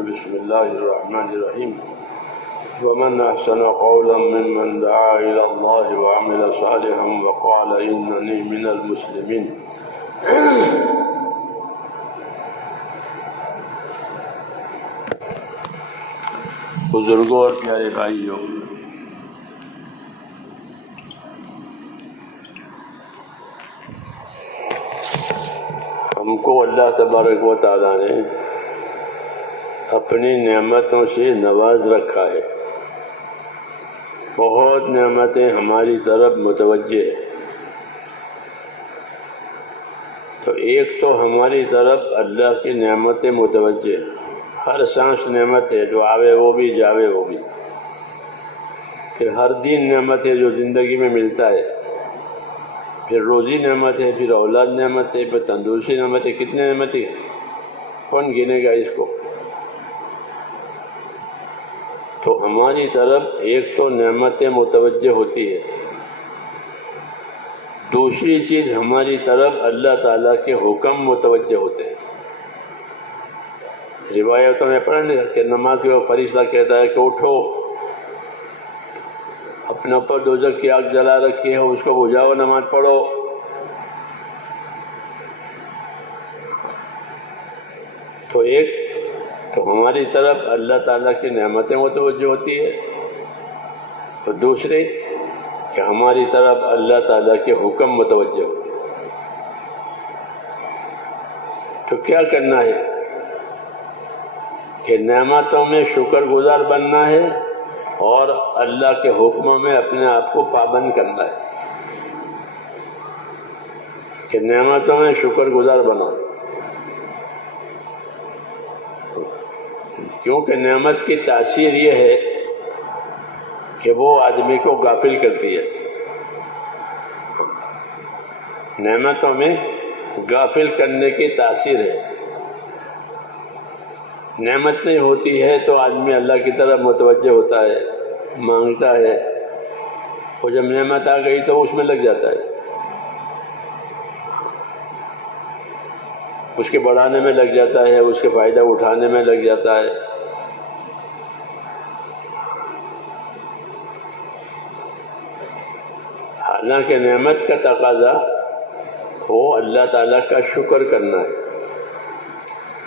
بسم الله الرحمن الرحيم ومن أحسن قولا ممن دعا إلى الله وعمل صالحا وقال إنني من المسلمين. بزرگوں اور پیارے بھائیوں، ہم کو اللہ تبارک و تعالیٰ نے اپنی نعمتوں سے نواز رکھا ہے. بہت نعمتیں ہماری طرف متوجہ ہیں. تو ایک تو ہماری طرف اللہ کی نعمتیں متوجہ ہیں. ہر سانس نعمت ہے، جو آوے وہ بھی جاوے وہ بھی. پھر ہر دن نعمت ہے جو زندگی میں ملتا ہے. پھر روزی نعمت ہے، پھر اولاد نعمت ہے، پھر تندرستی نعمت ہے. کتنے نعمتیں ہیں، کون گنے گا اس کو؟ تو ہماری طرف ایک تو نعمتیں متوجہ ہوتی ہے، دوسری چیز ہماری طرف اللہ تعالیٰ کے حکم متوجہ ہوتے ہیں. روایتوں میں پڑھا نہیں کہ نماز کے وقت فرشتہ کہتا ہے کہ اٹھو، اپنے اوپر دوزخ کی آگ جلا رکھی ہے، اس کو بجھاؤ، نماز پڑھو. تو ایک تو ہماری طرف اللہ تعالیٰ کی نعمتیں متوجہ ہوتی ہے، اور دوسرے کہ ہماری طرف اللہ تعالیٰ کے حکم متوجہ ہوتے ہیں. تو کیا کرنا ہے کہ نعمتوں میں شکر گزار بننا ہے اور اللہ کے حکموں میں اپنے آپ کو پابند کرنا ہے کہ نعمتوں میں شکر گزار بنو. کیونکہ نعمت کی تاثیر یہ ہے کہ وہ آدمی کو غافل کرتی ہے. نعمتوں میں غافل کرنے کی تاثیر ہے. نعمت نہیں ہوتی ہے تو آدمی اللہ کی طرف متوجہ ہوتا ہے، مانگتا ہے، اور جب نعمت آ گئی تو اس میں لگ جاتا ہے، اس کے بڑھانے میں لگ جاتا ہے، اس کے فائدہ اٹھانے میں لگ جاتا ہے. حالانکہ نعمت کا تقاضا وہ اللہ تعالیٰ کا شکر کرنا ہے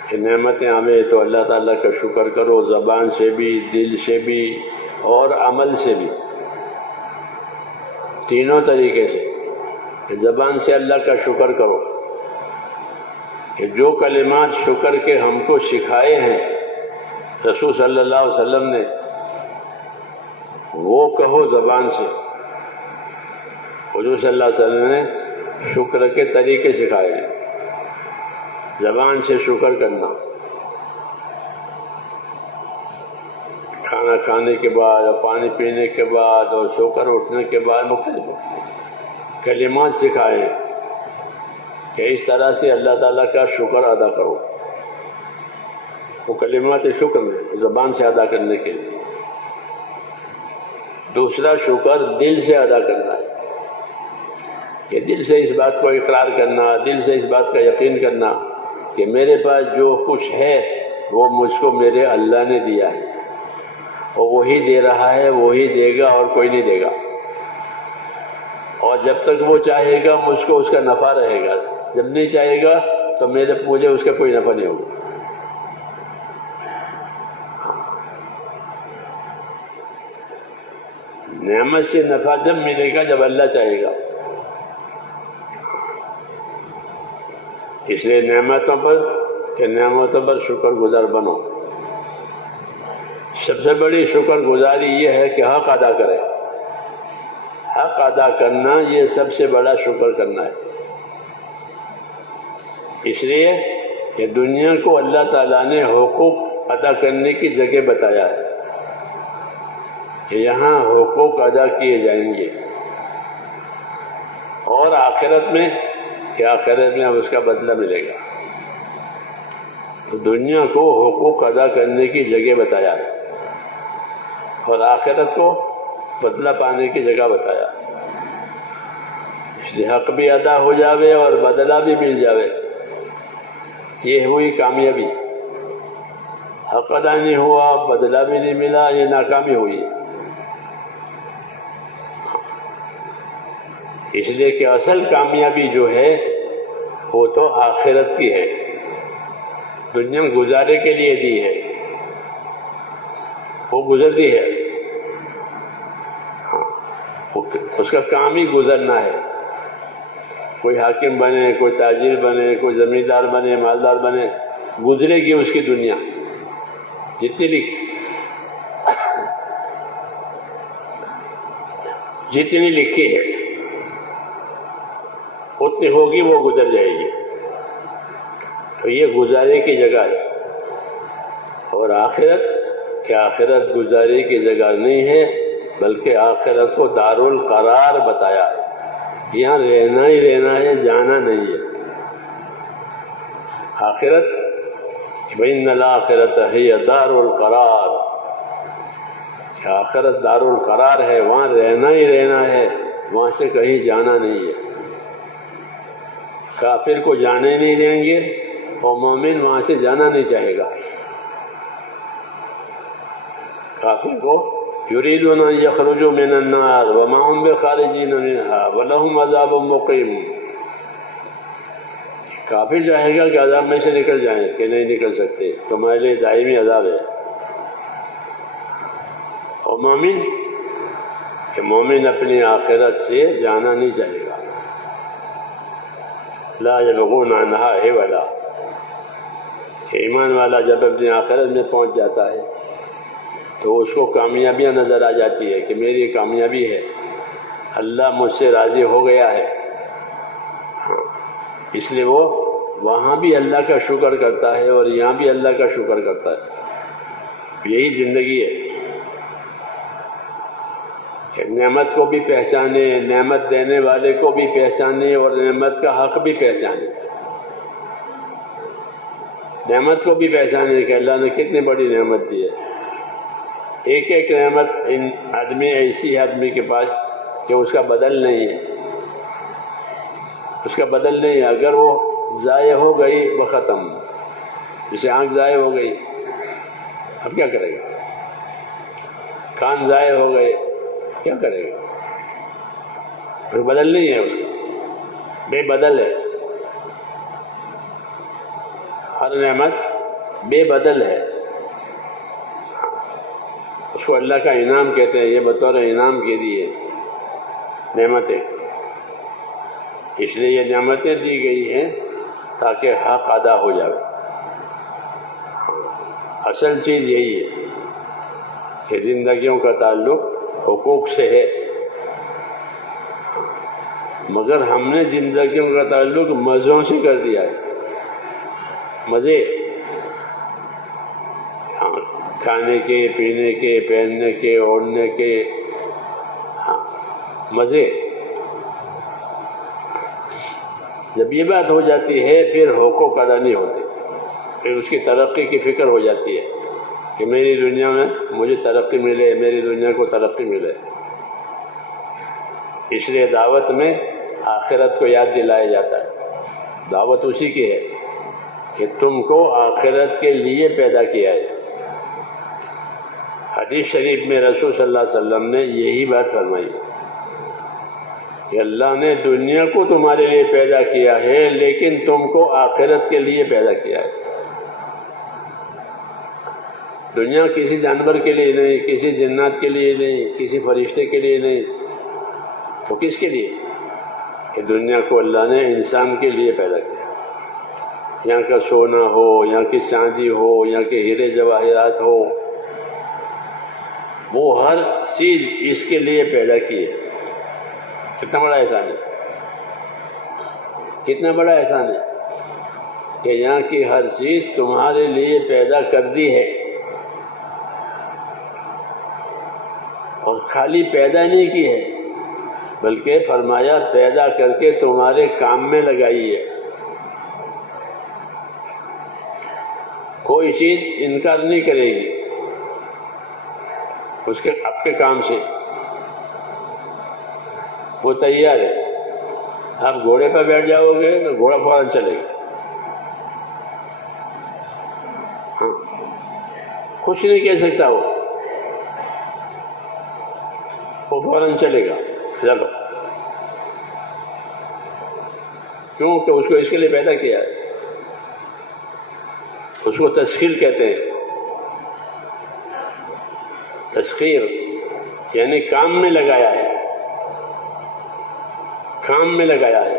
کہ نعمتیں آویں تو اللہ تعالیٰ کا شکر کرو، زبان سے بھی، دل سے بھی اور عمل سے بھی، تینوں طریقے سے. کہ زبان سے اللہ کا شکر کرو کہ جو کلمات شکر کے ہم کو سکھائے ہیں رسول صلی اللہ علیہ وسلم نے، وہ کہو زبان سے. حضور صلی اللہ علیہ وسلم نے شکر کے طریقے سکھائے ہیں. زبان سے شکر کرنا، کھانا کھانے کے بعد اور پانی پینے کے بعد اور سو کر اٹھنے کے بعد مختلف کلمات سکھائے ہیں کہ اس طرح سے اللہ تعالیٰ کا شکر ادا کرو. وہ کلمات شکر میں زبان سے ادا کرنے کے لیے. دوسرا شکر دل سے ادا کرنا ہے کہ دل سے اس بات کو اقرار کرنا، دل سے اس بات کا یقین کرنا کہ میرے پاس جو کچھ ہے وہ مجھ کو میرے اللہ نے دیا ہے، اور وہی دے رہا ہے، وہی دے گا اور کوئی نہیں دے گا. اور جب تک وہ چاہے گا مجھ کو اس کا نفع رہے گا، جب نہیں چاہے گا تو مجھے اس کا کوئی نفع نہیں ہوگا. نعمت سے نفع جب ملے گا جب اللہ چاہے گا. اس لیے نعمتوں پر شکر گزار بنو. سب سے بڑی شکر گزاری یہ ہے کہ حق ادا کرے. حق ادا کرنا یہ سب سے بڑا شکر کرنا ہے. اس لیے کہ دنیا کو اللہ تعالیٰ نے حقوق ادا کرنے کی جگہ بتایا ہے کہ یہاں حقوق ادا کیے جائیں گے، اور آخرت میں اس کا بدلہ ملے گا. تو دنیا کو حقوق ادا کرنے کی جگہ بتایا ہے اور آخرت کو بدلہ پانے کی جگہ بتایا. اس لیے حق بھی ادا ہو جاوے اور بدلہ بھی مل جاوے، یہ ہوئی کامیابی. حق ادا نہیں ہوا، بدلہ بھی نہیں ملا، یہ ناکامی ہوئی۔ اس لیے کہ اصل کامیابی جو ہے وہ تو آخرت کی ہے، دنیا میں گزارے کے لیے دی ہے، وہ گزرتی ہے، اس کا کام ہی گزرنا ہے۔ کوئی حاکم بنے، کوئی تاجر بنے، کوئی زمیندار بنے، مالدار بنے، گزرے گی اس کی دنیا، جتنی لکھی ہے اتنی ہوگی، وہ گزر جائے گی۔ تو یہ گزارے کی جگہ ہے۔ اور آخرت، کہ آخرت گزارے کی جگہ نہیں ہے، بلکہ آخرت کو دار القرار بتایا ہے، یہاں رہنا ہی رہنا ہے، جانا نہیں ہے۔ آخرت وَإِنَّ الْآخِرَةَ هِيَ دَارُ الْقَرَارِ، کہ آخرت دار القرار ہے، وہاں رہنا ہی رہنا ہے، وہاں سے کہیں جانا نہیں ہے۔ کافر کو جانے نہیں دیں گے اور مومن وہاں سے جانا نہیں چاہے گا۔ کافر کو یریدون ان یخرجوا من النار وما هم بخارجین منها ولهم عذاب مقیم، کافر چاہے گا کہ عذاب میں سے نکل جائیں، کہ نہیں نکل سکتے، تمہارے لیے دائمی عذاب ہے۔ اور مومن، کہ مومن اپنی آخرت سے جانا نہیں چاہے گا، لا یبغون عنها حولا، کہ ایمان والا جب اپنی آخرت میں پہنچ جاتا ہے تو اس کو کامیابیاں نظر آ جاتی ہے کہ میری کامیابی ہے، اللہ مجھ سے راضی ہو گیا ہے، اس لیے وہ وہاں بھی اللہ کا شکر کرتا ہے اور یہاں بھی اللہ کا شکر کرتا ہے۔ یہی زندگی ہے کہ نعمت کو بھی پہچانے، نعمت دینے والے کو بھی پہچانے اور نعمت کا حق بھی پہچانے، نعمت کو بھی پہچانے کہ اللہ نے کتنی بڑی نعمت دی ہے۔ ایک ایک نعمت ان آدمی، ایسی ہے آدمی کے پاس کہ اس کا بدل نہیں ہے، اس کا بدل نہیں ہے۔ اگر وہ ضائع ہو گئی وہ ختم، جیسے آنکھ ضائع ہو گئی اب کیا کرے گا، کان ضائع ہو گئے کیا کرے گا، پھر بدل نہیں ہے، اس کا بے بدل ہے، ہر نعمت بے بدل ہے، اس کو اللہ کا انعام کہتے ہیں، یہ بطور انعام کے دیے نعمتیں، اس لیے یہ نعمتیں دی گئی ہیں تاکہ حق ادا ہو جائے۔ اصل چیز یہی ہے کہ زندگیوں کا تعلق حقوق سے ہے، مگر ہم نے زندگیوں کا تعلق مزوں سے کر دیا ہے، مزے، کھانے کے، پینے کے، پہننے کے، اوڑھنے کے، مزے۔ جب یہ بات ہو جاتی ہے پھر حقوق ادا نہیں ہوتے، پھر اس کی ترقی کی فکر ہو جاتی ہے کہ میری دنیا میں مجھے ترقی ملے، میری دنیا کو ترقی ملے۔ اس لیے دعوت میں آخرت کو یاد دلایا جاتا ہے، دعوت اسی کی ہے کہ تم کو آخرت کے لیے پیدا کیا ہے۔ حدیث شریف میں رسول صلی اللہ علیہ وسلم نے یہی بات فرمائی کہ اللہ نے دنیا کو تمہارے لیے پیدا کیا ہے لیکن تم کو آخرت کے لیے پیدا کیا ہے۔ دنیا کسی جانور کے لیے نہیں، کسی جنات کے لیے نہیں، کسی فرشتے کے لیے نہیں، تو کس کے لیے؟ کہ دنیا کو اللہ نے انسان کے لیے پیدا کیا، یہاں کا سونا ہو، یہاں کی چاندی ہو، یہاں کے ہیرے جواہرات ہو، وہ ہر چیز اس کے لیے پیدا کی ہے۔ کتنا بڑا احسان ہے، کتنا بڑا احسان ہے کہ یہاں کی ہر چیز تمہارے لیے پیدا کر دی ہے، اور خالی پیدا نہیں کی ہے بلکہ فرمایا پیدا کر کے تمہارے کام میں لگائی ہے۔ کوئی چیز انکار نہیں کرے گی اس کے آپ کے کام سے، وہ تیار ہے۔ آپ گھوڑے پر بیٹھ جاؤ گے تو گھوڑا فوراً چلے گا، کچھ نہیں کہہ سکتا وہ فوراً چلے گا چلو، کیوں کہ اس کو اس کے لیے پیدا کیا ہے. اس کو تسخیر کہتے ہیں. تسخیر یعنی کام میں لگایا ہے، کام میں لگایا ہے.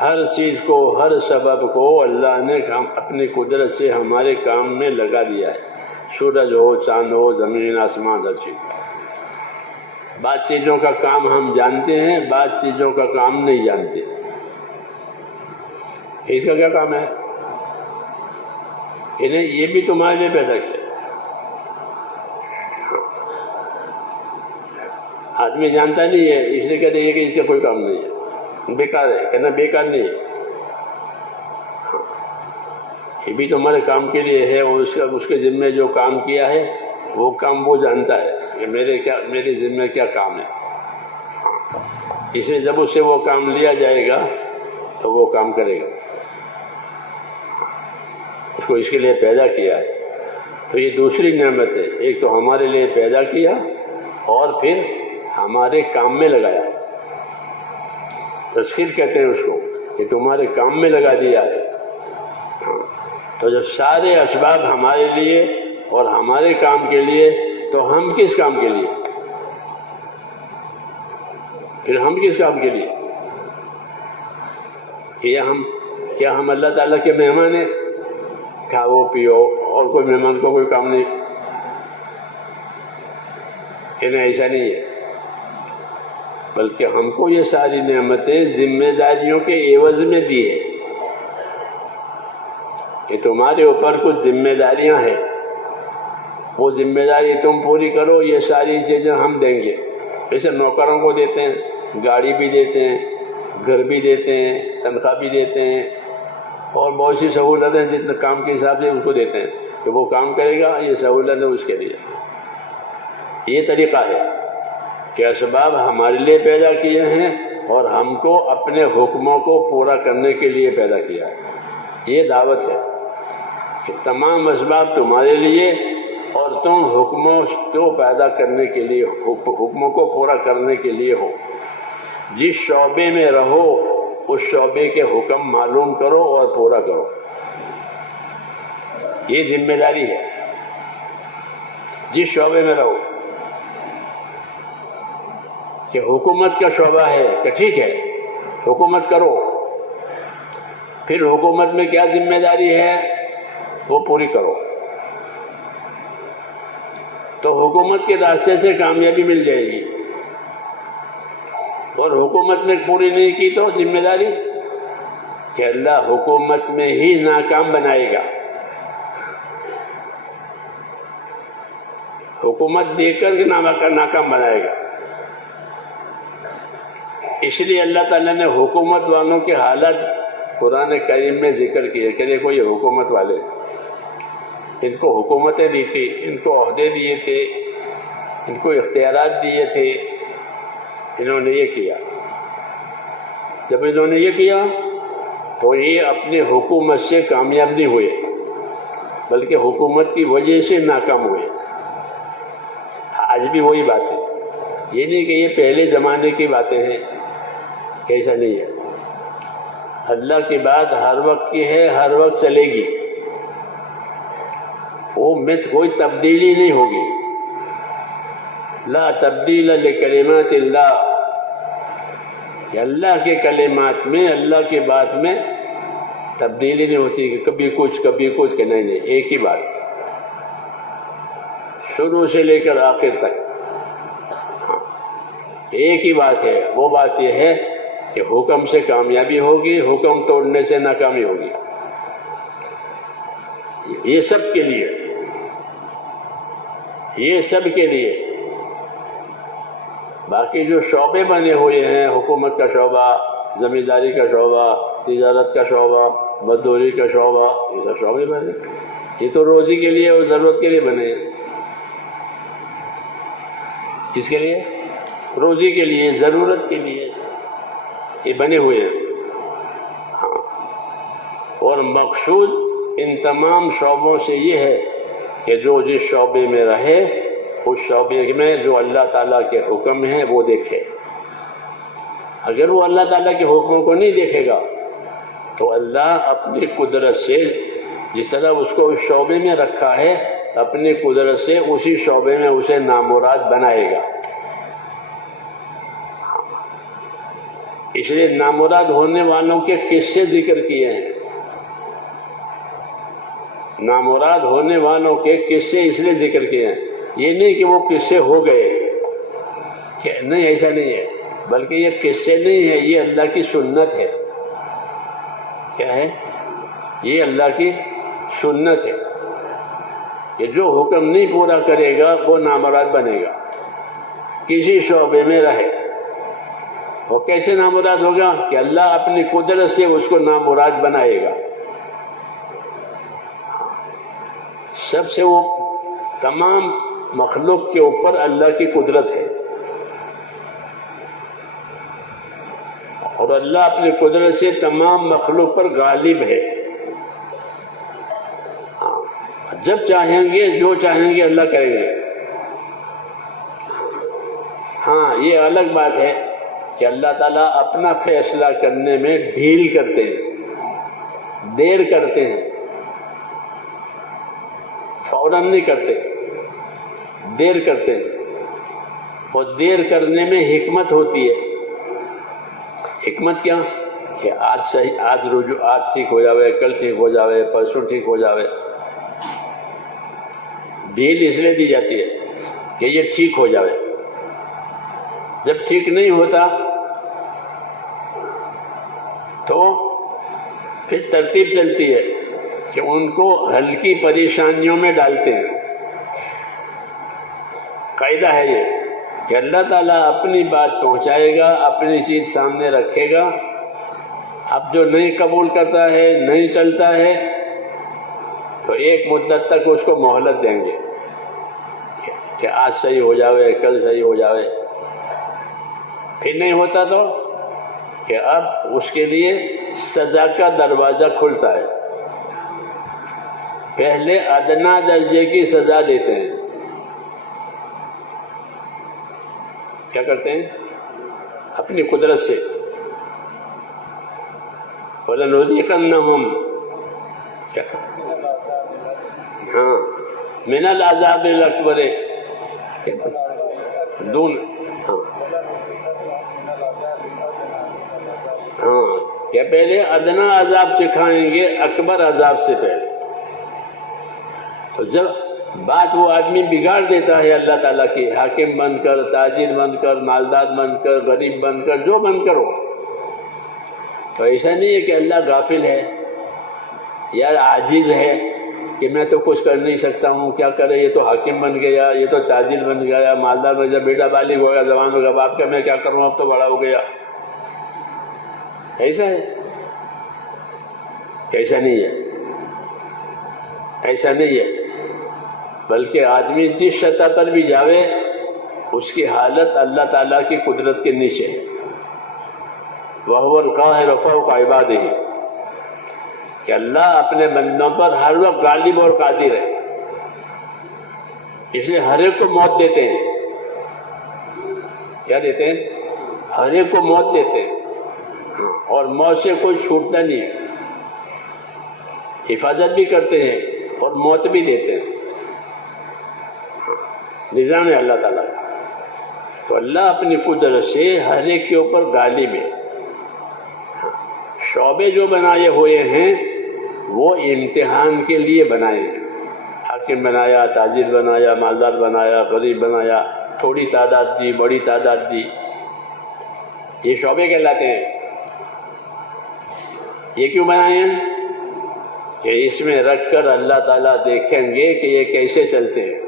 ہر چیز کو، ہر سبب کو اللہ نے اپنی قدرت سے ہمارے کام میں لگا دیا ہے. سورج ہو، چاند ہو، زمین، آسمان، ہر چیز. بعض چیزوں کا کام ہم جانتے ہیں، بعض چیزوں کا کام نہیں جانتے. اس کا کیا کام ہے؟ انہیں یہ بھی تمہارے لیے پیدا کیا. آدمی جانتا نہیں ہے، اس لیے کہتے ہیں کہ اس سے کوئی کام نہیں ہے، بیکار ہے. کہنا بیکار نہیں ہے، یہ بھی تمہارے کام کے لیے ہے. اور اس کے ذمہ جو کام کیا ہے وہ کام وہ جانتا ہے کہ میرے ذمہ کیا کام ہے. اس لیے جب اس سے وہ کام لیا جائے گا تو وہ کام کرے گا. اس کو اس کے لیے پیدا کیا ہے. تو یہ دوسری نعمت ہے. ایک تو ہمارے لیے پیدا کیا اور پھر ہمارے کام میں لگایا. تسخیر کہتے ہیں اس کو کہ تمہارے کام میں لگا دیا ہے. تو جب سارے اسباب ہمارے لیے اور ہمارے کام کے لیے، تو ہم کس کام کے لیے؟ پھر ہم کس کام کے لیے؟ کیا ہم اللہ تعالیٰ کے مہمان ہیں؟ کھاؤ پیو اور کوئی مہمان کو کوئی کام نہیں؟ انہیں ایسا نہیں ہے، بلکہ ہم کو یہ ساری نعمتیں ذمہ داریوں کے عوض میں دی ہے کہ تمہارے اوپر کچھ ذمہ داریاں ہیں، وہ ذمہ داری تم پوری کرو. یہ ساری چیزیں ہم دیں گے. جیسے نوکروں کو دیتے ہیں، گاڑی بھی دیتے ہیں، گھر بھی دیتے ہیں، تنخواہ بھی دیتے ہیں، اور بہت سی سہولتیں جتنے کام کے حساب سے ان کو دیتے ہیں کہ وہ کام کرے گا. یہ سہولت ہے اس کے لیے. یہ طریقہ ہے کہ اسباب ہمارے لیے پیدا کیے ہیں اور ہم کو اپنے حکموں کو پورا کرنے کے لیے پیدا کیا ہے. یہ دعوت ہے کہ تمام اسباب تمہارے لیے اور تم حکموں کو پیدا کرنے کے لیے، حکموں کو پورا کرنے کے لیے ہو. جس شعبے میں رہو اس شعبے کے حکم معلوم کرو اور پورا کرو. یہ ذمہ داری ہے. جس شعبے میں رہو، کہ حکومت کا شعبہ ہے کہ ٹھیک ہے حکومت کرو، پھر حکومت میں کیا ذمہ داری ہے وہ پوری کرو. تو حکومت کے راستے سے کامیابی مل جائے گی. اور حکومت میں پوری نہیں کی تو ذمہ داری کہ اللہ حکومت میں ہی ناکام بنائے گا. حکومت دے کر ناکام بنائے گا. اس لیے اللہ تعالیٰ نے حکومت والوں کے حالت قرآن کریم میں ذکر کیے کہ دیکھو یہ حکومت والے، ان کو حکومتیں دی تھی، ان کو عہدے دیے تھے، ان کو اختیارات دیے تھے، انہوں نے یہ کیا. جب انہوں نے یہ کیا تو یہ اپنے حکومت سے کامیاب نہیں ہوئے، بلکہ حکومت کی وجہ سے ناکام ہوئے. آج بھی وہی بات ہے. یہ نہیں کہ یہ پہلے زمانے کی باتیں ہیں، ایسا نہیں ہے. اللہ کی بات ہر وقت کی ہے، ہر وقت چلے گی. وہ میں کوئی تبدیلی نہیں ہوگی. لا تبدیل لکلمات اللہ، کہ اللہ کے کلمات میں، اللہ کی بات میں تبدیلی نہیں ہوتی کہ کبھی کچھ کہ نہیں. ایک ہی بات شروع سے لے کر آخر تک ایک ہی بات ہے. وہ بات یہ ہے کہ حکم سے کامیابی ہوگی، حکم توڑنے سے ناکامی ہوگی. یہ سب کے لیے، یہ سب کے لیے. باقی جو شعبے بنے ہوئے ہیں، حکومت کا شعبہ، زمینداری کا شعبہ، تجارت کا شعبہ، مزدوری کا شعبہ، یہ سب شعبے بنے. یہ تو روزی کے لیے اور ضرورت کے لیے بنے. کس کے لیے؟ روزی کے لیے، ضرورت کے لیے یہ بنے ہوئے ہیں. اور مقصود ان تمام شعبوں سے یہ ہے کہ جو جس شعبے میں رہے اس شعبے میں جو اللہ تعالیٰ کے حکم ہیں وہ دیکھے. اگر وہ اللہ تعالیٰ کے حکموں کو نہیں دیکھے گا تو اللہ اپنی قدرت سے جس طرح اس کو اس شعبے میں رکھا ہے اپنی قدرت سے اسی شعبے میں اسے نامراد بنائے گا. اس لیے نامراد ہونے والوں کے قصے ذکر کیے ہیں. نامراد ہونے والوں کے قصے اس لیے ذکر کیے ہیں، یہ نہیں کہ وہ قصے ہو گئے، نہیں ایسا نہیں ہے، بلکہ یہ قصے نہیں ہے، یہ اللہ کی سنت ہے. کیا ہے؟ یہ اللہ کی سنت ہے کہ جو حکم نہیں پورا کرے گا وہ نامراد بنے گا، کسی شعبے میں رہے. وہ کیسے نامراد ہوگا؟ کہ اللہ اپنی قدرت سے اس کو نامراد بنائے گا. سب سے وہ تمام مخلوق کے اوپر اللہ کی قدرت ہے، اور اللہ اپنی قدرت سے تمام مخلوق پر غالب ہے. جب چاہیں گے جو چاہیں گے اللہ کریں گے. ہاں یہ الگ بات ہے کہ اللہ تعالیٰ اپنا فیصلہ کرنے میں ڈھیل کرتے ہیں، دیر کرتے ہیں، فوراً نہیں کرتے، دیر کرتے ہیں. اور دیر کرنے میں حکمت ہوتی ہے. حکمت کیا؟ کہ آج صحیح، آج رجوع، آج ٹھیک ہو جاوے، کل ٹھیک ہو جاوے، پرسوں ٹھیک ہو جاوے. ڈھیل اس لیے دی جاتی ہے کہ یہ ٹھیک ہو جاوے. جب ٹھیک نہیں ہوتا تو پھر ترتیب چلتی ہے کہ ان کو ہلکی پریشانیوں میں ڈالتے ہیں. قاعدہ ہے یہ کہ اللہ تعالیٰ اپنی بات پہنچائے گا، اپنی چیز سامنے رکھے گا. اب جو نہیں قبول کرتا ہے، نہیں چلتا ہے، تو ایک مدت تک اس کو مہلت دیں گے کہ آج صحیح ہو جاوے، کل صحیح ہو جاوے. پھر نہیں ہوتا تو کہ اب اس کے لیے سزا کا دروازہ کھلتا ہے. پہلے ادنا درجے کی سزا دیتے ہیں. کیا کرتے ہیں؟ اپنی قدرت سے وَلَنُذِيقَنَّهُمْ ہاں مِنَ الْعَذَابِ الْأَكْبَرِ دون ہاں کہ پہلے ادنا عذاب چکھائیں گے اکبر عذاب سے پہلے. تو جب بات وہ آدمی بگاڑ دیتا ہے اللہ تعالیٰ کی، حاکم بن کر، تاجر بن کر، مالدار بن کر، غریب بن کر، جو بن کر ہو، تو ایسا نہیں ہے کہ اللہ غافل ہے یا عاجز ہے کہ میں تو کچھ کر نہیں سکتا ہوں، کیا کرے، یہ تو حاکم بن گیا، یہ تو تاجر بن گیا، مالدار بن گیا، بیٹا بالغ ہو گیا، جوان ہو گیا، باپ کا میں کیا کروں، اب تو بڑا ہو گیا. ایسا ہے؟ ایسا نہیں ہے، ایسا نہیں ہے. بلکہ آدمی جس سطح پر بھی جاوے اس کی حالت اللہ تعالیٰ کی قدرت کے نیچے ہے. وَهُوَ الْقَاهِرُ فَوْقَ عِبَادِهِ کہ اللہ اپنے بندوں پر ہر وقت غالب اور قادر ہے. اس لیے ہر ایک کو موت دیتے ہیں. کیا دیتے ہیں؟ ہر ایک کو موت دیتے ہیں، اور موت سے کوئی چھوٹتا نہیں ہے. حفاظت بھی کرتے ہیں اور موت بھی دیتے ہیں. نظام ہے اللہ تعالیٰ کا. تو اللہ اپنی قدرت سے ہر ایک کے اوپر غالب ہے. شعبے جو بنائے ہوئے ہیں وہ امتحان کے لیے بنائے ہیں. حاکم بنایا، تاجر بنایا، مالدار بنایا، غریب بنایا، تھوڑی تعداد دی، بڑی تعداد دی، یہ شعبے کہلاتے ہیں. یہ کیوں بنائے ہیں؟ کہ اس میں رکھ کر اللہ تعالیٰ دیکھیں گے کہ یہ کیسے چلتے ہیں.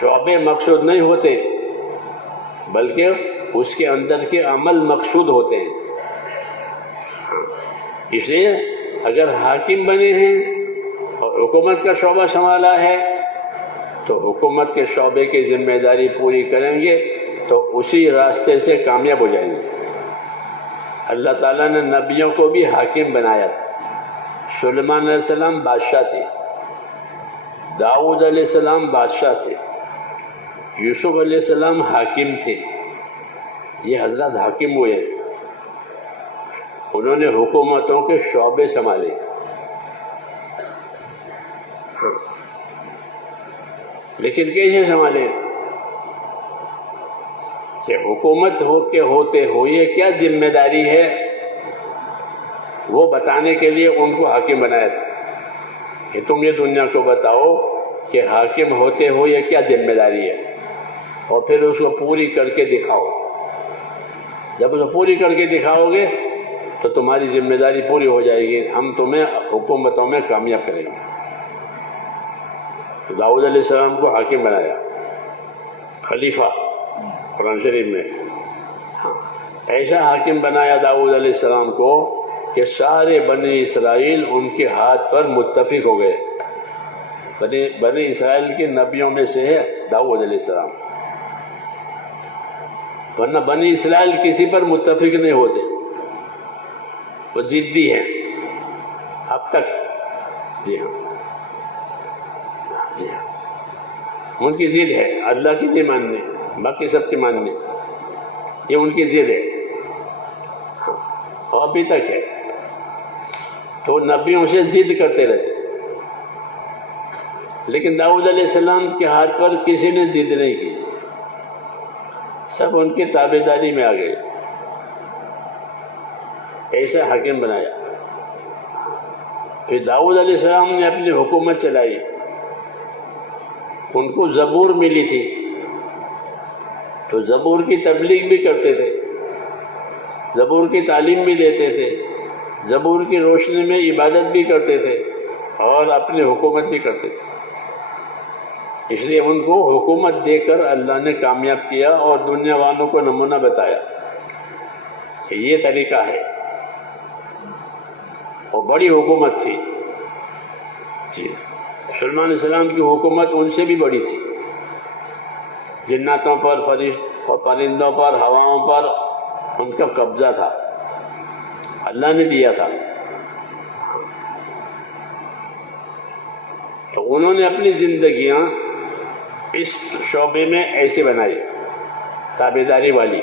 شعبے مقصود نہیں ہوتے بلکہ اس کے اندر کے عمل مقصود ہوتے ہیں. اس لیے اگر حاکم بنے ہیں اور حکومت کا شعبہ سنبھالا ہے تو حکومت کے شعبے کی ذمہ داری پوری کریں گے تو اسی راستے سے کامیاب ہو جائیں گے. اللہ تعالیٰ نے نبیوں کو بھی حاکم بنایا تھا، سلیمان علیہ السلام بادشاہ تھے، داؤد علیہ السلام بادشاہ تھے، یوسف علیہ السلام حاکم تھے۔ یہ حضرات حاکم ہوئے ہیں، انہوں نے حکومتوں کے شعبے سنبھالے۔ لیکن کیسے سنبھالے کہ حکومت ہوتے ہوئے کیا ذمہ داری ہے وہ بتانے کے لیے ان کو حاکم بنایا تھا کہ تم یہ دنیا کو بتاؤ کہ حاکم ہوتے ہوئے کیا ذمہ داری ہے، اور پھر اس کو پوری کر کے دکھاؤ۔ جب اس کو پوری کر کے دکھاؤ گے تو تمہاری ذمہ داری پوری ہو جائے گی، ہم تمہیں حکومتوں میں کامیاب کریں گے۔ تو داؤد علیہ السلام کو حاکم بنایا، خلیفہ قرآن شریف میں۔ ہاں، ایسا حاکم بنایا داؤد علیہ السلام کو کہ سارے بنی اسرائیل ان کے ہاتھ پر متفق ہو گئے۔ بنی اسرائیل کے نبیوں میں سے ہے داؤد علیہ السلام، ورنہ بنی اسرائیل کسی پر متفق نہیں ہوتے، وہ ضدی ہیں اب تک۔ جی ہاں، جی ہاں، ان کی ضد ہے، اللہ کی نہیں ماننے، باقی سب کی ماننے، یہ ان کی ضد ہے، اور ابھی تک ہے۔ تو نبیوں سے ضد کرتے رہتے، لیکن داؤد علیہ السلام کے ہاتھ پر کسی نے ضد نہیں کی، سب ان کی تابع داری میں آ گئے۔ ایسا حاکم بنایا۔ پھر داؤد علیہ السلام نے اپنی حکومت چلائی، ان کو زبور ملی تھی، تو زبور کی تبلیغ بھی کرتے تھے، زبور کی تعلیم بھی دیتے تھے، زبور کی روشنی میں عبادت بھی کرتے تھے، اور اپنی حکومت بھی کرتے تھے۔ اس لیے ان کو حکومت دے کر اللہ نے کامیاب کیا اور دنیا والوں کو نمونہ بتایا کہ یہ طریقہ ہے، اور بڑی حکومت تھی۔ جی، سلیمان علیہ السلام کی حکومت ان سے بھی بڑی تھی، جناتوں پر، فرشتوں اور پرندوں پر، ہواؤں پر ان کا قبضہ تھا، اللہ نے دیا تھا۔ تو انہوں نے اپنی زندگیاں اس شعبے میں ایسے بنائی، تابعداری والی،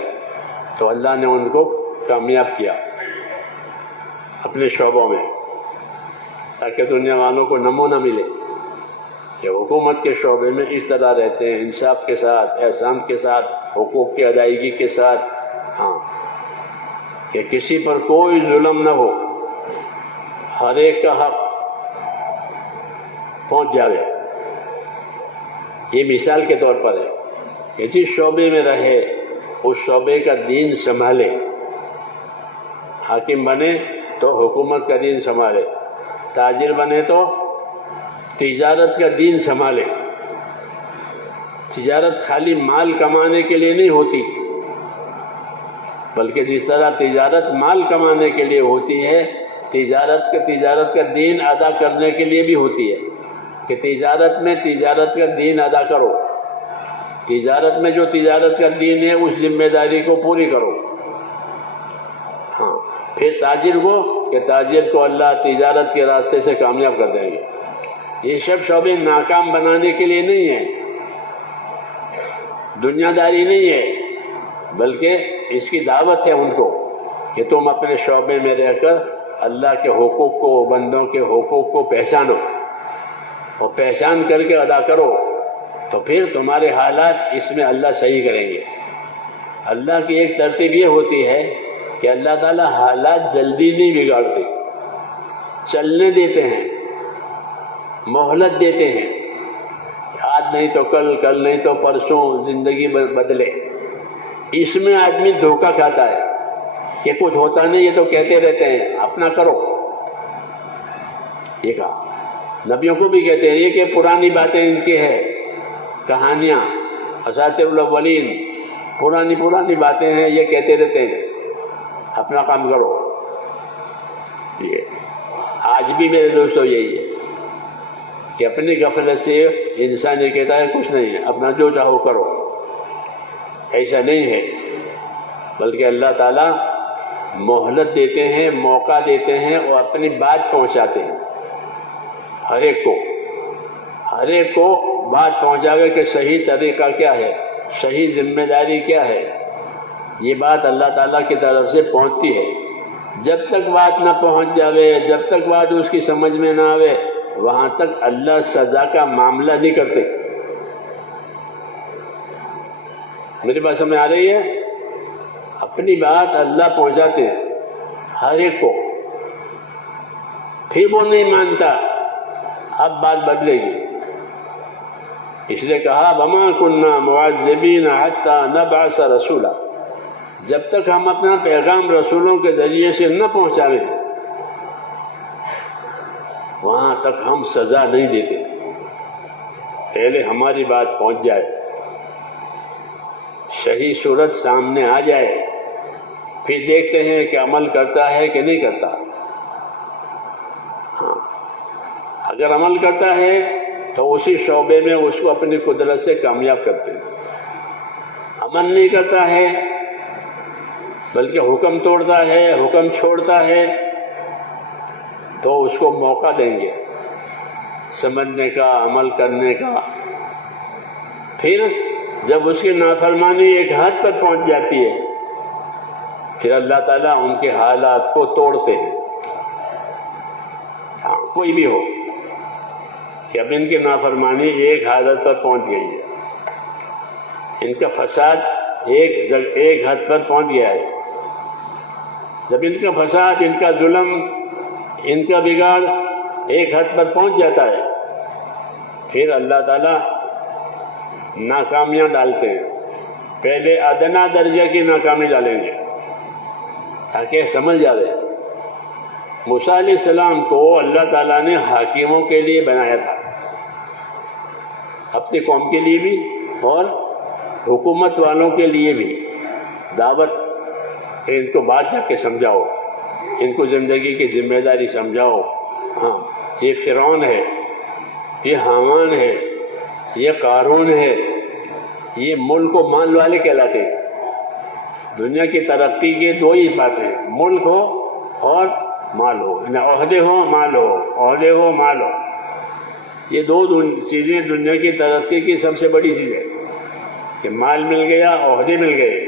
تو اللہ نے ان کو کامیاب کیا اپنے شعبوں میں، تاکہ دنیا والوں کو نمونہ ملے کہ حکومت کے شعبے میں اس طرح رہتے ہیں، انصاف کے ساتھ، احسان کے ساتھ، حقوق کی ادائیگی کے ساتھ، ہاں، کہ کسی پر کوئی ظلم نہ ہو، ہر ایک کا حق پہنچ جائے۔ یہ مثال کے طور پر ہے کہ جس شعبے میں رہے اس شعبے کا دین سنبھالے، حاکم بنے تو حکومت کا دین سنبھالے، تاجر بنے تو تجارت کا دین سنبھالے۔ تجارت خالی مال کمانے کے لیے نہیں ہوتی، بلکہ جس طرح تجارت مال کمانے کے لیے ہوتی ہے، تجارت کا دین ادا کرنے کے لیے بھی ہوتی ہے، کہ تجارت میں تجارت کا دین ادا کرو، تجارت میں جو تجارت کا دین ہے اس ذمہ داری کو پوری کرو۔ ہاں، پھر تاجر کو کہ تاجر کو اللہ تجارت کے راستے سے کامیاب کر دیں گے۔ یہ سب شعبے ناکام بنانے کے لیے نہیں ہے، دنیا داری نہیں ہے، بلکہ اس کی دعوت ہے ان کو کہ تم اپنے شعبے میں رہ کر اللہ کے حقوق کو، بندوں کے حقوق کو پہچانو، اور پہچان کر کے ادا کرو، تو پھر تمہارے حالات اس میں اللہ صحیح کریں گے۔ اللہ کی ایک ترتیب یہ ہوتی ہے کہ اللہ تعالیٰ حالات جلدی نہیں بگاڑتے، چلنے دیتے ہیں، مہلت دیتے ہیں، آج نہیں تو کل، کل نہیں تو پرسوں زندگی بدلے۔ اس میں آدمی دھوکہ کھاتا ہے کہ کچھ ہوتا نہیں، یہ تو کہتے رہتے ہیں، اپنا کرو۔ یہ کہا نبیوں کو بھی کہتے ہیں یہ کہ پرانی باتیں ان کی ہے، کہانیاں، اساطیر الاولین، پرانی باتیں ہیں، یہ کہتے رہتے ہیں، اپنا کام کرو۔ یہ آج بھی میرے دوستوں یہی ہے کہ اپنی غفلت سے انسان یہ کہتا ہے کچھ نہیں ہے، اپنا جو چاہو کرو۔ ایسا نہیں ہے، بلکہ اللہ تعالیٰ مہلت دیتے ہیں، موقع دیتے ہیں اور اپنی بات پہنچاتے ہیں ہر ایک کو بات پہنچاوے کہ صحیح طریقہ کیا ہے، صحیح ذمہ داری کیا ہے. یہ بات اللہ تعالیٰ کی طرف سے پہنچتی ہے. جب تک بات نہ پہنچ جاوے، جب تک بات اس کی سمجھ میں نہ آوے، وہاں تک اللہ سزا کا معاملہ نہیں کرتے. میری بات سمجھ آ رہی ہے؟ اپنی بات اللہ پہنچاتے ہیں ہر ایک کو. پھر وہ نہیں مانتا، اب بات بدلے گی. اس لیے کہا وَمَا كُنَّا مُعَذِّبِينَ حَتَّى نَبْعَثَ رَسُولًا. جب تک ہم اپنا پیغام رسولوں کے ذریعے سے نہ پہنچاویں وہاں تک ہم سزا نہیں دیتے. پہلے ہماری بات پہنچ جائے، صحیح صورت سامنے آ جائے، پھر دیکھتے ہیں کہ عمل کرتا ہے کہ نہیں کرتا. ہاں، اگر عمل کرتا ہے تو اسی شعبے میں اس کو اپنی قدرت سے کامیاب کرتے ہیں. عمل نہیں کرتا ہے بلکہ حکم توڑتا ہے، حکم چھوڑتا ہے، تو اس کو موقع دیں گے سمجھنے کا، عمل کرنے کا. پھر جب اس کی نافرمانی ایک حد پر پہنچ جاتی ہے پھر اللہ تعالیٰ ان کے حالات کو توڑتے ہیں. ہاں، کوئی بھی ہو کہ اب ان کی نافرمانی ایک حالت پر پہنچ گئی ہے، ان کا فساد ایک حد پر پہنچ گیا ہے. جب ان کا فساد، ان کا ظلم، ان کا بگاڑ ایک حد پر پہنچ جاتا ہے پھر اللہ تعالیٰ ناکامیاں ڈالتے ہیں. پہلے ادنا درجے کی ناکامی ڈالیں گے تاکہ سمجھ جائے. موسیٰ علیہ السلام کو اللہ تعالیٰ نے حاکموں کے لیے بنایا تھا، اپنی قوم کے لیے بھی اور حکومت والوں کے لیے بھی. دعوت کہ ان کو بات جا کے سمجھاؤ، ان کو زندگی کی ذمہ داری سمجھاؤ. ہاں، یہ فرعون ہے، یہ حامان ہے، یہ قارون ہے، یہ ملک و مال والے کہلاتے ہیں. دنیا کی ترقی کے دو ہی باتیں، ملک ہو اور مال ہو، عہدے ہو مال ہو، عہدے ہو مال ہو. یہ دو چیزیں دنیا کی ترقی کی سب سے بڑی چیز ہے کہ مال مل گیا، عہدے مل گئے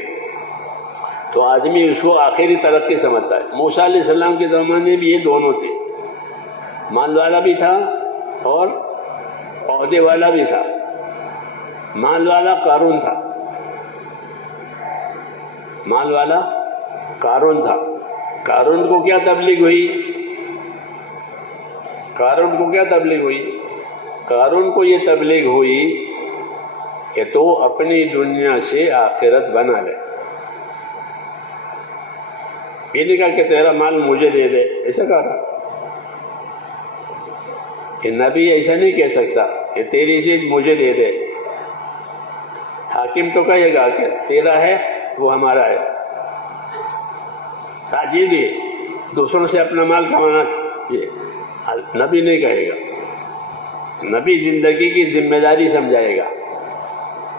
تو آدمی اس کو آخری ترقی سمجھتا ہے. موسیٰ علیہ السلام کے زمانے میں یہ دونوں تھے، مال والا بھی تھا اور عہدے والا بھی تھا. مال والا قارون تھا، مال والا قارون تھا. قارون کو کیا تبلیغ ہوئی؟ قارون کو کیا تبلیغ ہوئی؟ قارون کو یہ تبلیغ ہوئی کہ تو اپنی دنیا سے آخرت بنا لے. یہ نہیں کہا کہ تیرا مال مجھے دے دے، ایسا کہا تھا کہ نبی ایسا نہیں کہہ سکتا کہ تیری چیز مجھے دے دے. حاکم تو کہے گا کہ تیرا ہے وہ ہمارا ہے. تاجر بھی دوسروں سے اپنا مال کمانا، یہ نبی نہیں کہے گا. نبی زندگی کی ذمہ داری سمجھائے گا.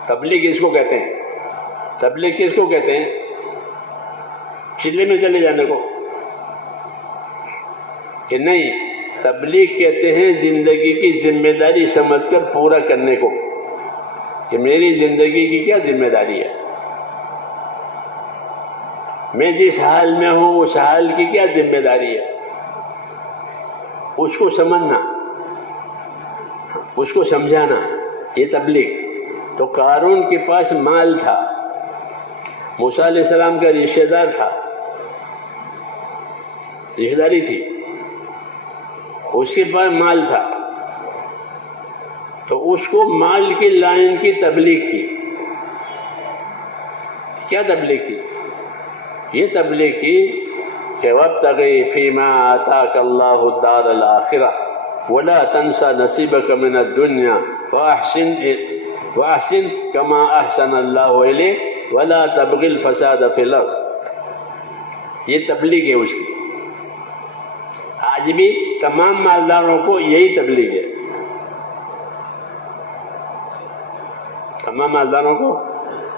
تبلیغ اس کو کہتے ہیں. تبلیغ کس کو کہتے ہیں؟ چلے میں چلے جانے کو کہ نہیں، تبلیغ کہتے ہیں زندگی کی ذمہ داری سمجھ کر پورا کرنے کو کہ میری زندگی کی کیا ذمہ داری ہے، میں جس حال میں ہوں اس حال کی کیا ذمہ داری ہے، اس کو سمجھنا، اس کو سمجھانا، یہ تبلیغ. تو قارون کے پاس مال تھا، موسیٰ علیہ السلام کا رشتہ دار تھا، رشتہ داری تھی، اس کے پاس مال تھا، تو اس کو مال کی لائن کی تبلیغ کی. کیا تبلیغ کی؟ یہ تبلیغ کی کہ وَابْتَغِ فِيمَا آتَاكَ اللَّهُ الدَّارَ الْآخِرَةَ وَلَا تَنْسَ نَصِيبَكَ مِنَ الدُّنْيَا وَأَحْسِنْ كَمَا أَحْسَنَ اللَّهُ إِلَيْكَ وَلَا تَبْغِ الْفَسَادَ فِي الْأَرْضِ. یہ تبلیغ ہے اس کی. آج بھی تمام مالداروں کو یہی تبلیغ ہے، تمام مالداروں کو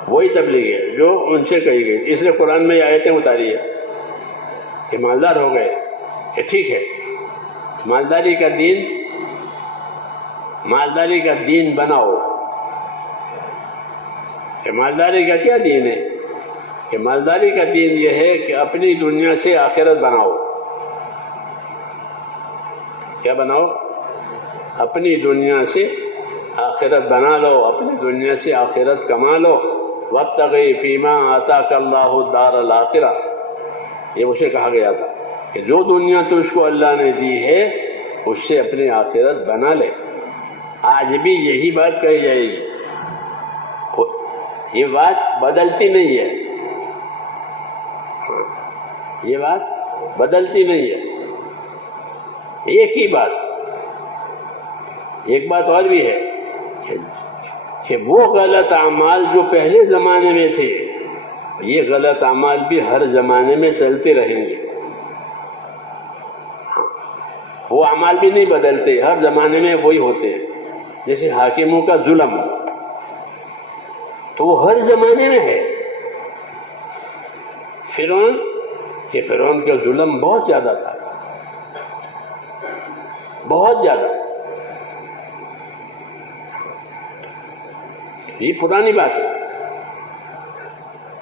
وہی تبلیغ ہے جو ان سے کہی گئی. اس لیے قرآن میں یہ آیتیں اتاری ہے کہ مالدار ہو گئے کہ ٹھیک ہے، مالداری کا دین بناؤ. کہ مالداری کا کیا دین ہے؟ کہ مالداری کا دین یہ ہے کہ اپنی دنیا سے آخرت بناؤ. کیا بناؤ؟ اپنی دنیا سے آخرت بنا لو، اپنی دنیا سے آخرت کما لو. وابتغی فیما آتاک اللہ الدار الآخرہ، یہ اسے کہا گیا تھا کہ جو دنیا تجھ کو اللہ نے دی ہے اس سے اپنی آخرت بنا لے. آج بھی یہی بات کہی جائے گی، یہ بات بدلتی نہیں ہے، یہ بات بدلتی نہیں ہے. ایک ہی بات، ایک بات اور بھی ہے کہ وہ غلط اعمال جو پہلے زمانے میں تھے، یہ غلط اعمال بھی ہر زمانے میں چلتے رہیں گے. وہ اعمال بھی نہیں بدلتے، ہر زمانے میں وہی ہوتے ہیں. جیسے حاکموں کا ظلم، تو وہ ہر زمانے میں ہے. فرعون کا ظلم بہت زیادہ تھا، بہت زیادہ. یہ پرانی بات ہے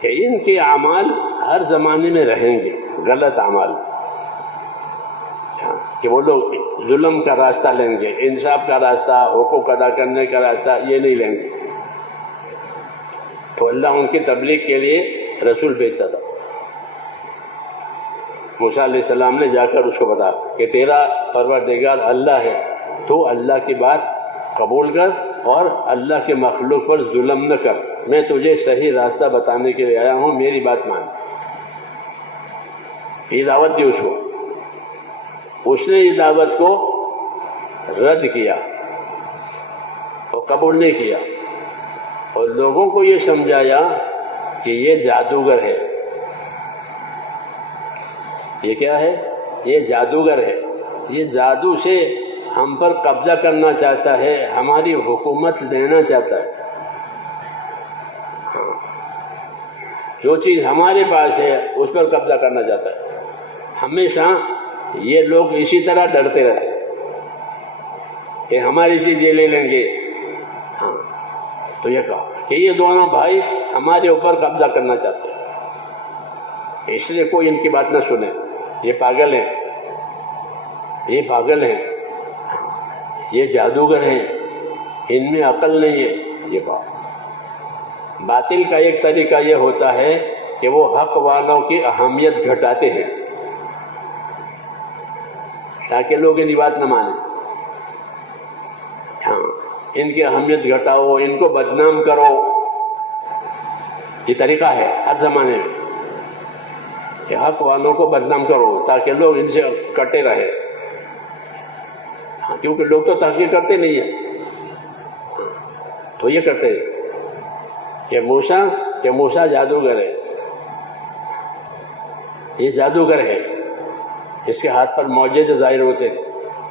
کہ ان کے اعمال ہر زمانے میں رہیں گے، غلط اعمال، کہ وہ لوگ ظلم کا راستہ لیں گے، انصاف کا راستہ، حقوق ادا کرنے کا راستہ یہ نہیں لیں گے. تو اللہ ان کی تبلیغ کے لیے رسول بھیجتا تھا. موسیٰ علیہ السلام نے جا کر اس کو بتا کہ تیرا پروردگار اللہ ہے، تو اللہ کی بات قبول کر اور اللہ کے مخلوق پر ظلم نہ کر. میں تجھے صحیح راستہ بتانے کے لیے آیا ہوں، میری بات مان. یہ دعوت دی اس کو. اس نے اس دعوت کو رد کیا اور قبول نہیں کیا، اور لوگوں کو یہ سمجھایا کہ یہ جادوگر ہے. یہ کیا ہے؟ یہ جادوگر ہے، یہ جادو سے ہم پر قبضہ کرنا چاہتا ہے، ہماری حکومت لینا چاہتا ہے. جو چیز ہمارے پاس ہے اس پر قبضہ کرنا چاہتا ہے. ہمیشہ یہ لوگ اسی طرح ڈرتے رہتے کہ ہماری چیز یہ لے لیں گے. ہاں، تو یہ کہا کہ یہ دونوں بھائی ہمارے اوپر قبضہ کرنا چاہتے ہیں، اس لیے کوئی ان کی بات نہ سنے. یہ پاگل ہیں، یہ پاگل ہیں، یہ جادوگر ہیں، ان میں عقل نہیں ہے. یہ بات باطل کا ایک طریقہ یہ ہوتا ہے کہ وہ حق والوں کی اہمیت گھٹاتے ہیں تاکہ لوگ ان کی بات نہ مانیں. ہاں، ان کی اہمیت گھٹاؤ، ان کو بدنام کرو. یہ طریقہ ہے ہر زمانے میں کہ حق والوں کو بدنام کرو تاکہ لوگ ان سے کٹے رہے. ہاں، کیونکہ لوگ تو تحقیق کرتے نہیں ہیں، تو یہ کرتے ہیں کہ موسیٰ جادوگر ہے، یہ جادوگر ہے، اس کے ہاتھ پر معجزے ظاہر ہوتے تھے،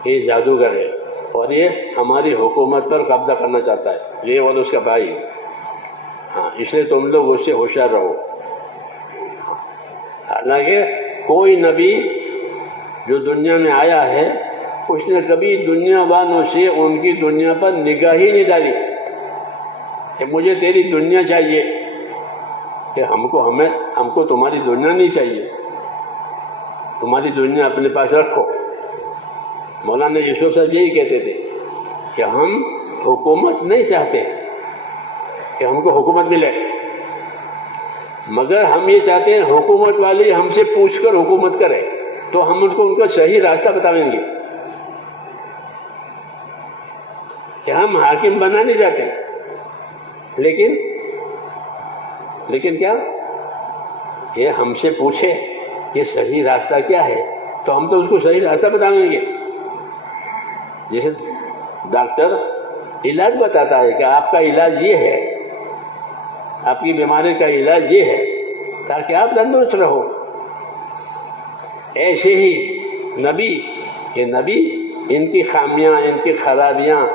یہ جادوگر ہے اور یہ ہماری حکومت پر قبضہ کرنا چاہتا ہے، یہ اور اس کا بھائی. ہاں، اس لیے تم لوگ اس سے ہوشیار رہو. حالانکہ کوئی نبی جو دنیا میں آیا ہے اس نے کبھی دنیا والوں سے ان کی دنیا پر نگاہ ہی نہیں ڈالی کہ مجھے تیری دنیا چاہیے، کہ ہم کو تمہاری دنیا نہیں چاہیے، تمہاری دنیا اپنے پاس رکھو. مولانا یوسف صاحب یہی کہتے تھے کہ ہم حکومت نہیں چاہتے کہ ہم کو حکومت ملے، مگر ہم یہ چاہتے ہیں حکومت والے ہم سے پوچھ کر حکومت کرے تو ہم ان کا صحیح راستہ بتائیں گے. کہ ہم حاکم بننا نہیں چاہتے، لیکن کیا یہ ہم سے پوچھے کہ صحیح راستہ کیا ہے تو ہم تو اس کو صحیح راستہ بتائیں گے. جیسے ڈاکٹر علاج بتاتا ہے کہ آپ کا علاج یہ ہے، آپ کی بیماری کا علاج یہ ہے تاکہ آپ تندرست رہو. ایسے ہی نبی ان کی خامیاں، ان کی خرابیاں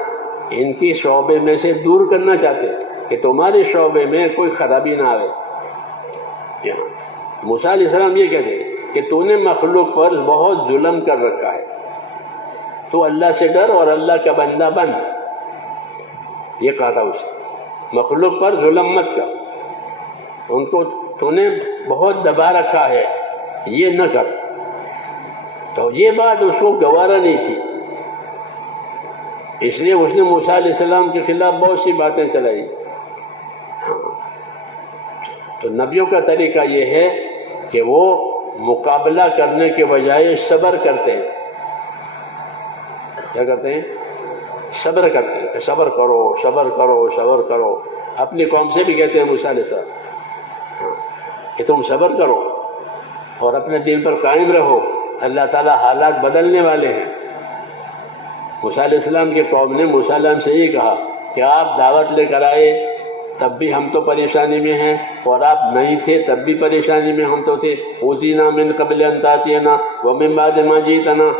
ان کی شعبے میں سے دور کرنا چاہتے کہ تمہارے شعبے میں کوئی خرابی نہ آئے. یہاں موسیٰ علیہ السلام یہ کہتے ہیں کہ تو نے مخلوق پر بہت ظلم کر رکھا ہے، تو اللہ سے ڈر اور اللہ کا بندہ بن. یہ کہا تھا اسے، مخلوق پر ظلم مت کر، ان کو تو نے بہت دبا رکھا ہے، یہ نہ کر. تو یہ بات اس کو گوارا نہیں تھی، اس لیے اس نے موسیٰ علیہ السلام کے خلاف بہت سی باتیں چلائی. تو نبیوں کا طریقہ یہ ہے کہ وہ مقابلہ کرنے کے بجائے صبر کرتے ہیں. کیا کرتے ہیں؟ صبر کرتے ہیں. صبر کرو، صبر کرو، صبر کرو. اپنی قوم سے بھی کہتے ہیں موسیٰ علیہ السلام کہ تم صبر کرو اور اپنے دین پر قائم رہو، اللہ تعالیٰ حالات بدلنے والے ہیں. موسیٰ علیہ السلام کے قوم نے موسیٰ علیہ السلام سے یہ کہا کہ آپ دعوت لے کر آئے تب بھی ہم تو پریشانی میں ہیں، اور آپ نہیں تھے تب بھی پریشانی میں ہم تو تھے. اوذینا من قبل ان تأتینا ومن بعد ما جئتنا،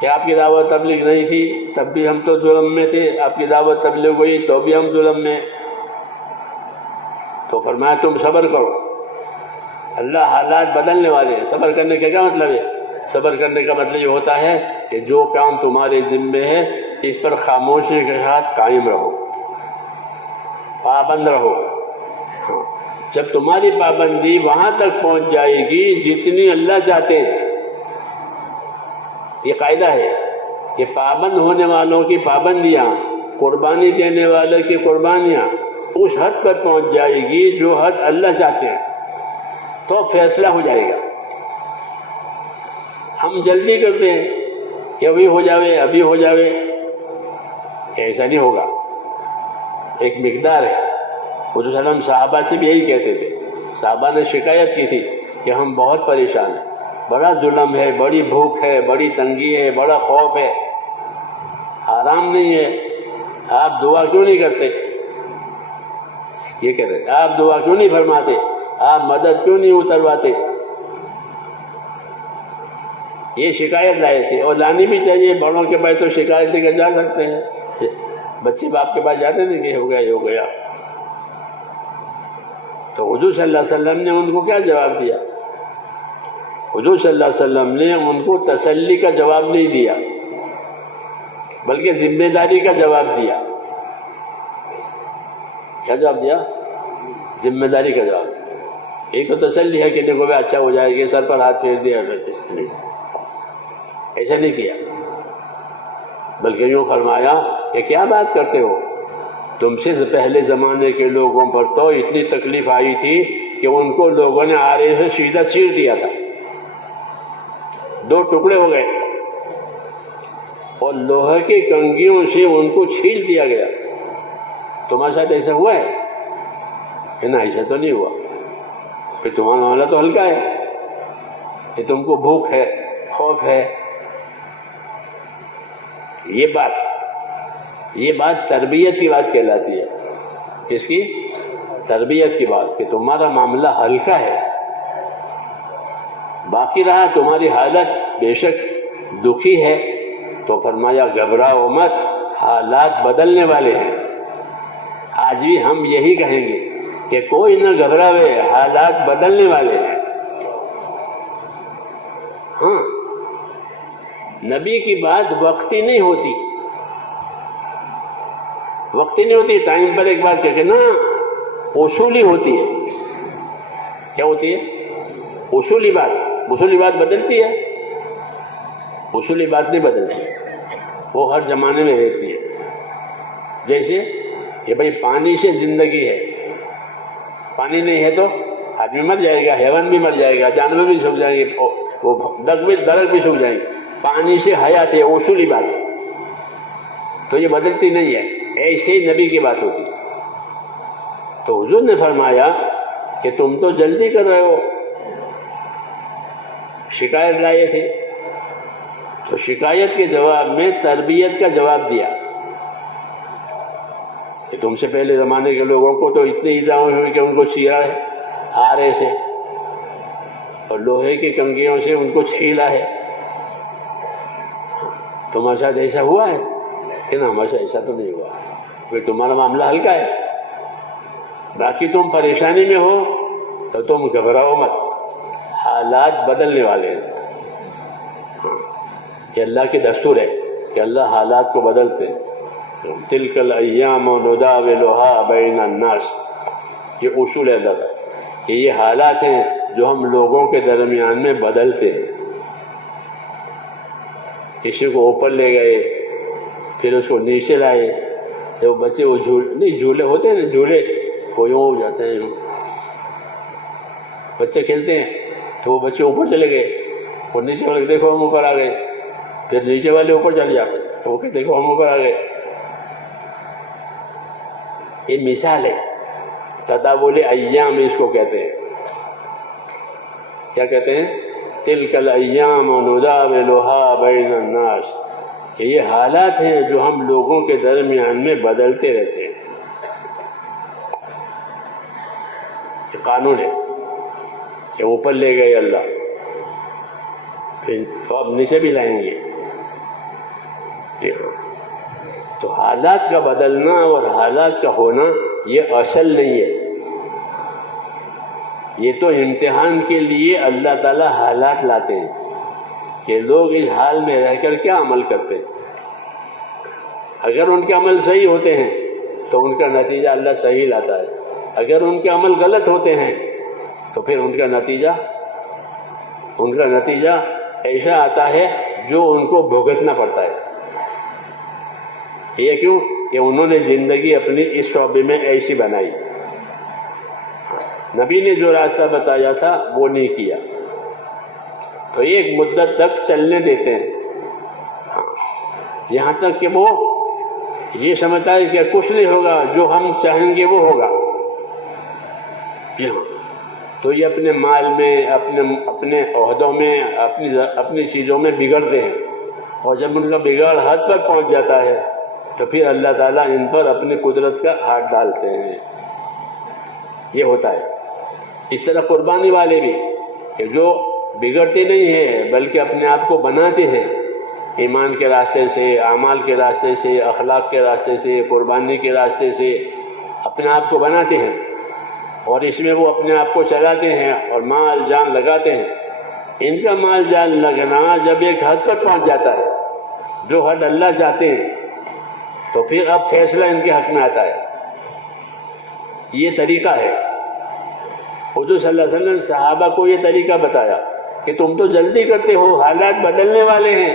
کہ آپ کی دعوت تبلیغ نہیں تھی تب بھی ہم تو ظلم میں تھے، آپ کی دعوت تبلیغ ہوئی تو بھی ہم ظلم میں. تو فرمایا تم صبر کرو، اللہ حالات بدلنے والے ہیں. صبر کرنے کا کیا مطلب ہے؟ صبر کرنے کا مطلب یہ ہوتا ہے کہ جو کام تمہارے ذمے ہے اس پر خاموشی کے ساتھ قائم رہو، پابند رہو. جب تمہاری پابندی وہاں تک پہنچ جائے گی جتنی اللہ چاہتے ہیں. یہ قاعدہ ہے کہ پابند ہونے والوں کی پابندیاں، قربانی دینے والے کی قربانیاں اس حد پر پہنچ جائے گی جو حد اللہ چاہتے ہیں، تو فیصلہ ہو جائے گا. ہم جلدی کرتے ہیں کہ ابھی ہو جاوے، ابھی ہو جاوے. ایسا نہیں ہوگا، ایک مقدار ہے. حضور صلی اللہ علیہ وسلم صحابہ سے بھی یہی کہتے تھے. صحابہ نے شکایت کی تھی کہ ہم بہت پریشان ہیں، بڑا ظلم ہے، بڑی بھوک ہے، بڑی تنگی ہے، بڑا خوف ہے، آرام نہیں ہے، آپ دعا کیوں نہیں کرتے؟ یہ کہہ رہے آپ دعا کیوں نہیں فرماتے، آپ مدد کیوں نہیں اترواتے؟ یہ شکایت لائے تھے، اور لانی بھی چاہیے. بڑوں کے پاس تو شکایت لے کر جا سکتے ہیں، بچے باپ کے پاس جاتے تھے کہ ہو گیا یہ ہو گیا. تو حضور صلی اللہ علیہ وسلم نے ان کو کیا جواب دیا؟ حضور صلی اللہ علیہ وسلم نے ان کو تسلی کا جواب نہیں دیا بلکہ ذمہ داری کا جواب دیا. کیا جواب دیا؟ ذمہ داری کا جواب. ایک تو تسلی ہے کہ دیکھو بھائی اچھا ہو جائے گا، سر پر ہاتھ پھیر دیا، ایسا نہیں کیا، بلکہ یوں فرمایا کہ کیا بات کرتے ہو، تم سے پہلے زمانے کے لوگوں پر تو اتنی تکلیف آئی تھی کہ ان کو لوگوں نے آرے سے سیدھا چیر دیا تھا، 2 ٹکڑے ہو گئے، اور لوہے کی کنگھیوں سے ان کو چھیل دیا گیا. تمہارے ساتھ ایسا ہوا ہے کہ نہ؟ ایسا تو نہیں ہوا. کہ تمہارا معاملہ تو ہلکا ہے کہ تم کو بھوک ہے، خوف ہے. یہ بات تربیت کی بات کہلاتی ہے. کس کی؟ تربیت کی بات، کہ تمہارا معاملہ ہلکا ہے. باقی رہا تمہاری حالت بے شک دکھی ہے، تو فرمایا گھبراؤ مت، حالات بدلنے والے ہیں. آج بھی ہم یہی کہیں گے کہ کوئی نہ گھبراوے، حالات بدلنے والے ہیں. ہاں، نبی کی بات وقتی نہیں ہوتی، وقتی نہیں ہوتی. ٹائم پر ایک بات کہنا اصولی ہوتی ہے. کیا ہوتی ہے؟ اصولی بات. اصولی بات بدلتی ہے؟ اصولی بات نہیں بدلتی، وہ ہر زمانے میں رہتی ہے. جیسے کہ بھائی پانی سے زندگی ہے، پانی نہیں ہے تو آدمی مر جائے گا، حیوان بھی مر جائے گا، جانور بھی سوکھ جائیں گے، وہ درخت بھی سوکھ جائیں گے. پانی سے حیات ہے، اصولی بات ہے، تو یہ بدلتی نہیں ہے. ایسے ہی نبی کی بات ہوتی. تو حضور نے فرمایا کہ تم تو جلدی کر رہے ہو، شکایت لائے تھے، تو شکایت کے جواب میں تربیت کا جواب دیا کہ تم سے پہلے زمانے کے لوگوں کو تو اتنے ایذاؤں ہوئے کہ ان کو چیرا ہے آرے سے، اور لوہے کی کنگھیوں سے ان کو چھیلا ہے. تمہارے ساتھ ایسا ہوا ہے کہ نہ؟ ہمارے ساتھ ایسا تو نہیں ہوا. پھر تمہارا معاملہ ہلکا ہے. باقی تم پریشانی میں ہو تو تم گھبراؤ مت، حالات بدلنے والے ہیں، کہ اللہ کی دستور ہے کہ اللہ حالات کو بدلتے ہیں۔ تلک الایام نداولها بین الناس، یہ اصول ہے اللہ کا کہ یہ حالات ہیں جو ہم لوگوں کے درمیان میں بدلتے ہیں۔ کسی کو اوپر لے گئے، پھر اس کو نیچے لائے، تو بچے وہ جھولے ہوتے ہیں نا، جھولے وہ یوں ہو جاتے ہیں، بچے کھیلتے ہیں تو وہ بچے اوپر چلے گئے، اور نیچے والے دیکھو ہم اوپر آ گئے، پھر نیچے والے اوپر چلے جاتے تو وہ کہتے دیکھو ہم اوپر آ گئے۔ یہ مثال ہے، تداول ایام اس کو کہتے ہیں۔ کیا کہتے ہیں؟ تلک الایام نداولها بین الناس، کہ یہ حالات ہیں جو ہم لوگوں کے درمیان میں بدلتے رہتے ہیں۔ یہ قانون ہے کہ اوپر لے گئے اللہ، پھر تو اب نیچے بھی لائیں گے۔ تو حالات کا بدلنا اور حالات کا ہونا یہ اصل نہیں ہے، یہ تو امتحان کے لیے اللہ تعالیٰ حالات لاتے ہیں کہ لوگ اس حال میں رہ کر کیا عمل کرتے ہیں۔ اگر ان کے عمل صحیح ہوتے ہیں تو ان کا نتیجہ اللہ صحیح لاتا ہے، اگر ان کے عمل غلط ہوتے ہیں تو پھر ان کا نتیجہ ایسا آتا ہے جو ان کو بھگتنا پڑتا ہے۔ یہ کیوں؟ کہ انہوں نے زندگی اپنی اس شعبے میں ایسی بنائی، نبی نے جو راستہ بتایا تھا وہ نہیں کیا، تو ایک مدت تک چلنے دیتے ہیں، یہاں تک کہ وہ یہ سمجھتا ہے کہ کچھ نہیں ہوگا، جو ہم چاہیں گے وہ ہوگا۔ تو یہ اپنے مال میں، اپنے عہدوں میں، اپنی چیزوں میں بگڑتے ہیں، اور جب ان کا بگاڑ حد پر پہنچ جاتا ہے تو پھر اللہ تعالیٰ ان پر اپنی قدرت کا ہاتھ ڈالتے ہیں۔ یہ ہوتا ہے۔ اس طرح قربانی والے بھی کہ جو بگڑتے نہیں ہیں بلکہ اپنے آپ کو بناتے ہیں، ایمان کے راستے سے، اعمال کے راستے سے، اخلاق کے راستے سے، قربانی کے راستے سے اپنے آپ کو بناتے ہیں، اور اس میں وہ اپنے آپ کو چلاتے ہیں اور مال جان لگاتے ہیں۔ ان کا مال جان لگنا جب ایک حد پر پہنچ جاتا ہے، جو حد اللہ چاہتے ہیں، تو پھر اب فیصلہ ان کے حق میں آتا ہے۔ یہ طریقہ ہے۔ حضور صلی اللہ علیہ وسلم نے صحابہ کو یہ طریقہ بتایا کہ تم تو جلدی کرتے ہو، حالات بدلنے والے ہیں،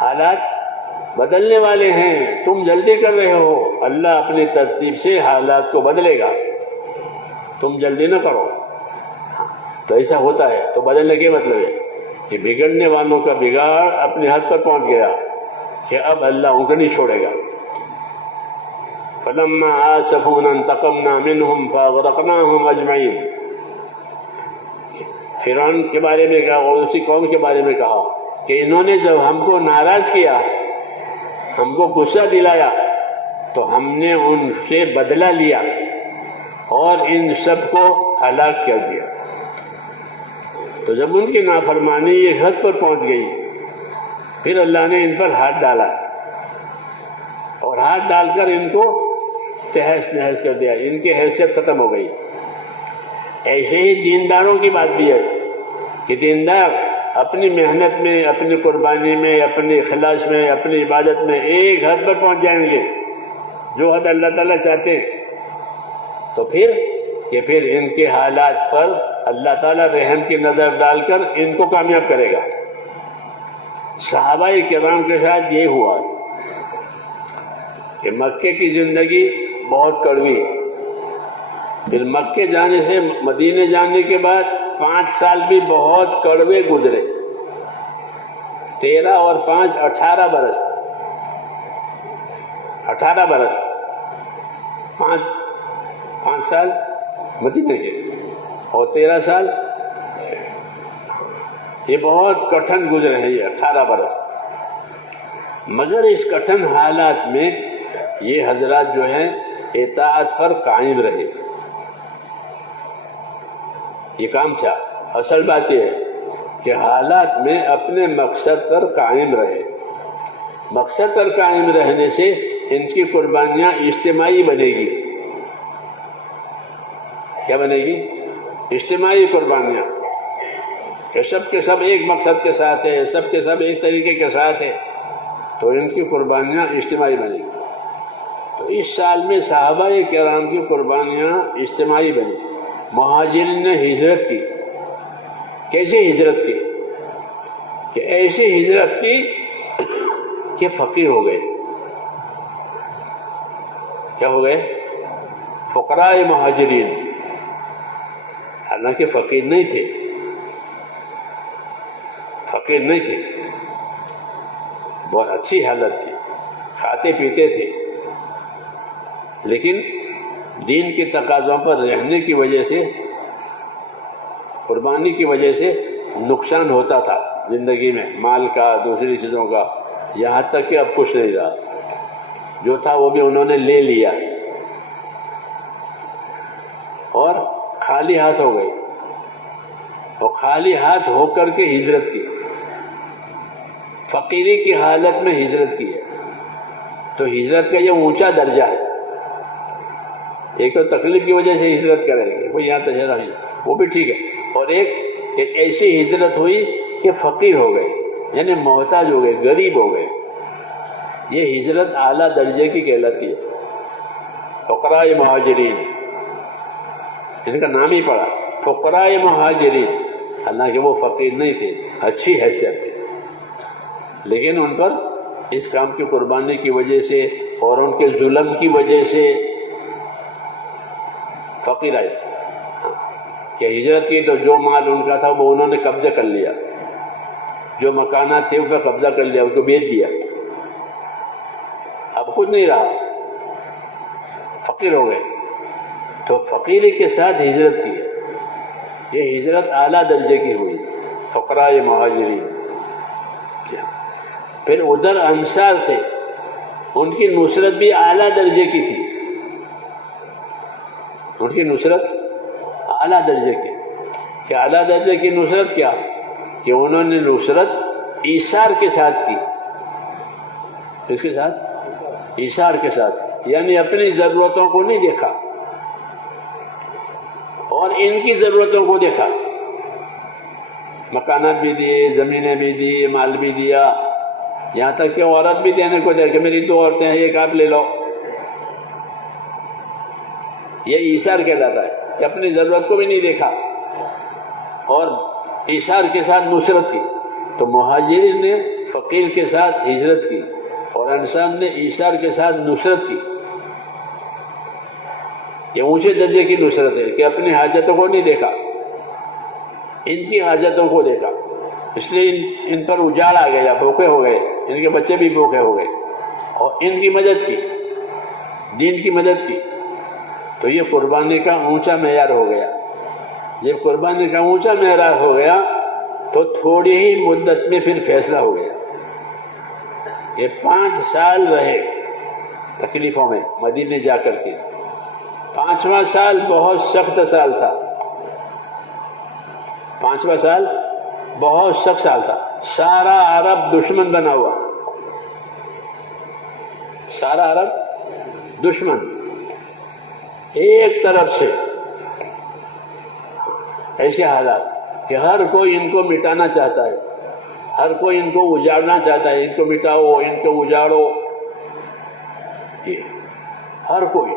حالات بدلنے والے ہیں، تم جلدی کر رہے ہو، اللہ اپنی ترتیب سے حالات کو بدلے گا، تم جلدی نہ کرو۔ تو ایسا ہوتا ہے۔ تو بدلنے کے مطلب ہے کہ بگڑنے والوں کا بگاڑ اپنے حد پر پہنچ گیا کہ اب اللہ ان کو نہیں چھوڑے گا۔ فَلَمَّا آسَفُونَا انتَقَمْنَا مِنْهُمْ فَأَغْرَقْنَاهُمْ أَجْمَعِينَ۔ فرعون کے بارے میں کہا اور اسی قوم کے بارے میں کہا کہ انہوں نے جب ہم کو ناراض کیا، ہم کو غصہ دلایا، تو ہم نے ان سے بدلہ لیا اور ان سب کو ہلاک کر دیا۔ تو جب ان کی نافرمانی یہ حد پر پہنچ گئی، پھر اللہ نے ان پر ہاتھ ڈالا اور ہاتھ ڈال کر ان کو تہس نہس کر دیا، ان کی حیثیت ختم ہو گئی۔ ایسے ہی دینداروں کی بات بھی ہے کہ دیندار اپنی محنت میں، اپنی قربانی میں، اپنے اخلاص میں، اپنی عبادت میں ایک حد پر پہنچ جائیں گے جو حد اللہ تعالیٰ چاہتے ہیں، تو پھر ان کے حالات پر اللہ تعالیٰ رحم کی نظر ڈال کر ان کو کامیاب کرے گا۔ صحابہ کرام کے ساتھ یہ ہوا کہ مکے کی زندگی بہت کڑوی، پھر مکے جانے سے مدینے جانے کے بعد 5 سال بھی بہت کڑوے گزرے، 13 اور 5 18 برس، 18 برس، 5 سال مدینے کے اور 13 سال، یہ بہت کٹھن گزرے ہیں یہ 18 برس۔ مگر اس کٹھن حالات میں یہ حضرات جو ہیں اطاعت پر قائم رہے۔ یہ کام تھا، اصل بات یہ ہے کہ حالات میں اپنے مقصد پر قائم رہے۔ مقصد پر قائم رہنے سے ان کی قربانیاں اجتماعی بنے گی۔ کیا بنے گی؟ اجتماعی قربانیاں کہ سب کے سب ایک مقصد کے ساتھ ہے، سب کے سب ایک طریقے کے ساتھ ہے، تو ان کی قربانیاں اجتماعی بنی۔ تو اس سال میں صحابہ کرام کی قربانیاں اجتماعی بنی۔ مہاجرین نے ہجرت کی۔ کیسے ہجرت کی؟ کہ ایسی ہجرت کی کہ فقیر ہو گئے۔ کیا ہو گئے؟ فقراء مہاجرین، حالانکہ فقیر نہیں تھے، فقیر نہیں تھے، بہت اچھی حالت تھی، کھاتے پیتے تھے، لیکن دین کے تقاضوں پر رہنے کی وجہ سے، قربانی کی وجہ سے نقصان ہوتا تھا زندگی میں، مال کا، دوسری چیزوں کا، یہاں تک کہ اب کچھ نہیں رہا، جو تھا وہ بھی انہوں نے لے لیا اور خالی ہاتھ ہو گئے، اور خالی ہاتھ ہو کر کے ہجرت کی، فقیری کی حالت میں ہجرت کی ہے۔ تو ہجرت کا یہ اونچا درجہ ہے۔ ایک تو تکلیف کی وجہ سے ہجرت کریں گے، وہ یہاں تشہرا نہیں، وہ بھی ٹھیک ہے، اور ایک ایسی ہجرت ہوئی کہ فقیر ہو گئے، یعنی محتاج ہو گئے، غریب ہو گئے، یہ ہجرت اعلیٰ درجے کی کہلاتی ہے۔ فقراء مہاجرین، اس کا نام ہی پڑا فقراء مہاجرین، حالانکہ وہ فقیر نہیں تھے، اچھی حیثیت تھی، لیکن ان پر اس کام کی قربانی کی وجہ سے اور ان کے ظلم کی وجہ سے فقیر آئے کہ ہجرت کی، تو جو مال ان کا تھا وہ انہوں نے قبضہ کر لیا، جو مکانات تھے ان پہ قبضہ کر لیا، ان کو بیچ دیا، اب کچھ نہیں رہا، فقیر ہو گئے۔ تو فقیری کے ساتھ ہجرت کی ہے، یہ ہجرت اعلیٰ درجے کی ہوئی، فقراء مہاجرین۔ پھر ادھر انصار تھے، ان کی نصرت بھی اعلیٰ درجے کی تھی، ان کی نصرت اعلیٰ درجے کی۔ کہ اعلیٰ درجے کی نصرت کیا؟ کہ انہوں نے نصرت ایثار کے ساتھ کی۔ کس کے ساتھ؟ ایثار کے ساتھ، یعنی اپنی ضرورتوں کو نہیں دیکھا اور ان کی ضرورتوں کو دیکھا، مکانات بھی دیے، زمینیں بھی دی، مال بھی دیا، یہاں تک کہ عورت بھی دینے کو دے کہ میری 2 عورتیں ہیں، ایک آپ لے لو۔ یہ ایثار کہلاتا ہے کہ اپنی ضرورت کو بھی نہیں دیکھا اور ایثار کے ساتھ نصرت کی۔ تو مہاجرین نے فقیر کے ساتھ ہجرت کی اور انصار نے ایثار کے ساتھ نصرت کی۔ یہ اونچے درجے کی نصرت ہے کہ اپنی حاجتوں کو نہیں دیکھا، ان کی حاجتوں کو دیکھا، اس لیے ان پر اجاڑ آ گیا، بھوکے ہو گئے، ان کے بچے بھی بھوکے ہو گئے، اور ان کی مدد کی، دین کی مدد کی۔ تو یہ قربانی کا اونچا معیار ہو گیا۔ جب قربانی کا اونچا معیار ہو گیا تو تھوڑی ہی مدت میں پھر فیصلہ ہو گیا۔ یہ 5 سال رہے تکلیفوں میں مدینے جا کر کے۔ 5واں سال بہت سخت سال تھا، 5واں سال بہت سخت سال تھا۔ سارا عرب دشمن بنا ہوا، سارا عرب دشمن، ایک طرف سے ایسے حالات کہ ہر کوئی ان کو مٹانا چاہتا ہے، ہر کوئی ان کو اجاڑنا چاہتا ہے، ان کو مٹاؤ، ان کو اجاڑو، ہر کوئی۔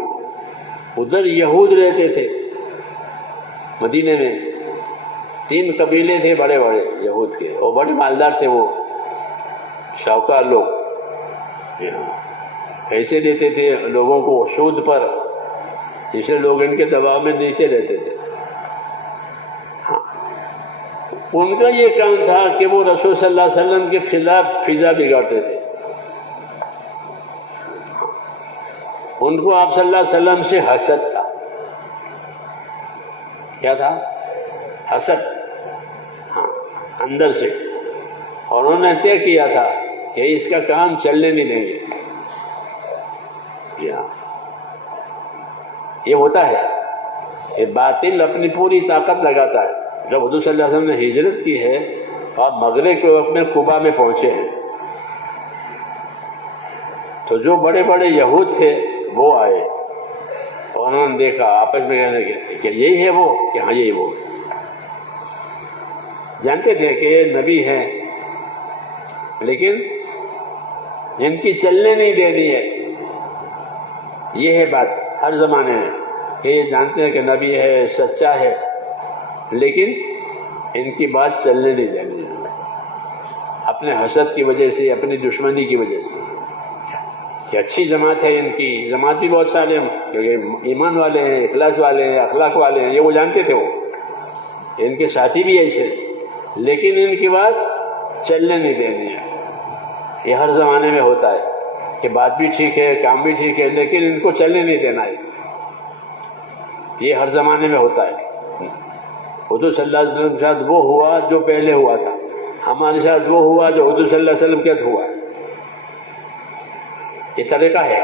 ادھر یہود رہتے تھے مدینے میں، 3 قبیلے تھے بڑے بڑے یہود کے، اور بڑے مالدار تھے، وہ شاہکار لوگ، ایسے دیتے تھے لوگوں کو سود پر، جسے لوگ ان کے دباؤ میں نیچے رہتے تھے۔ ان کا یہ کام تھا کہ وہ رسول صلی اللہ علیہ وسلم کے خلاف فضا بگاڑتے تھے۔ ان کو آپ صلی اللہ علیہ وسلم سے حسد تھا۔ کیا تھا؟ حسد، ہاں، اندر سے، اور انہوں نے طے کیا تھا کہ اس کا کام چلنے نہیں دیں گے۔ یہ ہوتا ہے کہ باطل اپنی پوری طاقت لگاتا ہے۔ جب حضور صلی اللہ علیہ وسلم نے ہجرت کی ہے اور مغرب کے وقت میں قبا میں پہنچے ہیں، تو جو بڑے بڑے یہود تھے وہ آئے اور انہوں نے دیکھا آپس میں کہنے لگے کہ یہی ہے وہ، کہ ہاں یہی وہ ہے۔ جانتے تھے کہ یہ نبی ہے، لیکن ان کی چلنے نہیں دینی ہے۔ یہ ہے بات ہر زمانے میں کہ یہ جانتے ہیں کہ نبی ہے، سچا ہے، لیکن ان کی بات چلنے نہیں دینی ہے، اپنے حسد کی وجہ سے، اپنی دشمنی کی وجہ سے۔ کہ اچھی جماعت ہے، ان کی جماعت بھی بہت سارے کیونکہ ایمان والے ہیں، اخلاص والے ہیں، اخلاق والے ہیں، یہ وہ جانتے تھے، وہ ان کے ساتھی بھی ایسے، لیکن ان کی بات چلنے نہیں دینی ہے۔ یہ ہر زمانے میں ہوتا ہے کہ بات بھی ٹھیک ہے، کام بھی ٹھیک ہے، لیکن ان کو چلنے نہیں دینا ہے۔ یہ ہر زمانے میں ہوتا ہے۔ حضور صلی اللہ علیہ وسلم کے ساتھ وہ ہوا جو پہلے ہوا تھا، ہمارے ساتھ وہ ہوا جو حضور صلی اللہ علیہ وسلم کے ساتھ ہوا۔ یہ طریقہ ہے۔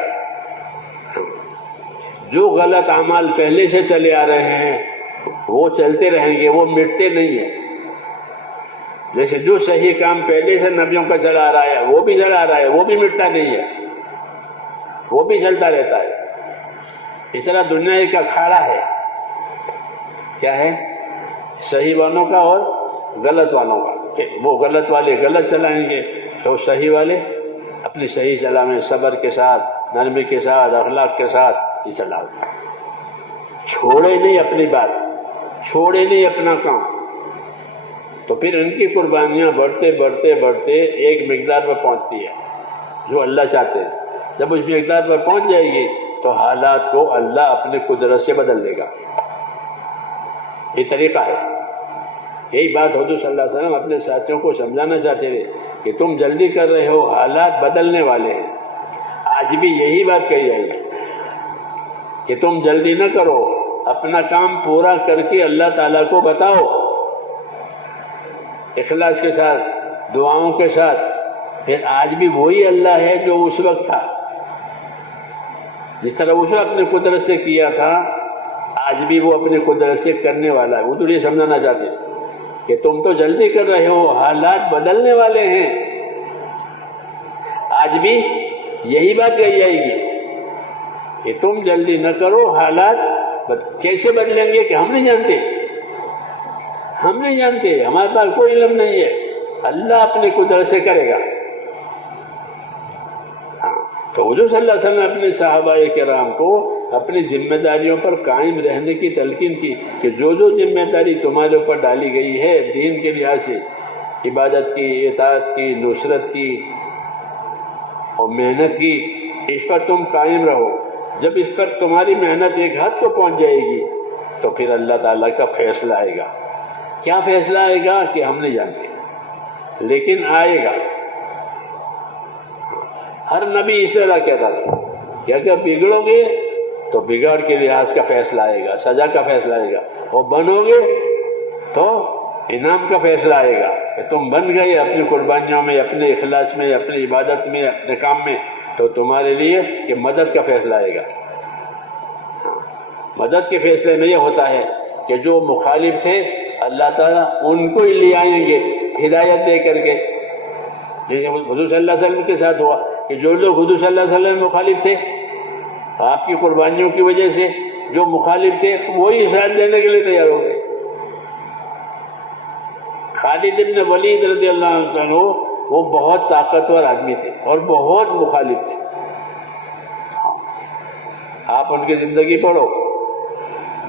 جو غلط اعمال پہلے سے چلے آ رہے ہیں وہ چلتے رہیں گے، وہ مٹتے نہیں ہیں۔ جیسے جو صحیح کام پہلے سے نبیوں کا چلا آ رہا ہے وہ بھی چلا آ رہا ہے، وہ بھی مٹتا نہیں ہے، وہ بھی چلتا رہتا ہے۔ اس طرح دنیا ایک اکھاڑا ہے، کیا ہے؟ صحیح والوں کا اور غلط والوں کا۔ کہ وہ غلط والے غلط چلائیں گے تو صحیح والے اپنی صحیح چلائیں، صبر کے ساتھ، نرمی کے ساتھ، اخلاق کے ساتھ یہ چلاؤ۔ چھوڑے نہیں اپنی بات، چھوڑے نہیں اپنا کام، تو پھر ان کی قربانیاں بڑھتے بڑھتے بڑھتے ایک مقدار پر پہنچتی ہے جو اللہ چاہتے ہیں۔ جب اس مقدار پر پہنچ جائے گی تو حالات کو اللہ اپنے قدرت سے بدل دے گا۔ یہ طریقہ ہے۔ یہی بات حضور صلی اللہ علیہ وسلم اپنے ساتھیوں کو سمجھانا چاہتے تھے کہ تم جلدی کر رہے ہو، حالات بدلنے والے ہیں۔ آج بھی یہی بات کہی جائے گی کہ تم جلدی نہ کرو، اپنا کام پورا کر کے اللہ تعالیٰ کو بتاؤ، اخلاص کے ساتھ، دعاؤں کے ساتھ۔ پھر آج بھی وہی اللہ ہے جو اس وقت تھا، جس طرح اس وقت اپنے قدرت سے کیا تھا، آج بھی وہ اپنے قدرت سے کرنے والا ہے۔ وہ تو یہ سمجھانا چاہتے ہیں کہ تم تو جلدی کر رہے ہو، حالات بدلنے والے ہیں۔ آج بھی یہی بات کہی جائے گی کہ تم جلدی نہ کرو، حالات کیسے بدلیں گے کہ ہم نہیں جانتے، ہم نہیں جانتے، ہمارے پاس کوئی علم نہیں ہے، اللہ اپنی قدرت سے کرے گا۔ تو حضور صلی اللہ علیہ وسلم نے اپنے صحابہ کرام کو اپنی ذمہ داریوں پر قائم رہنے کی تلقین کی کہ جو جو ذمہ داری تمہارے اوپر ڈالی گئی ہے دین کے لحاظ سے، عبادت کی، اطاعت کی، نصرت کی اور محنت کی، اس پر تم قائم رہو۔ جب اس پر تمہاری محنت ایک حد کو پہنچ جائے گی تو پھر اللہ تعالیٰ کا فیصلہ آئے گا۔ کیا فیصلہ آئے گا کہ ہم نہیں جانتے، لیکن آئے گا۔ ہر نبی اس طرح کہتا تھا کہ اگر بگڑو گے تو بگاڑ کے لحاظ کا فیصلہ آئے گا، سزا کا فیصلہ آئے گا، اور بنو گے تو انعام کا فیصلہ آئے گا کہ تم بن گئے اپنی قربانیوں میں، اپنے اخلاص میں، اپنی عبادت میں، اپنے کام میں، تو تمہارے لیے کہ مدد کا فیصلہ آئے گا۔ مدد کے فیصلے میں یہ ہوتا ہے کہ جو مخالف تھے اللہ تعالیٰ ان کو ہی لے آئیں گے ہدایت دے کر کے، جیسے حضور صلی اللہ علیہ وسلم کے ساتھ ہوا کہ جو لوگ حضور صلی اللہ علیہ وسلم مخالف تھے، آپ کی قربانیوں کی وجہ سے جو مخالف تھے وہی ساتھ دینے کے لیے تیار ہو گئے۔ خالد ابن ولید رضی اللہ عنہ وہ بہت طاقتور آدمی تھے اور بہت مخالف تھے۔ آپ ان کی زندگی پڑھو،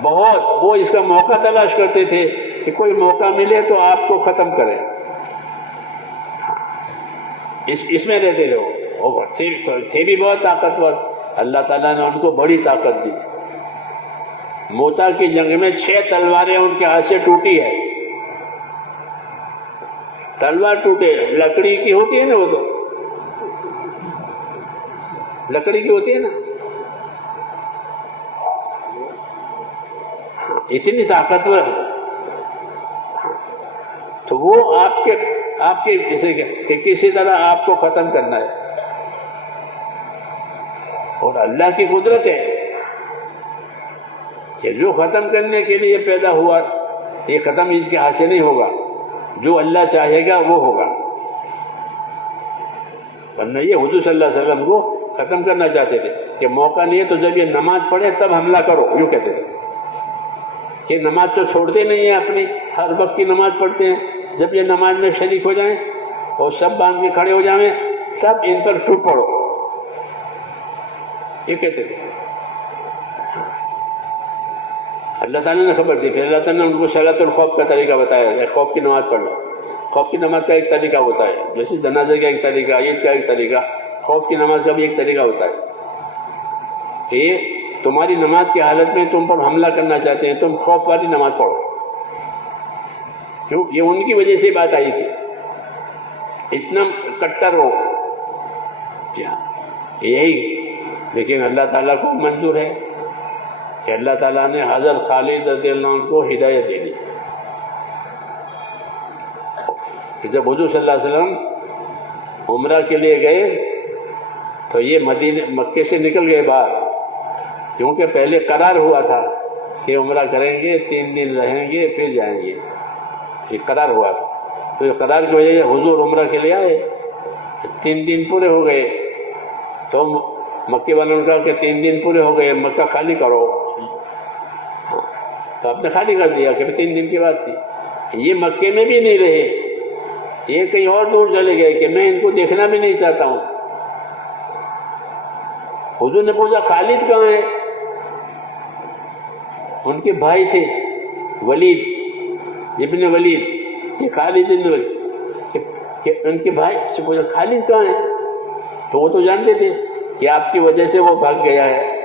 بہت وہ اس کا موقع تلاش کرتے تھے کہ کوئی موقع ملے تو آپ کو ختم کریں، اس میں رہتے تھے وہ تھے بھی بہت طاقتور۔ اللہ تعالیٰ نے ان کو بڑی طاقت دی تھی۔ موتا کی جنگ میں 6 تلواریں ان کے ہاتھ سے ٹوٹی ہے۔ تلوار ٹوٹے، لکڑی کی ہوتی ہے نا، وہ تو لکڑی کی ہوتی ہے نا، اتنی طاقتور، تو وہ آپ کے کسی طرح آپ کو ختم کرنا ہے، اور اللہ کی قدرت ہے کہ جو ختم کرنے کے لیے پیدا ہوا یہ ختم اس کے ہاتھ سے نہیں ہوگا، جو اللہ چاہے گا وہ ہوگا۔ ورنہ یہ حضور صلی اللہ علیہ وسلم کو ختم کرنا چاہتے تھے، کہ موقع نہیں ہے تو جب یہ نماز پڑھے تب حملہ کرو، یوں کہتے تھے کہ نماز تو چھوڑتے نہیں ہیں اپنی، ہر وقت کی نماز پڑھتے ہیں، جب یہ نماز میں شریک ہو جائیں اور سب باندھ کے کھڑے ہو جائیں تب ان پر ٹوٹ پڑو، یہ کہتے تھے۔ اللہ تعالیٰ نے خبر دی، پھر اللہ تعالیٰ نے ان کو صلاۃ الخوف کا طریقہ بتایا ہے، خوف کی نماز پڑھ لو۔ خوف کی نماز کا ایک طریقہ ہوتا ہے، جیسے جنازے کا ایک طریقہ، عید کا ایک طریقہ، خوف کی نماز کا بھی ایک طریقہ ہوتا ہے۔ یہ تمہاری نماز کی حالت میں تم پر حملہ کرنا چاہتے ہیں، تم خوف والی نماز پڑھو، کیوں؟ یہ ان کی وجہ سے بات آئی تھی، اتنا کٹر ہو یہی۔ لیکن اللہ تعالیٰ کو منظور ہے کہ اللہ تعالیٰ نے حضرت خالد رضی اللہ عنہ کو ہدایت دے دی کہ جب حضور صلی اللہ علیہ وسلم عمرہ کے لیے گئے تو یہ مکے سے نکل گئے باہر، کیونکہ پہلے قرار ہوا تھا کہ عمرہ کریں گے، 3 دن رہیں گے پھر جائیں گے، یہ قرار ہوا تھا۔ تو یہ قرار کی وجہ سے حضور عمرہ کے لیے آئے، 3 دن پورے ہو گئے تو مکے والوں نے کہا کہ 3 دن پورے ہو گئے، مکہ خالی کرو، تو آپ نے خالی کر دیا کہ 3 دن کی بات تھی۔ یہ مکے میں بھی نہیں رہے، یہ کہیں اور دور چلے گئے کہ میں ان کو دیکھنا بھی نہیں چاہتا ہوں۔ حضور نے پوچھا خالد کہاں ہے؟ ان کے بھائی تھے ولید ابن ولید، یہ خالد ابن ولید، کہ ان کے بھائی سے پوچھا خالد کہاں ہے؟ تو وہ تو جانتے تھے کہ آپ کی وجہ سے وہ بھاگ گیا ہے،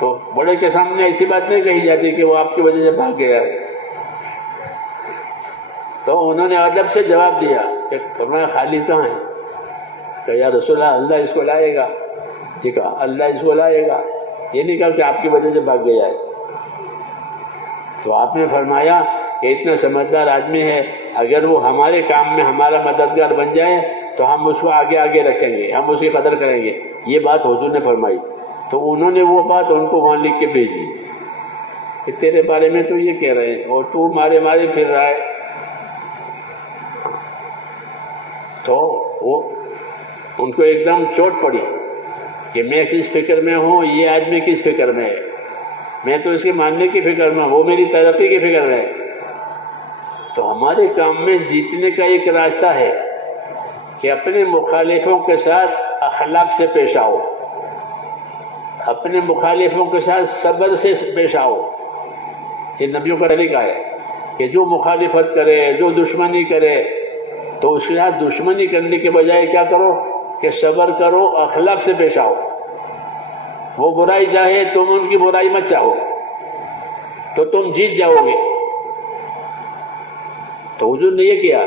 تو بڑے کے سامنے ایسی بات نہیں کہی جاتی کہ وہ آپ کی وجہ سے بھاگ گیا ہے۔ تو انہوں نے ادب سے جواب دیا کہ فرمایا خالد کہاں ہے؟ کہ یا رسول اللہ، اللہ اس کو لائے گا، ٹھیک ہے، اللہ اس کو لائے گا، یہ نہیں کہا کہ آپ کی وجہ سے بھاگ گیا ہے۔ تو آپ نے فرمایا کہ اتنا سمجھدار آدمی ہے، اگر وہ ہمارے کام میں ہمارا مددگار بن جائے تو ہم اس کو آگے آگے رکھیں گے، ہم اس کی قدر کریں گے، یہ بات حضور نے فرمائی۔ تو انہوں نے وہ بات ان کو وہاں لکھ کے بھیجی کہ تیرے بارے میں تو یہ کہہ رہے ہیں اور تو مارے مارے پھر رہا ہے۔ تو وہ ان کو ایک دم چوٹ پڑی کہ میں کس فکر میں ہوں، یہ آدمی کس فکر میں ہے، میں تو اس کے ماننے کی فکر میں ہوں، وہ میری ترقی کی فکر میں ہے۔ تو ہمارے کام میں جیتنے کا ایک راستہ ہے کہ اپنے مخالفوں کے ساتھ اخلاق سے پیش آؤ، اپنے مخالفوں کے ساتھ صبر سے پیش آؤ۔ یہ نبیوں کا طریقہ ہے کہ جو مخالفت کرے، جو دشمنی کرے، تو اس کے ساتھ دشمنی کرنے کے بجائے کیا کرو کہ صبر کرو، اخلاق سے پیش آؤ۔ وہ برائی چاہے تم ان کی برائی مت چاہو تو تم جیت جاؤ گے۔ تو حضور نے یہ کیا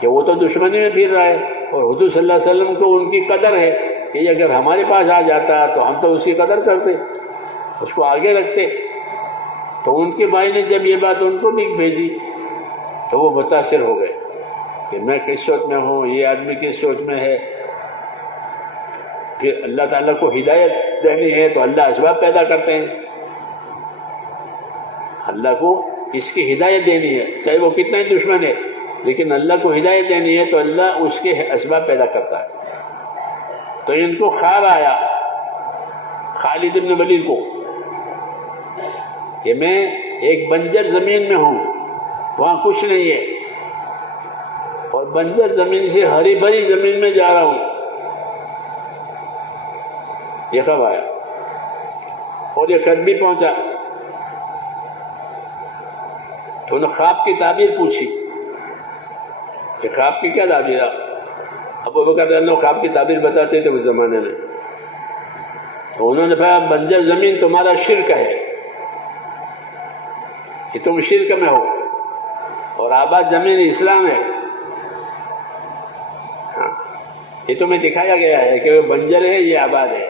کہ وہ تو دشمنی میں پھر رہا ہے، اور حضور صلی اللہ علیہ وسلم کو ان کی قدر ہے کہ یہ اگر ہمارے پاس آ جاتا تو ہم تو اس کی قدر کرتے، اس کو آگے رکھتے۔ تو ان کے بھائی نے جب یہ بات ان کو لکھ بھیجی تو وہ متاثر ہو گئے کہ میں کس سوچ میں ہوں، یہ آدمی کس سوچ میں ہے۔ پھر اللہ تعالیٰ کو ہدایت دینی ہے تو اللہ اسباب پیدا کرتے ہیں، اللہ کو اس کی ہدایت دینی ہے چاہے وہ کتنا ہی دشمن ہے، لیکن اللہ کو ہدایت دینی ہے تو اللہ اس کے اسباب پیدا کرتا ہے۔ تو ان کو خواب آیا خالد بن ولید کو کہ میں ایک بنجر زمین میں ہوں، وہاں کچھ نہیں ہے، اور بنجر زمین سے ہری بھری زمین میں جا رہا ہوں۔ یہ خواب آیا اور یہ خط بھی پہنچا۔ تو انہوں نے خواب کی تعبیر پوچھی کہ خواب کی کیا تعبیر ہے؟ ابو بکر رضی اللہ عنہ خواب کی تعبیر بتاتے تھے اس زمانے میں۔ تو انہوں نے کہا بنجر زمین تمہارا شرک ہے، کہ تم شرک میں ہو، اور آباد زمین اسلام ہے۔ یہ تمہیں دکھایا گیا ہے کہ وہ بنجر ہے، یہ آباد ہے۔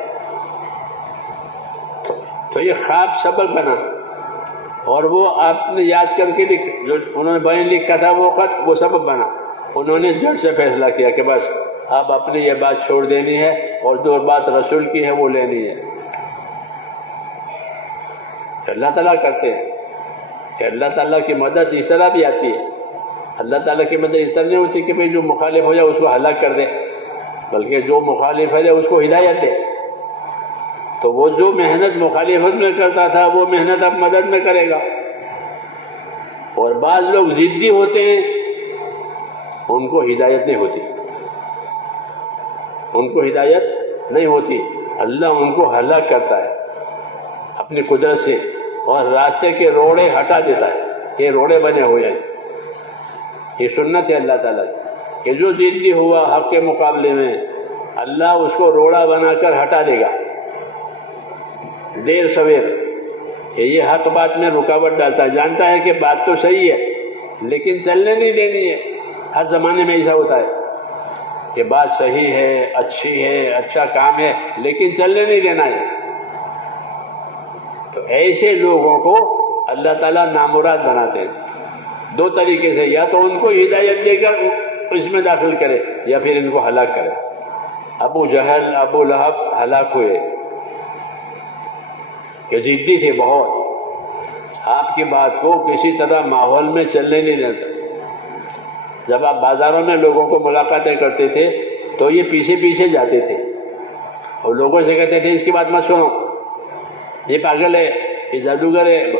تو یہ خواب سبب بنا، اور وہ آپ نے یاد کر کے جو انہوں نے بین لکھا تھا وہ خط، وہ سبب بنا۔ انہوں نے جڑ سے فیصلہ کیا کہ بس اب اپنی یہ بات چھوڑ دینی ہے اور جو بات رسول کی ہے وہ لینی ہے۔ اللہ تعالیٰ کرتے ہیں کہ اللہ تعالیٰ کی مدد اس طرح بھی آتی ہے۔ اللہ تعالیٰ کی مدد اس طرح نہیں ہوتی کہ بھئی جو مخالف ہو جائے اس کو ہلاک کر دے، بلکہ جو مخالف ہے اس کو ہدایت دے۔ تو وہ جو محنت مخالفت میں کرتا تھا وہ محنت اب مدد میں کرے گا. اور بعض لوگ ضدی ہوتے ہیں، ان کو ہدایت نہیں ہوتی، ان کو ہدایت نہیں ہوتی. اللہ ان کو ہلاک کرتا ہے اپنی قدرت سے، اور راستے کے روڑے ہٹا دیتا ہے. یہ روڑے بنے ہوئے ہیں، یہ سنت ہے اللہ تعالیٰ کی کہ جو ضدی ہوا حق کے مقابلے میں، اللہ اس کو روڑا بنا کر ہٹا دے گا دیر سویر. کہ یہ حق بات میں رکاوٹ ڈالتا ہے، جانتا ہے کہ بات تو صحیح ہے لیکن چلنے نہیں دینی ہے. ہر زمانے میں ایسا ہوتا ہے کہ بات صحیح ہے، اچھی ہے، اچھا کام ہے، لیکن چلنے نہیں دینا ہے. تو ایسے لوگوں کو اللہ تعالیٰ نامراد بناتے ہیں دو طریقے سے، یا تو ان کو ہدایت دے کر اس میں داخل کرے یا پھر ان کو ہلاک کرے. ابو جہل، ابو لہب ہلاک ہوئے کہ ضدی تھے بہت، آپ کی بات کو کسی طرح ماحول میں چلنے نہیں دیتا. جب آپ بازاروں میں لوگوں کو ملاقاتیں کرتے تھے تو یہ پیچھے پیچھے جاتے تھے اور لوگوں سے کہتے تھے اس کی بات مت سنو، یہ پاگل ہے، یہ جادوگر ہے،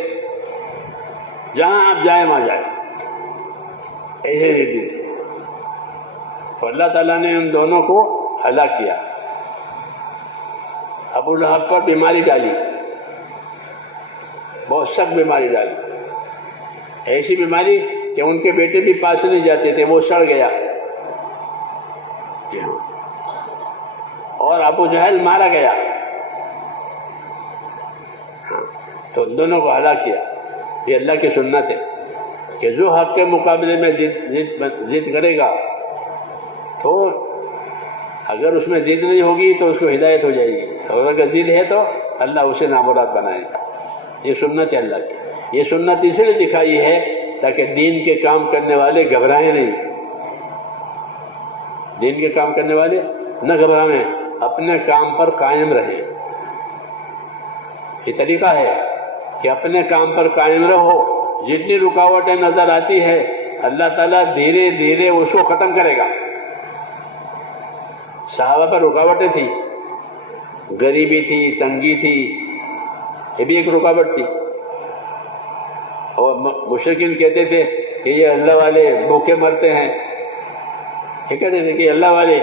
جہاں آپ جائیں وہاں جائیں. ایسے ضدی تھے. تو اللہ تعالیٰ نے ان دونوں کو ہلاک کیا. ابو لہب پر بیماری ڈالی، بہت سخت بیماری ڈالی، ایسی بیماری کہ ان کے بیٹے بھی پاس نہیں جاتے تھے، وہ سڑ گیا. اور ابو جہل مارا گیا. تو دونوں کو ہلاک کیا. یہ اللہ کی سنت ہے کہ جو حق کے مقابلے میں ضد کرے گا تو اگر اس میں ضد نہیں ہوگی تو اس کو ہدایت ہو جائے گی، اور اگر ضد ہے تو اللہ اسے نامراد بنائے گا. یہ سنت ہے اللہ کی. یہ سنت اس لیے دکھائی ہے تاکہ دین کے کام کرنے والے گھبرائیں نہیں. دین کے کام کرنے والے نہ گھبرائیں، اپنے کام پر قائم رہیں. یہ طریقہ ہے کہ اپنے کام پر قائم رہو. جتنی رکاوٹیں نظر آتی ہے اللہ تعالیٰ دھیرے دھیرے اس کو ختم کرے گا. صحابہ پر رکاوٹیں تھی، غریبی تھی، تنگی تھی، یہ بھی ایک رکاوٹ تھی. اور مشرکین کہتے تھے کہ یہ اللہ والے بھوکے مرتے ہیں. یہ کہتے تھے کہ اللہ والے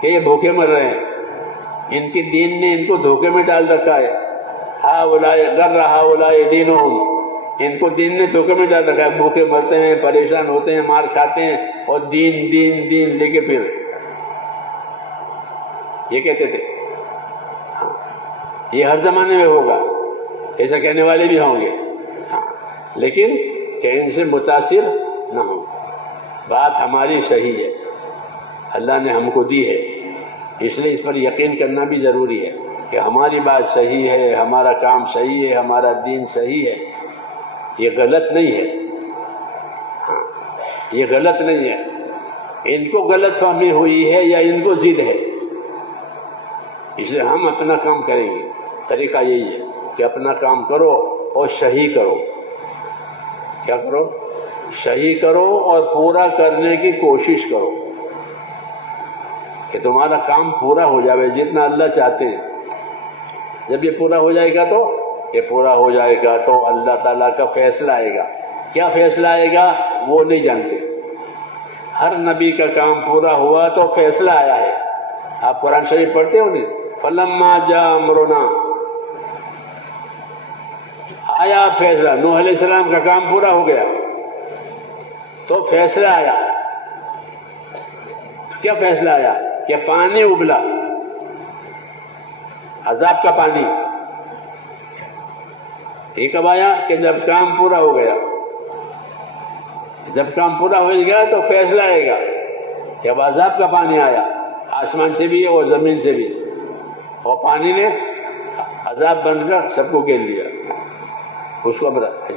کہ یہ بھوکے مر رہے ہیں، ان کی دین نے ان کو دھوکے میں ڈال رکھا ہے. دینہم، ان کو دین نے دھوکے میں ڈال رکھا ہے. بھوکے مرتے ہیں، پریشان ہوتے ہیں، مار کھاتے ہیں، اور دین دین دین لے کے پھر یہ کہتے تھے. یہ ہر زمانے میں ہوگا، ایسا کہنے والے بھی ہوں گے، لیکن کہ ان سے متاثر نہ ہو. بات ہماری صحیح ہے، اللہ نے ہم کو دی ہے، اس لیے اس پر یقین کرنا بھی ضروری ہے کہ ہماری بات صحیح ہے، ہمارا کام صحیح ہے، ہمارا دین صحیح ہے. یہ غلط نہیں ہے، یہ غلط نہیں ہے. ان کو غلط فہمی ہوئی ہے یا ان کو ضد ہے، اس لیے ہم اپنا کام کریں گے. طریقہ یہی ہے کہ اپنا کام کرو اور صحیح کرو. کیا کرو؟ صحیح کرو اور پورا کرنے کی کوشش کرو کہ تمہارا کام پورا ہو جائے جتنا اللہ چاہتے ہیں. جب یہ پورا ہو جائے گا تو یہ پورا ہو جائے گا تو اللہ تعالیٰ کا فیصلہ آئے گا. کیا فیصلہ آئے گا وہ نہیں جانتے. ہر نبی کا کام پورا ہوا تو فیصلہ آیا ہے. آپ قرآن شریف پڑھتے ہو نہیں؟ فلما جاء امرنا، آیا فیصلہ. نوح علیہ السلام کا کام پورا ہو گیا تو فیصلہ آیا. کیا فیصلہ آیا؟ کہ پانی ابلا، عذاب کا پانی. یہ کب آیا؟ کہ جب کام پورا ہو گیا. جب کام پورا ہو گیا تو فیصلہ آئے گا. جب عذاب کا پانی آیا، آسمان سے بھی اور زمین سے بھی، اور پانی نے عذاب بن کر سب کو گھیر لیا. اس کو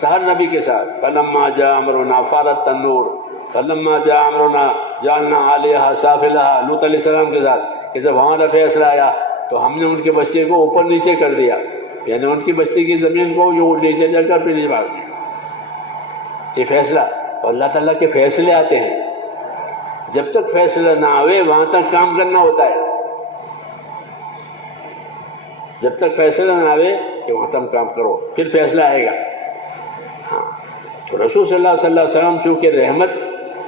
ہر نبی کے ساتھ فلما جاء امرنا فارت النور، فلما جاء امرنا جعلنا علیہا سافلہا. لوط علیہ السلام کے ساتھ کہ جب ہمارا فیصلہ آیا تو ہم نے ان کی بستی کو اوپر نیچے کر دیا، یعنی ان کی بستی کی زمین کو جو نیچے جا کر پھر نیچے بھاگ دیا. یہ فیصلہ. اور اللہ تعالیٰ کے فیصلے آتے ہیں، جب تک فیصلہ نہ آئے وہاں تک کام کرنا ہوتا ہے. جب تک فیصلہ نہ آئے کہ وہاں تم کام کرو پھر فیصلہ آئے گا. ہاں تو رسول صلی اللہ علیہ وسلم چونکہ رحمت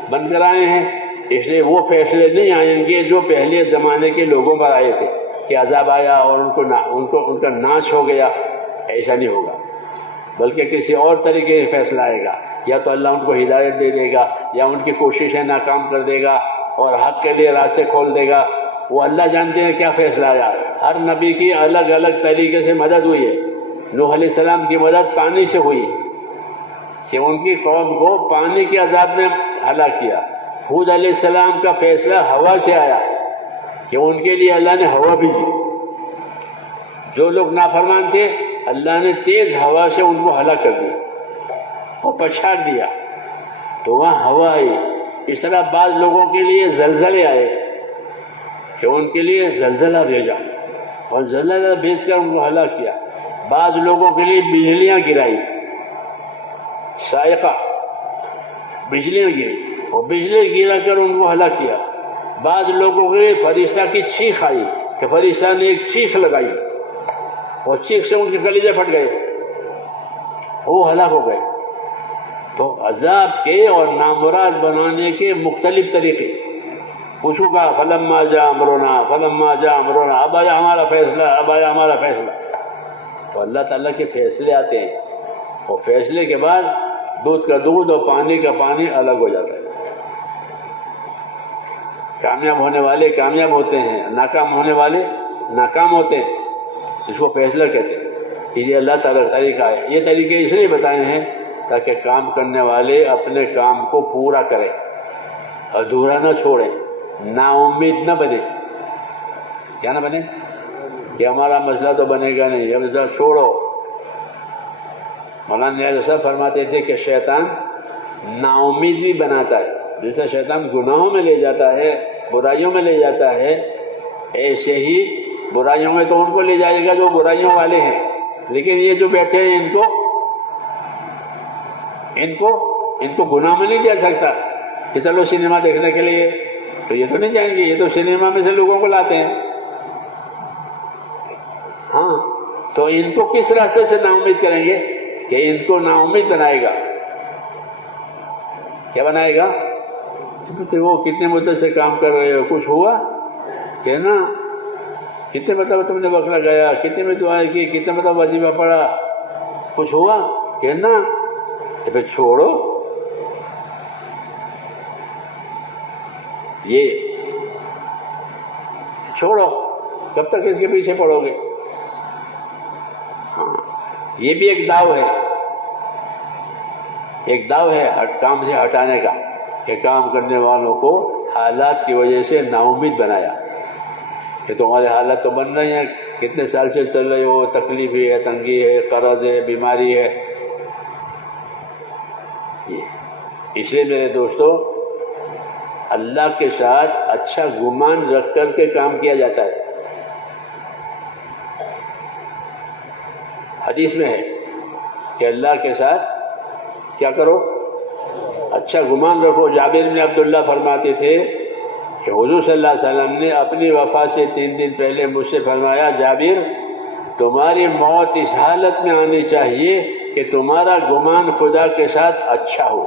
بن کر آئے ہیں اس لیے وہ فیصلے نہیں آئیں گے جو پہلے زمانے کے لوگوں پر آئے تھے کہ عذاب آیا اور ان کا ناش ہو گیا. ایسا نہیں ہوگا، بلکہ کسی اور طریقے سے فیصلہ آئے گا. یا تو اللہ ان کو ہدایت دے دے گا یا ان کی کوششیں ناکام کر دے گا اور حق کے لیے راستے کھول دے گا. وہ اللہ جانتے ہیں کیا فیصلہ آیا. ہر نبی کی الگ الگ طریقے سے مدد ہوئی ہے. نوح علیہ السلام کی مدد پانی سے ہوئی کہ ان کی قوم کو پانی کے عذاب میں ہلاک کیا. ہود علیہ السلام کا فیصلہ ہوا سے آیا کہ ان کے لیے اللہ نے ہوا بھیجی. جو لوگ نافرمان تھے اللہ نے تیز ہوا سے ان کو ہلاک کر دیا اور پچھاڑ دیا تو وہاں ہوا آئی. اس طرح بعض لوگوں کے لیے زلزلے آئے کہ ان کے لیے زلزلہ بھیجا اور زلزلہ بھیج کر ان کو ہلاک کیا. بعض لوگوں کے لیے بجلیاں گرائی، صاعقہ بجلیاں گری اور بجلی گرا کر ان کو ہلاک کیا. بعض لوگوں کے لیے فرشتہ کی چیخ آئی کہ فرشتہ نے ایک چیخ لگائی اور چیخ سے ان کے کلیجے پھٹ گئے، وہ ہلاک ہو گئے. تو عذاب کے اور نامراد بنانے کے مختلف طریقے. پوچھو گا فلما جاء امرنا، فلما جاء امرنا، اب آیا ہمارا فیصلہ، اب آیا ہمارا فیصلہ. تو اللہ تعالیٰ کے فیصلے آتے ہیں اور فیصلے کے بعد دودھ کا دودھ اور پانی کا پانی الگ ہو جاتا ہے. کامیاب ہونے والے کامیاب ہوتے ہیں، ناکام ہونے والے ناکام ہوتے ہیں. اس کو فیصلہ کہتے ہیں. یہ اللہ تعالیٰ کا طریقہ ہے. یہ طریقے اس لیے بتائے ہیں تاکہ کام کرنے والے اپنے کام کو پورا کریں، ادھورا نہ چھوڑیں، نا امید نہ بنے. کیا نہ بنے کہ ہمارا مسئلہ تو بنے گا نہیں، اب چھوڑو. مولانا نیاز صاحب فرماتے تھے کہ شیطان نا امید بھی بناتا ہے. جیسا شیطان گناہوں میں لے جاتا ہے، برائیوں میں لے جاتا ہے، ایسے ہی برائیوں میں تو ان کو لے جائے گا جو برائیوں والے ہیں. لیکن یہ جو بیٹھے ہیں ان کو گناہ میں نہیں جا سکتا کہ چلو سنیما دیکھنے کے لیے، تو یہ تو نہیں جائیں گے. یہ تو سنیما میں سے لوگوں کو لاتے ہیں. ہاں تو ان کو کس راستے سے نا امید کریں گے کہ ان کو نا امید بنائے گا. کیا بنائے گا؟ وہ کتنے مدت سے کام کر رہے ہو، کچھ ہوا کہ نا؟ کتنے مرتبہ تم نے بکرا گیا، کتنے میں دعائیں کی، کتنے مرتبہ وظیفہ پڑھا، کچھ ہوا کہ نا؟ تو پھر چھوڑو. یہ چھوڑو، کب تک اس کے پیچھے پڑو گے؟ ہاں یہ بھی ایک داؤ ہے، ایک داؤ ہے کام سے ہٹانے کا کہ کام کرنے والوں کو حالات کی وجہ سے نا امید بنایا کہ تمہارے حالات تو بن رہے ہیں، کتنے سال سے چل رہے ہو، تکلیف ہے، تنگی ہے، قرض ہے، بیماری ہے. اس لیے میرے دوستو اللہ کے ساتھ اچھا گمان رکھ کر کے کام کیا جاتا ہے. حدیث میں ہے کہ اللہ کے ساتھ کیا کرو؟ اچھا گمان رکھو. جابر بن عبداللہ فرماتے تھے کہ حضور صلی اللہ علیہ وسلم نے اپنی وفات سے 3 دن پہلے مجھ سے فرمایا، جابر تمہاری موت اس حالت میں آنی چاہیے کہ تمہارا گمان خدا کے ساتھ اچھا ہو،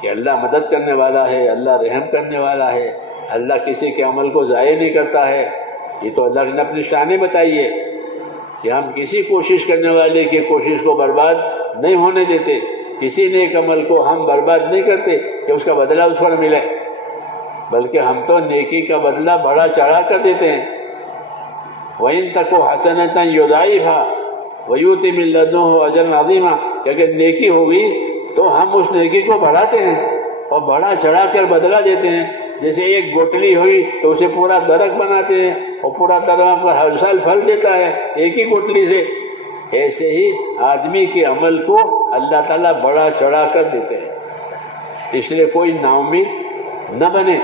کہ اللہ مدد کرنے والا ہے، اللہ رحم کرنے والا ہے، اللہ کسی کے عمل کو ضائع نہیں کرتا ہے. یہ تو اللہ نے اپنی شان بتائی ہے کہ ہم کسی کوشش کرنے والے کی کوشش کو برباد نہیں ہونے دیتے، کسی نیک عمل کو ہم برباد نہیں کرتے کہ اس کا بدلہ اس کو نہ ملے، بلکہ ہم تو نیکی کا بدلہ بڑا چڑھا کر دیتے ہیں. وَإِن تَكُ حَسَنَةً يُضَاعِفْهَا وَيُؤْتِ مِن لَّدُنْهُ أَجْرًا عَظِيمًا کہ اگر نیکی ہوگی تو ہم اس نیکی کو بڑھاتے ہیں اور بڑا چڑھا کر بدلہ دیتے ہیں. جیسے ایک گوٹلی ہوئی تو اسے پورا درخت بناتے ہیں اور پورا درخت ہر سال پھل دیتا ہے ایک ہی گوٹلی سے. ایسے ہی آدمی کے عمل کو اللہ تعالیٰ بڑا چڑھا کر دیتے ہیں. اس لیے کوئی نا امید نہ بنے.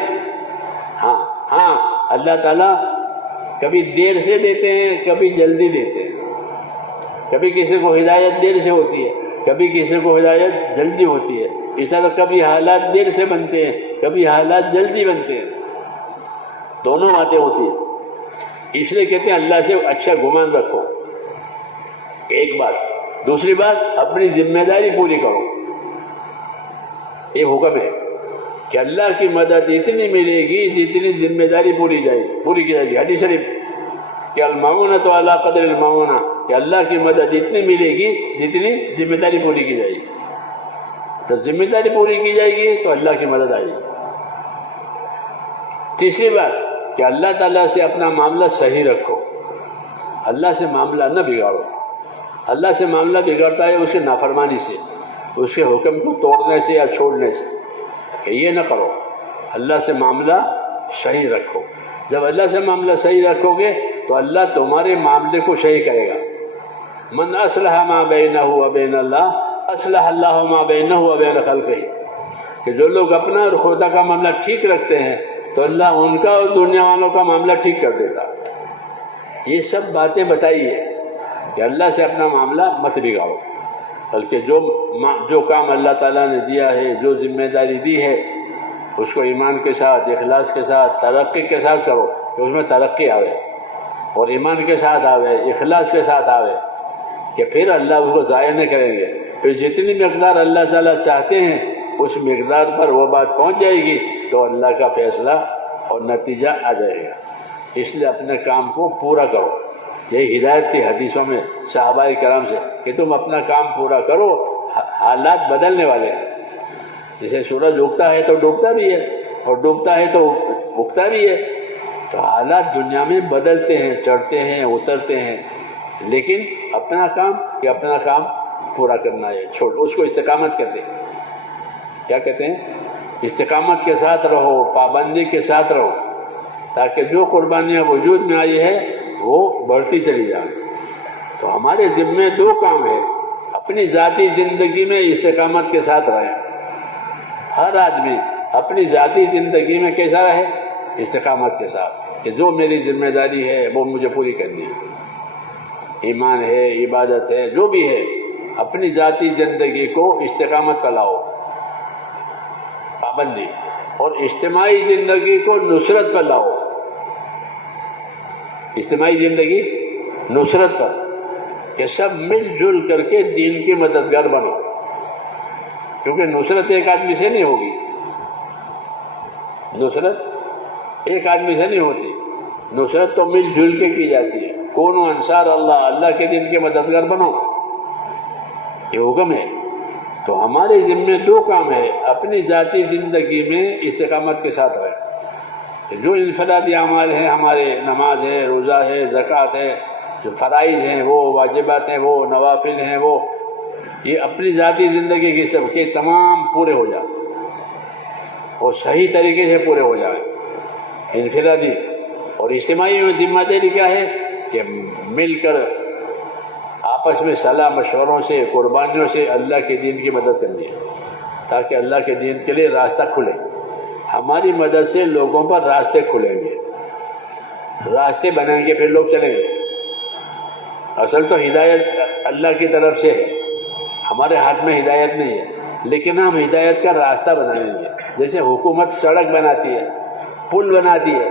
ہاں اللہ تعالیٰ کبھی دیر سے دیتے ہیں، کبھی جلدی دیتے ہیں. کبھی کسی کو ہدایت دیر سے ہوتی ہے، کبھی کسی کو ہدایت جلدی ہوتی ہے. اس طرح کبھی حالات دیر سے بنتے ہیں، کبھی حالات جلدی بنتے ہیں. دونوں باتیں ہوتی ہیں. اس لیے کہتے ہیں اللہ سے اچھا گمان رکھو، ایک بات۔ دوسری بات، اپنی ذمہ داری پوری کرو۔ یہ حکم ہے کہ اللہ کی مدد اتنی ملے گی جتنی ذمہ داری پوری کی جائے گی۔ حدیث شریف کہ المعونۃ علی قدر المعونہ، کہ اللہ کی مدد اتنی ملے گی جتنی ذمہ داری پوری کی جائے گی۔ جب ذمہ داری پوری کی جائے گی تو اللہ کی مدد آئے گی۔ تیسری بات کہ اللہ تعالیٰ سے اپنا معاملہ صحیح رکھو، اللہ سے معاملہ نہ بگاڑو۔ اللہ سے معاملہ بگڑتا ہے اس کی نافرمانی سے، اس کے حکم کو توڑنے سے یا چھوڑنے سے، کہ یہ نہ کرو۔ اللہ سے معاملہ صحیح رکھو۔ جب اللہ سے معاملہ صحیح رکھو گے تو اللہ تمہارے معاملے کو صحیح کرے گا۔ من اصلح ما بینہ و بین اللہ اصلح اللہ ما بینہ و بین خلقہ، کہ جو لوگ اپنا اور خدا کا معاملہ ٹھیک رکھتے ہیں تو اللہ ان کا اور دنیا والوں کا معاملہ ٹھیک کر دیتا۔ یہ سب باتیں بتائی ہے کہ اللہ سے اپنا معاملہ مت بگاڑو، بلکہ جو کام اللہ تعالیٰ نے دیا ہے، جو ذمہ داری دی ہے، اس کو ایمان کے ساتھ، اخلاص کے ساتھ، ترقی کے ساتھ کرو کہ اس میں ترقی آوے، اور ایمان کے ساتھ آوے، اخلاص کے ساتھ آوے، کہ پھر اللہ اس کو ضائع نہیں کریں گے۔ پھر جتنی مقدار اللہ تعالیٰ چاہتے ہیں اس مقدار پر وہ بات پہنچ جائے گی تو اللہ کا فیصلہ اور نتیجہ آ جائے گا۔ اس لیے اپنے کام کو پورا کرو۔ یہی ہدایت تھی حدیثوں میں صحابہ کرام سے کہ تم اپنا کام پورا کرو، حالات بدلنے والے ہیں۔ جیسے سورج اگتا ہے تو ڈوبتا بھی ہے، اور ڈوبتا ہے تو اگتا بھی ہے، تو حالات دنیا میں بدلتے ہیں، چڑھتے ہیں، اترتے ہیں، لیکن اپنا کام پورا کرنا ہے، چھوڑ اس کو استقامت کہتے ہیں۔ کیا کہتے ہیں؟ استقامت کے ساتھ رہو، پابندی کے ساتھ رہو، تاکہ جو قربانیاں وجود میں آئی ہے وہ بڑھتی چلی جائیں۔ تو ہمارے ذمے دو کام ہیں، اپنی ذاتی زندگی میں استقامت کے ساتھ رہیں۔ ہر آدمی اپنی ذاتی زندگی میں کیسا رہے؟ استقامت کے ساتھ، کہ جو میری ذمہ داری ہے وہ مجھے پوری کرنی ہے، ایمان ہے، عبادت ہے، جو بھی ہے، اپنی ذاتی زندگی کو استقامت پر لاؤ، پابندی، اور اجتماعی زندگی کو نصرت پر لاؤ۔ اجتماعی زندگی نصرت پر، کہ سب مل جل کر کے دین کی مددگار بنو، کیونکہ نصرت ایک آدمی سے نہیں ہوگی، نصرت ایک آدمی سے نہیں ہوتی، نصرت تو مل جل کے کی جاتی ہے۔ کونوا انصار اللہ، اللہ کے دین کے مددگار بنو، یہ حکم ہے۔ تو ہمارے ذمے دو کام ہے، اپنی ذاتی زندگی میں استقامت کے ساتھ رہے۔ جو انفرادی اعمال ہیں ہمارے، نماز ہے، روزہ ہے، زکوٰۃ ہے، جو فرائض ہیں وہ، واجبات ہیں وہ، نوافل ہیں وہ، یہ اپنی ذاتی زندگی کے سب کے تمام پورے ہو جائیں اور صحیح طریقے سے پورے ہو جائیں۔ انفرادی اور اجتماعی میں ذمہ داری کیا ہے کہ مل کر آپس میں صلاح مشوروں سے، قربانیوں سے اللہ کے دین کی مدد کرنی ہے، تاکہ اللہ کے دین کے لیے راستہ کھلے۔ ہماری مدد سے لوگوں پر راستے کھلیں گے، راستے بنیں گے، پھر لوگ چلیں گے۔ اصل تو ہدایت اللہ کی طرف سے ہے، ہمارے ہاتھ میں ہدایت نہیں ہے، لیکن ہم ہدایت کا راستہ بنائیں گے۔ جیسے حکومت سڑک بناتی ہے، پل بناتی ہے،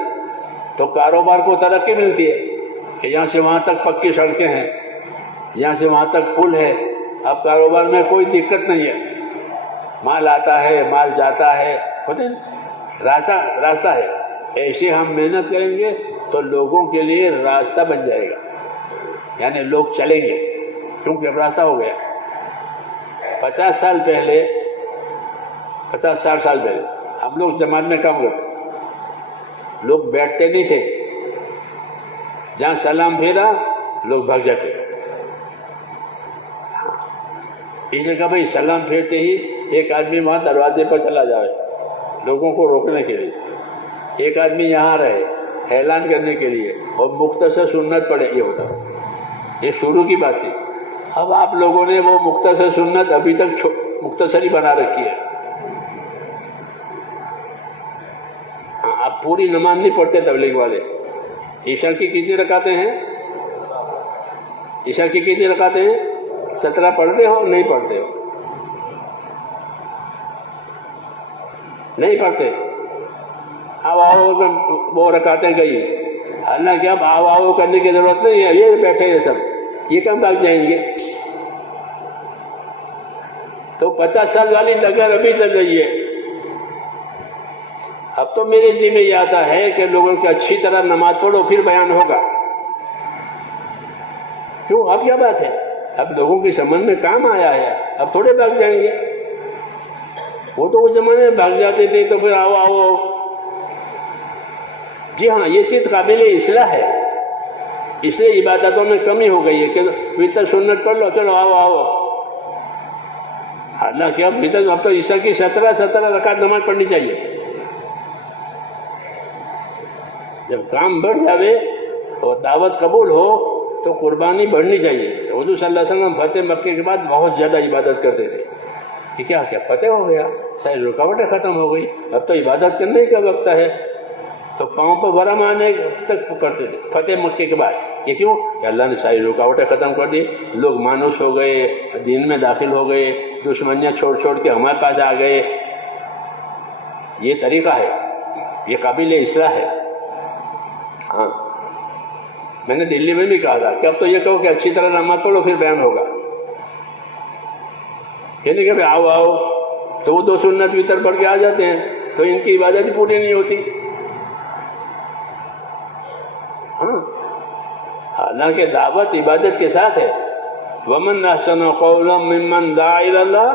تو کاروبار کو ترقی ملتی ہے کہ یہاں سے وہاں تک پکی سڑکیں ہیں، یہاں سے وہاں تک پل ہے، اب کاروبار میں کوئی دقت نہیں ہے، مال آتا ہے، مال جاتا ہے، راستہ ہے۔ ایسے ہم محنت کریں گے تو لوگوں کے لیے راستہ بن جائے گا، یعنی لوگ چلیں گے، کیونکہ اب راستہ ہو گیا۔ 50 سال پہلے ہم لوگ جماعت میں کام کرتے، لوگ بیٹھتے نہیں تھے، جہاں سلام پھیرا لوگ بھاگ جاتے۔ اس نے کہا بھائی سلام پھیرتے ہی ایک آدمی وہاں دروازے پر چلا جائے لوگوں کو روکنے کے لیے، ایک آدمی یہاں رہے اعلان کرنے کے لیے، اور مختصر سنت پڑھے، یہ ہوتا ہے۔ یہ شروع کی بات تھی۔ اب آپ لوگوں نے وہ مختصر سنت ابھی تک مختصر ہی بنا رکھی ہے۔ ہاں، آپ پوری نماز نہیں پڑھتے تبلیغ والے۔ عشاء کی کتنی رکعتیں ہیں؟ عشاء کی کتنی رکعتیں ہیں؟ 17 پڑھتے ہو؟ نہیں پڑھتے ہو؟ نہیں پڑھتے؟ اب وہ رکعتیں گئی، حالانکہ اب آو آو کرنے کی ضرورت نہیں ہے، یہ بیٹھے ہیں سب، یہ کم بھاگ جائیں گے؟ تو 50 سال والی لگن ابھی چل رہی ہے۔ اب تو میرے ذمہ یہ آتا ہے کہ لوگوں کی اچھی طرح نماز پڑھو، پھر بیان ہوگا۔ کیوں؟ اب کیا بات ہے؟ اب لوگوں کی سمجھ میں کام آیا ہے، اب تھوڑے بھاگ جائیں گے۔ وہ تو اس زمانے میں بھاگ جاتے تھے، تو پھر آؤ آؤ آؤ۔ جی ہاں، یہ چیز قابل اصلاح ہے، اس لیے عبادتوں میں کمی ہو گئی ہے کہ وطر سنت پڑھ لو، چلو آؤ آؤ۔ حالانکہ اب تو عیسیٰ کی 17 رکعت نماز پڑھنی چاہیے۔ جب کام بڑھ جاوے اور دعوت قبول ہو تو قربانی بڑھنی چاہیے۔ حضور صلی اللہ علیہ وسلم فتح مکے کے بعد بہت زیادہ عبادت کرتے تھے کہ کیا فتح ہو گیا، ساری رکاوٹیں ختم ہو گئی، اب تو عبادت کرنے کا وقت ہے، تو پاؤں پہ ورم آنے تک کرتے تھے فتح مکے کے بعد۔ یہ کیوں؟ کہ اللہ نے ساری رکاوٹیں ختم کر دی، لوگ مانوس ہو گئے، دین میں داخل ہو گئے، دشمنیاں چھوڑ چھوڑ کے ہمارے پاس آ گئے۔ یہ طریقہ ہے، یہ قابل اصلاح ہے۔ ہاں، میں نے دلی میں بھی کہا تھا کہ اب تو یہ کہو کہ اچھی طرح نماز پڑھو پھر بیان ہوگا، یہ نہیں کہ آؤ آؤ، تو وہ 2 سنت وتر پڑھ کے آ جاتے ہیں تو ان کی عبادت پوری نہیں ہوتی۔ ہاں، حالانکہ دعوت عبادت کے ساتھ ہے۔ وَمَنْ أَحْسَنُ قَوْلًا مِّمَّنْ دَعَا إِلَى اللَّهِ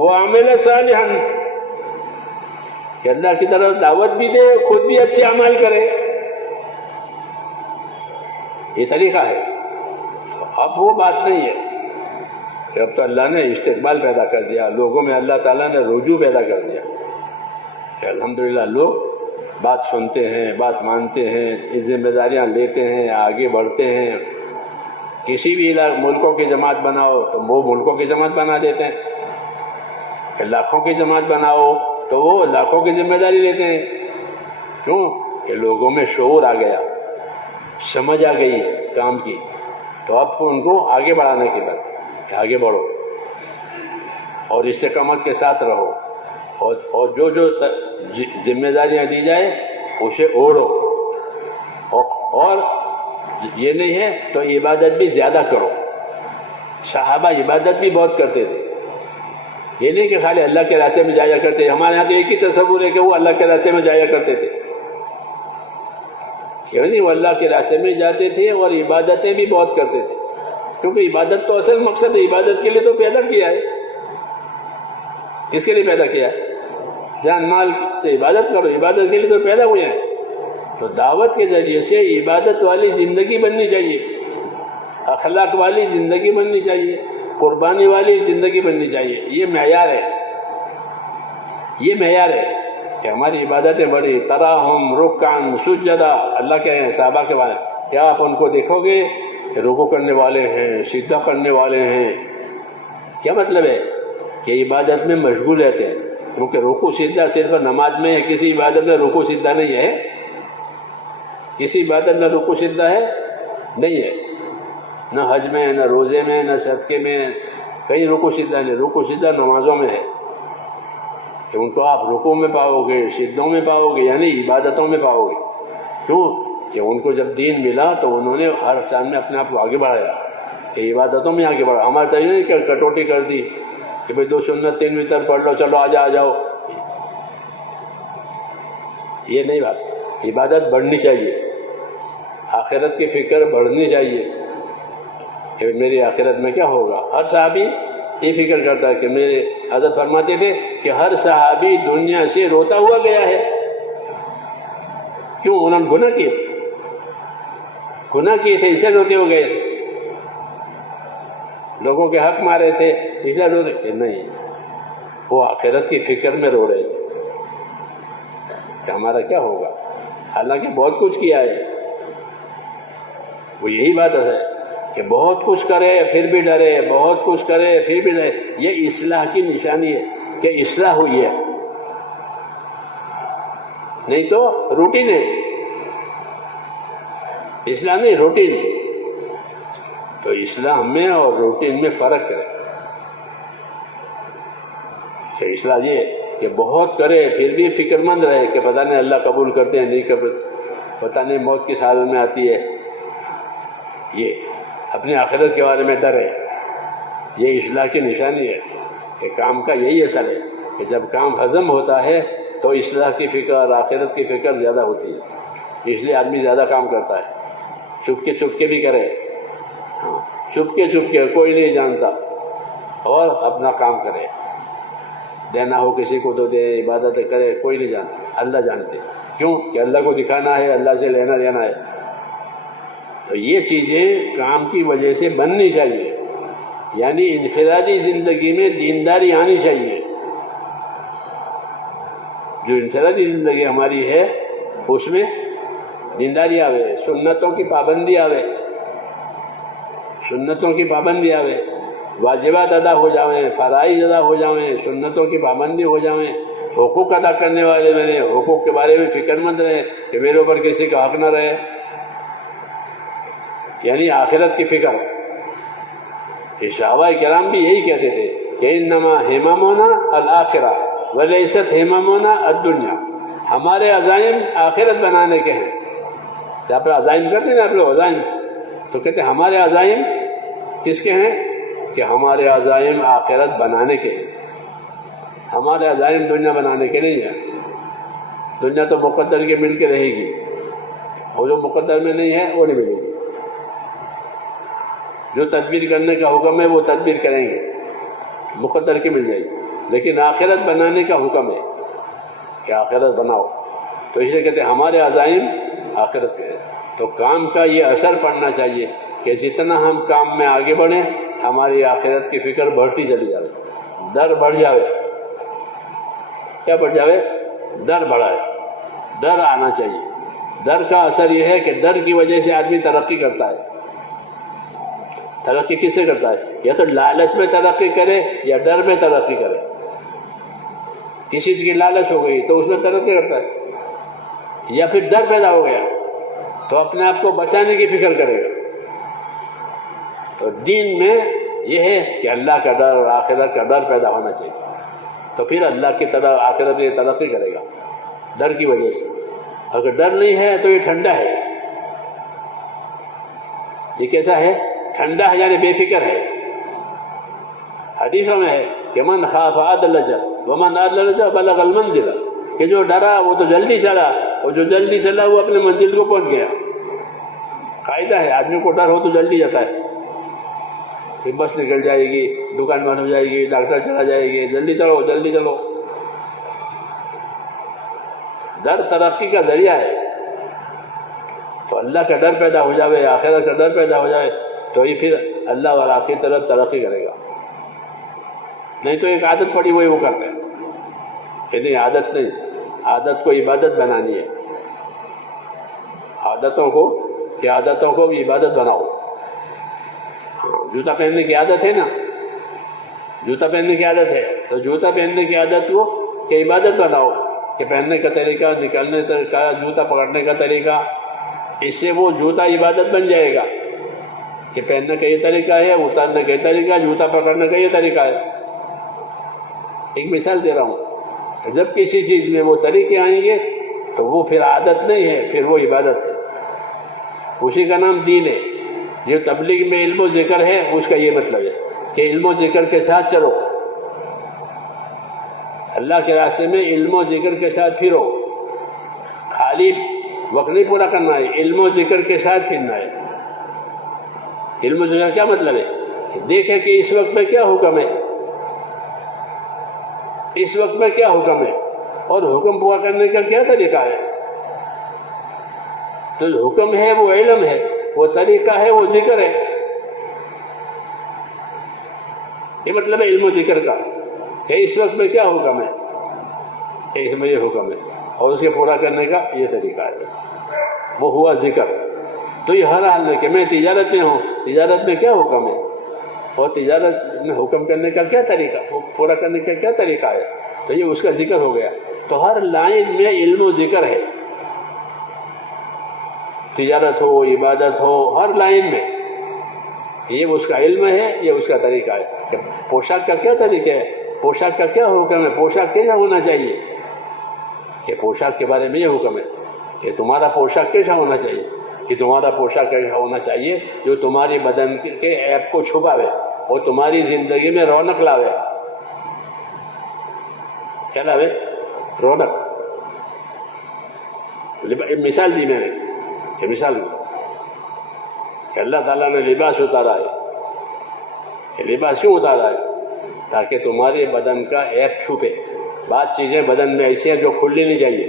وَعَمِلَ صَالِحًا، کہ اللہ کی طرف دعوت بھی دے، خود بھی اچھے اعمال کرے، یہ طریقہ ہے۔ اب وہ بات نہیں ہے کہ اب تو اللہ نے استقبال پیدا کر دیا، لوگوں میں اللہ تعالیٰ نے رجوع پیدا کر دیا کہ الحمدللہ لوگ بات سنتے ہیں، بات مانتے ہیں، ذمہ داریاں لیتے ہیں، آگے بڑھتے ہیں۔ کسی بھی ملکوں کی جماعت بناؤ تو وہ ملکوں کی جماعت بنا دیتے ہیں، کہ لاکھوں کی جماعت بناؤ تو وہ لاکھوں کی ذمہ داری لیتے ہیں۔ کیوں؟ کہ لوگوں میں شعور آ گیا، سمجھ آ گئی ہے کام کی، تو اب ان کو آگے بڑھانے کی بات کہ آگے بڑھو اور استقامت کے ساتھ رہو، اور جو ذمہ داریاں دی جائے اسے اوڑھو، اور یہ نہیں ہے تو عبادت بھی زیادہ کرو۔ صحابہ عبادت بھی بہت کرتے تھے، یہ نہیں کہ خالی اللہ کے راستے میں جایا کرتے، ہمارے یہاں تو ایک ہی تصور ہے کہ وہ اللہ کے راستے میں جایا کرتے تھے، یعنی وہ اللہ کے راستے میں جاتے تھے اور عبادتیں بھی بہت کرتے تھے، کیونکہ عبادت تو اصل مقصد ہے، عبادت کے لیے تو پیدا کیا ہے۔ کس کے لیے پیدا کیا ہے؟ جان مال سے عبادت کرو، عبادت کے لیے تو پیدا ہوئے ہیں۔ تو دعوت کے ذریعے سے عبادت والی زندگی بننی چاہیے، اخلاق والی زندگی بننی چاہیے، قربانی والی زندگی بننی چاہیے۔ یہ معیار ہے، یہ معیار ہے کہ ہماری عبادتیں بڑی تراہم رکعن سجدہ۔ اللہ کے صحابہ کے بارے میں کیا آپ ان کو دیکھو گے کہ رکوع کرنے والے ہیں، سجدہ کرنے والے ہیں؟ کیا مطلب ہے؟ کہ عبادت میں مشغول رہتے ہیں، کیونکہ رکوع سجدہ صرف نماز میں ہے، کسی عبادت میں رکوع سجدہ نہیں ہے، کسی عبادت میں رکوع سجدہ ہے نہیں ہے، نہ حج میں، نہ روزے میں، نہ صدقے میں، کہیں رکوع سجدہ نہیں۔ رکوع سجدہ نمازوں میں ہے کہ ان کو آپ رکوع میں پاؤ گے، سجدوں میں پاؤ گے، یعنی عبادتوں میں پاؤ گے۔ کیوں؟ کہ ان کو جب دین ملا تو انہوں نے ہر سال میں اپنے آپ کو آگے بڑھایا کہ عبادتوں میں آگے بڑھا۔ ہمارا تو یہ نہیں کہ کٹوتی کر دی کہ بھئی 2 سنت 3 وتر پڑھ لو، چلو آ جاؤ، یہ نہیں بات۔ عبادت بڑھنی چاہیے، آخرت کی فکر بڑھنی چاہیے کہ میری آخرت میں کیا ہوگا۔ ہر صحابی یہ فکر کرتا ہے کہ میرے حضرت فرماتے تھے کہ ہر صحابی دنیا سے روتا ہوا گیا ہے۔ کیوں؟ انہوں نے گناہ کیے تھے، اسے روتے ہو گئے، لوگوں کے حق مارے تھے اسے روتے نہیں، وہ آخرت کی فکر میں رو رہے تھے کہ ہمارا کیا ہوگا، حالانکہ بہت کچھ کیا ہے۔ وہ یہی بات ہے کہ بہت کچھ کرے پھر بھی ڈرے، بہت کچھ کرے پھر بھی ڈرے۔ یہ اصلاح کی نشانی ہے کہ اصلاح ہوئی ہے، نہیں تو روٹین ہے، اصلاح نہیں روٹین۔ تو اصلاح میں اور روٹین میں فرق ہے کہ اصلاح یہ کہ بہت کرے پھر بھی فکر مند رہے کہ پتہ نہیں اللہ قبول کرتے ہیں نہیں کرتے، پتہ نہیں موت کس حال میں آتی ہے، یہ اپنی آخرت کے بارے میں ڈر ہے. یہ اصلاح کی نشانی ہے کہ کام کا یہی اثر ہے کہ جب کام ہضم ہوتا ہے تو اصلاح کی فکر اور آخرت کی فکر زیادہ ہوتی ہے. اس لیے آدمی زیادہ کام کرتا ہے، چپ کے بھی کرے، چپ کے کوئی نہیں جانتا، اور اپنا کام کرے. دینا ہو کسی کو تو دے، عبادت کرے، کوئی نہیں جانتا، اللہ جانتے. کیوں؟ کہ اللہ کو دکھانا ہے، اللہ سے لینا دینا ہے. تو یہ چیزیں کام کی وجہ سے بننی چاہیے. یعنی انفرادی زندگی میں دینداری آنی چاہیے. جو انفرادی زندگی ہماری ہے اس میں دینداری آوے، سنتوں کی پابندی آوے، واجبات ادا ہو جاویں، فرائض ادا ہو جاویں، سنتوں کی پابندی ہو جاویں. حقوق ادا کرنے والے میرے حقوق کے بارے میں فکر مند رہے کہ میرے اوپر کسی کا حق نہ رہے. یعنی آخرت کی فکر. صحابہ کرام بھی یہی کہتے تھے کہ انما ہممنا الآخرہ ولیست ہممنا الدنیا. ہمارے عزائم آخرت بنانے کے ہیں. جب آپ عزائم کرتے ہیں نا آپ لوگ عزائم، تو کہتے ہیں ہمارے عزائم کس کے ہیں؟ کہ ہمارے عزائم آخرت بنانے کے ہیں. ہمارے عزائم دنیا بنانے کے نہیں ہیں. دنیا تو مقدر کے مل کے رہے گی، اور جو مقدر میں نہیں ہے وہ نہیں ملے گی. جو تدبیر کرنے کا حکم ہے وہ تدبیر کریں گے، مقدر کی مل جائے گی. لیکن آخرت بنانے کا حکم ہے کہ آخرت بناؤ. تو اس لیے کہتے ہیں ہمارے عزائم آخرت کے ہیں. تو کام کا یہ اثر پڑنا چاہیے کہ جتنا ہم کام میں آگے بڑھیں ہماری آخرت کی فکر بڑھتی چلی جائے، ڈر بڑھ جاوے. کیا بڑھ جاوے؟ ڈر بڑھائے. ڈر آنا چاہیے. ڈر کا اثر یہ ہے کہ ڈر کی وجہ سے آدمی ترقی کرتا ہے. ترقی کس سے کرتا ہے؟ یا تو لالچ میں ترقی کرے یا ڈر میں ترقی کرے. کسی چیز کی لالچ ہو گئی تو اس میں ترقی کرتا ہے، یا پھر ڈر پیدا ہو گیا تو اپنے آپ کو بچانے کی فکر کرے گا. تو دین میں یہ ہے کہ اللہ کا ڈر اور آخرت کا ڈر پیدا ہونا چاہیے. تو پھر اللہ کی طرح آخرت میں ترقی کرے گا ڈر کی وجہ سے. اگر ڈر نہیں ہے تو یہ ٹھنڈا ہے. یہ کیسا ہے؟ ٹھنڈا ہے، یعنی بے فکر ہے. حدیثوں میں ہے کہ من خاف ادلج ومن ادلج بلغ المنزل، کہ جو ڈرا وہ تو جلدی چلا، اور جو جلدی چلا وہ اپنے منزل کو پہنچ گیا. قاعدہ ہے، آدمی کو ڈر ہو تو جلدی جاتا ہے. پھر بس نکل جائے گی، دکان بند ہو جائے گی، ڈاکٹر چلا جائے گی، جلدی چلو جلدی چلو. ڈر ترقی کا ذریعہ ہے. تو اللہ کا ڈر پیدا ہو جائے، آخرت کا ڈر پیدا ہو جائے تو یہ پھر اللہ والا کی طرف ترقی کرے گا. نہیں تو ایک عادت پڑی ہوئی وہ کرتے ہیں کہ نہیں، عادت نہیں، عادت کو عبادت بنانی ہے. عادتوں کو عبادت بناؤ. جوتا پہننے کی عادت ہے نا، جوتا پہننے کی عادت ہے تو جوتا پہننے کی عادت کو کہ عبادت بناؤ. کہ پہننے کا طریقہ، نکالنے کا، جوتا پکڑنے کا طریقہ، اس سے وہ جوتا عبادت بن جائے گا. کہ پہننے کا یہ طریقہ ہے، اتارنے کا یہ طریقہ، جوتا پکڑنے کا یہ طریقہ ہے. ایک مثال دے رہا ہوں. جب کسی چیز میں وہ طریقے آئیں گے تو وہ پھر عادت نہیں ہے، پھر وہ عبادت ہے. اسی کا نام دین ہے. جو تبلیغ میں علم و ذکر ہے اس کا یہ مطلب ہے کہ علم و ذکر کے ساتھ چلو، اللہ کے راستے میں علم و ذکر کے ساتھ پھرو. خالی وقت نہیں پورا کرنا ہے، علم و ذکر کے ساتھ پھرنا ہے. علم و ذکر کیا مطلب ہے؟ دیکھیں کہ اس وقت میں کیا حکم ہے، اس وقت میں کیا حکم ہے، اور حکم پورا کرنے کا کیا طریقہ ہے. تو جو حکم ہے وہ علم ہے، وہ طریقہ ہے وہ ذکر ہے. یہ مطلب ہے علم و ذکر کا کہ اس وقت میں کیا حکم ہے، کہ اس میں یہ حکم ہے، اور اسے پورا کرنے کا یہ طریقہ ہے. وہ ہوا ذکر. تو یہ ہر حال میں کہ میں تجارت میں ہوں، تجارت میں کیا حکم ہے، اور تجارت میں حکم کرنے کا کیا طریقہ، وہ پورا کرنے کا کیا طریقہ ہے. تو یہ اس کا ذکر ہو گیا. تو ہر لائن میں علم و ذکر ہے. تجارت ہو، عبادت ہو، ہر لائن میں یہ اس کا علم ہے، یہ اس کا طریقہ ہے. کہ پوشاک کا کیا طریقہ ہے، پوشاک کا کیا حکم ہے، پوشاک کیسا ہونا چاہیے، کہ پوشاک کے بارے میں یہ حکم ہے کہ تمہارا پوشاک کیسا ہونا چاہیے، کہ تمہارا پوشاک کیسا ہونا چاہیے جو تمہاری بدن کے عیب کو چھپاوے اور تمہاری زندگی میں رونق لاوے. کیا لاوے؟ رونق. مثال دی میں نے، یہ مثال دی کہ اللہ تعالیٰ نے لباس اتارا ہے. کہ لباس کیوں اتارا ہے؟ تاکہ تمہارے بدن کا عیب چھپے. بعض چیزیں بدن میں ایسی ہیں جو کھلنی نہیں چاہیے،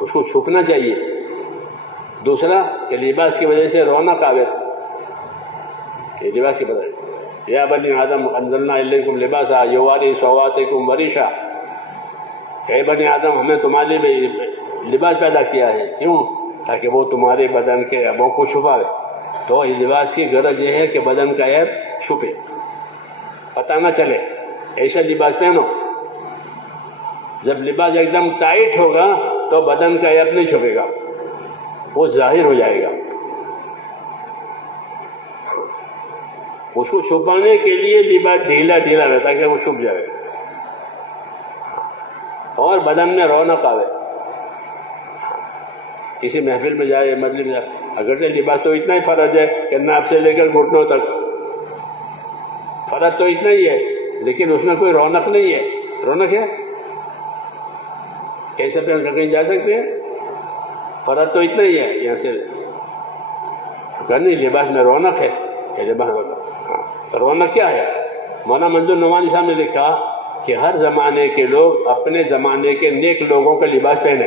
اس کو چھپنا چاہیے. دوسرا کہ لباس کی وجہ سے رونق آوے. کہ لباس کی وجہ سے یا بنی آدم انزلنا الیکم لباسا یواری سواتکم وریشا، اے بنی آدم ہمیں تمہارے لیے لباس پیدا کیا ہے. کیوں؟ تاکہ وہ تمہارے بدن کے عیبوں کو چھپاوے. تو اس لباس کی غرض یہ ہے کہ بدن کا عیب چھپے، پتہ نہ چلے. ایسا لباس پہنو، جب لباس ایک دم ٹائٹ ہوگا تو بدن کا عیب نہیں چھپے گا، وہ ظاہر ہو جائے گا. اس کو چھپانے کے لیے لباس ڈھیلا ڈھیلا رہتا ہے کہ وہ چھپ جائے اور بدن میں رونق آوے. کسی محفل میں جائے، مجلس میں جائے، اگرچہ لباس تو اتنا ہی فرض ہے کہ ناپ سے لے کر گھٹنوں تک، فرض تو اتنا ہی ہے، لیکن اس میں کوئی رونق نہیں ہے. رونق ہے؟ کیسے پہن کر کہیں جا سکتے ہیں؟ فرض تو اتنا ہی ہے. یہاں سے نہیں، لباس میں رونق ہے. لباس رونق کیا ہے؟ مولانا منظور نعمانی صاحب نے لکھا کہ ہر زمانے کے لوگ اپنے زمانے کے نیک لوگوں کا لباس پہنے.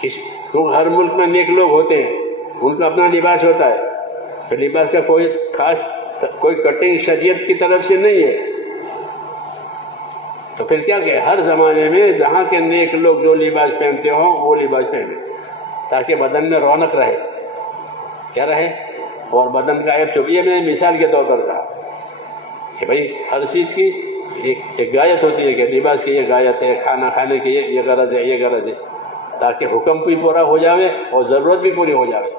کیونکہ ہر ملک میں نیک لوگ ہوتے ہیں، ان کا اپنا لباس ہوتا ہے. تو لباس کا کوئی خاص کوئی کٹنگ شریعت کی طرف سے نہیں ہے. تو پھر کیا کہ ہر زمانے میں جہاں کے نیک لوگ جو لباس پہنتے ہوں وہ لباس پہنے، تاکہ بدن میں رونق رہے. کیا رہے؟ اور بدن کا عیب چھپے. یہ میں نے مثال کے طور پر کہا کہ بھائی ہر چیز کی ایک غایت ہوتی ہے، کہ لباس کی یہ غایت ہے، کھانا کھانے کی یہ غرض ہے، یہ غرض ہے، تاکہ حکم بھی پورا ہو جاوے اور ضرورت بھی پوری ہو جاوے.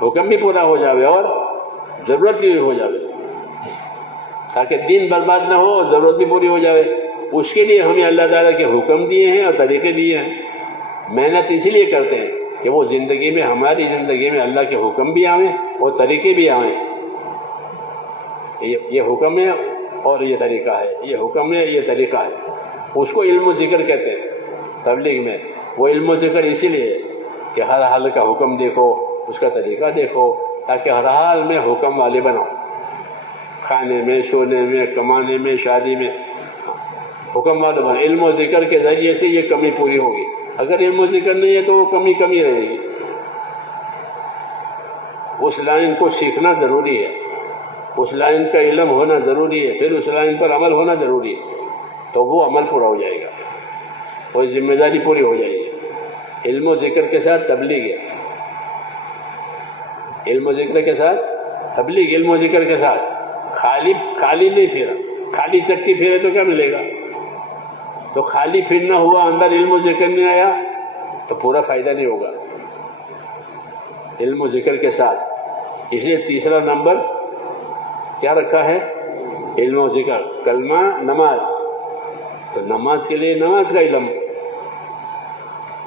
حکم بھی پورا ہو جاوے اور ضرورت بھی ہو جاوے، تاکہ دین برباد نہ ہو اور ضرورت بھی پوری ہو جاوے. اس کے لیے ہمیں اللہ تعالیٰ کے حکم دیے ہیں اور طریقے دیے ہیں. محنت اسی لیے کرتے ہیں کہ وہ زندگی میں، ہماری زندگی میں اللہ کے حکم بھی آئیں اور طریقے بھی آئیں. یہ حکم ہے اور یہ طریقہ ہے، یہ حکم ہے، یہ طریقہ ہے. اس کو علم و ذکر کہتے ہیں تبلیغ میں. وہ علم و ذکر اسی لیے کہ ہر حال کا حکم دیکھو، اس کا طریقہ دیکھو، تاکہ ہر حال میں حکم والے بنو. کھانے میں، سونے میں، کمانے میں، شادی میں حکم والے بنو. علم و ذکر کے ذریعے سے یہ کمی پوری ہوگی. اگر علم و ذکر نہیں ہے تو وہ کمی رہے گی. اس لائن کو سیکھنا ضروری ہے، اس لائن کا علم ہونا ضروری ہے، پھر اس لائن پر عمل ہونا ضروری ہے. تو وہ عمل پورا ہو جائے گا اور ذمہ داری پوری ہو جائے گی. علم و ذکر کے ساتھ تبلیغ ہے، علم و ذکر کے ساتھ تبلیغ، علم و ذکر کے ساتھ. خالی نہیں پھیرا، خالی چکی پھیرے تو کیا ملے گا؟ تو خالی پھرنا ہوا، اندر علم و ذکر نہیں آیا تو پورا فائدہ نہیں ہوگا. علم و ذکر کے ساتھ. اس لیے تیسرا نمبر کیا رکھا ہے؟ علم و ذکر. کلمہ، نماز. تو نماز کے لیے نماز کا علم،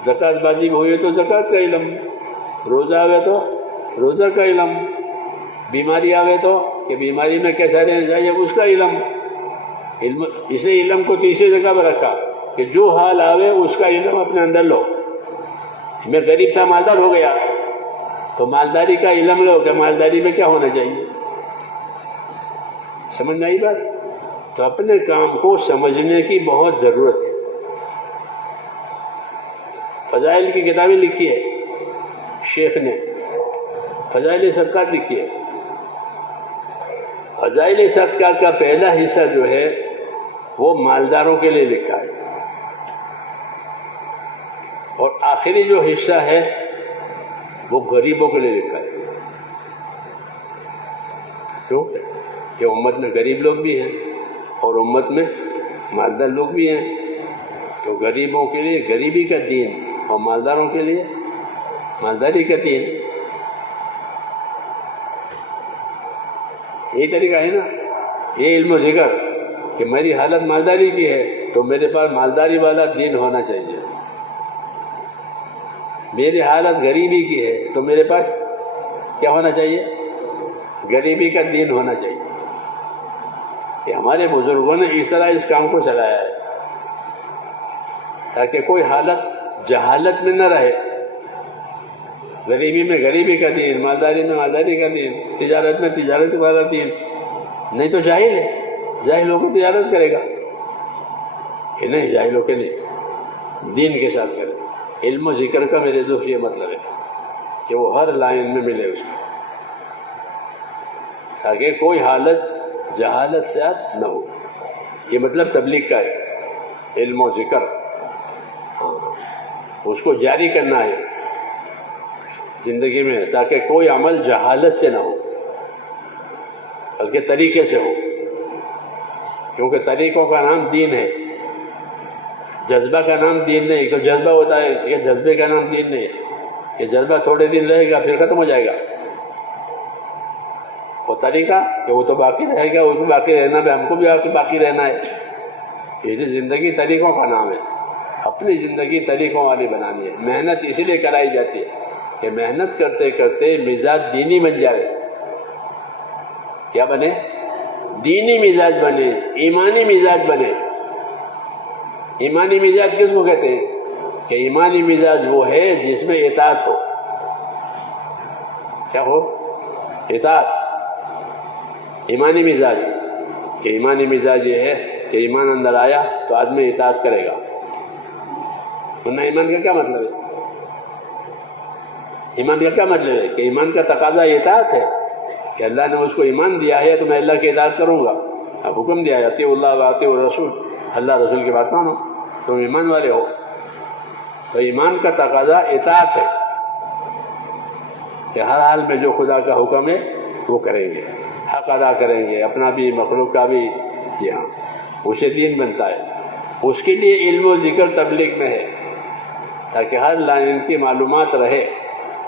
زکوٰۃ واجب ہوئی تو زکوٰۃ کا علم، روزہ آوے تو روزہ کا علم، بیماری آوے تو کہ بیماری میں کیسا رہنا چاہیے اس کا علم. اسے علم کو تیسری جگہ پر رکھا کہ جو حال آوے اس کا علم اپنے اندر لو. میں غریب تھا، مالدار ہو گیا تو مالداری کا علم لو کہ مالداری میں کیا ہونا چاہیے. سمجھ میں آئی بات؟ تو اپنے کام کو سمجھنے کی بہت ضرورت ہے. فضائل کی کتابیں لکھی ہے شیخ نے، فضائل صدقات لکھی ہے. فضائل صدقات کا پہلا حصہ جو ہے وہ مالداروں کے لیے لکھا ہے، اور آخری جو حصہ ہے وہ غریبوں کے لیے لکھا ہے. کیوں کہ امت میں غریب لوگ بھی ہیں اور امت میں مالدار لوگ بھی ہیں. تو غریبوں کے لیے غریبی کا دین اور مالداروں کے لیے مالداری کا دین. یہی طریقہ ہے نا. یہ علم و ذکر کہ میری حالت مالداری کی ہے تو میرے پاس مالداری والا دین ہونا چاہیے، میری حالت غریبی کی ہے تو میرے پاس کیا ہونا چاہیے؟ غریبی کا دین ہونا چاہیے. کہ ہمارے بزرگوں نے اس طرح اس کام کو چلایا ہے تاکہ کوئی حالت جہالت میں نہ رہے. غریبی میں غریبی کا دین، مالداری میں مالداری کا دین، تجارت میں تجارت والا دین. نہیں تو جاہل ہے، جاہل ہو کے تجارت کرے گا کہ نہیں، جاہل ہو کے نہیں، دین کے ساتھ کرے. علم و ذکر کا میرے دوست یہ مطلب ہے کہ وہ ہر لائن میں ملے اس کو، تاکہ کوئی حالت جہالت سے نہ ہو. یہ مطلب تبلیغ کا ہے، علم و ذکر اس کو جاری کرنا ہے زندگی میں، تاکہ کوئی عمل جہالت سے نہ ہو بلکہ طریقے سے ہو. کیونکہ طریقوں کا نام دین ہے، جذبہ کا نام دین نہیں. تو جذبہ ہوتا ہے کہ جذبے کا نام دین نہیں ہے، کہ جذبہ تھوڑے دن رہے گا پھر ختم ہو جائے گا. وہ طریقہ کہ وہ تو باقی رہے گا، اس میں باقی رہنا بھی، ہم کو بھی باقی رہنا ہے. اس لیے زندگی طریقوں کا نام ہے. اپنی زندگی طریقوں والی بنانی ہے. محنت اسی لیے کرائی جاتی ہے کہ محنت کرتے کرتے مزاج دینی بن جائے. کیا بنے؟ دینی مزاج بنے، ایمانی مزاج بنے. ایمانی مزاج کس کو کہتے ہیں؟ کہ ایمانی مزاج وہ ہے جس میں اطاعت ہو. کیا ہو؟ اطاعت. ایمانی مزاج، کہ ایمانی مزاج یہ ہے کہ ایمان اندر آیا تو آدمی اطاعت کرے گا. ورنہ ایمان کا کیا مطلب ہے؟ ایمان کا کیا مطلب ہے؟ کہ ایمان کا تقاضا اطاعت ہے کہ اللہ نے اس کو ایمان دیا ہے تو میں اللہ کی اطاعت کروں گا. اب حکم دیا ہے اطیعوا اللہ واطیعوا الرسول، اللہ رسول کی بات مانو، تم ایمان والے ہو. تو ایمان کا تقاضا اطاعت ہے کہ ہر حال میں جو خدا کا حکم ہے وہ کریں گے، حق ادا کریں گے، اپنا بھی مخلوق کا بھی. جی ہاں، اسے دین بنتا ہے. اس کے لیے علم و ذکر تبلیغ میں ہے تاکہ ہر لائن کی معلومات رہے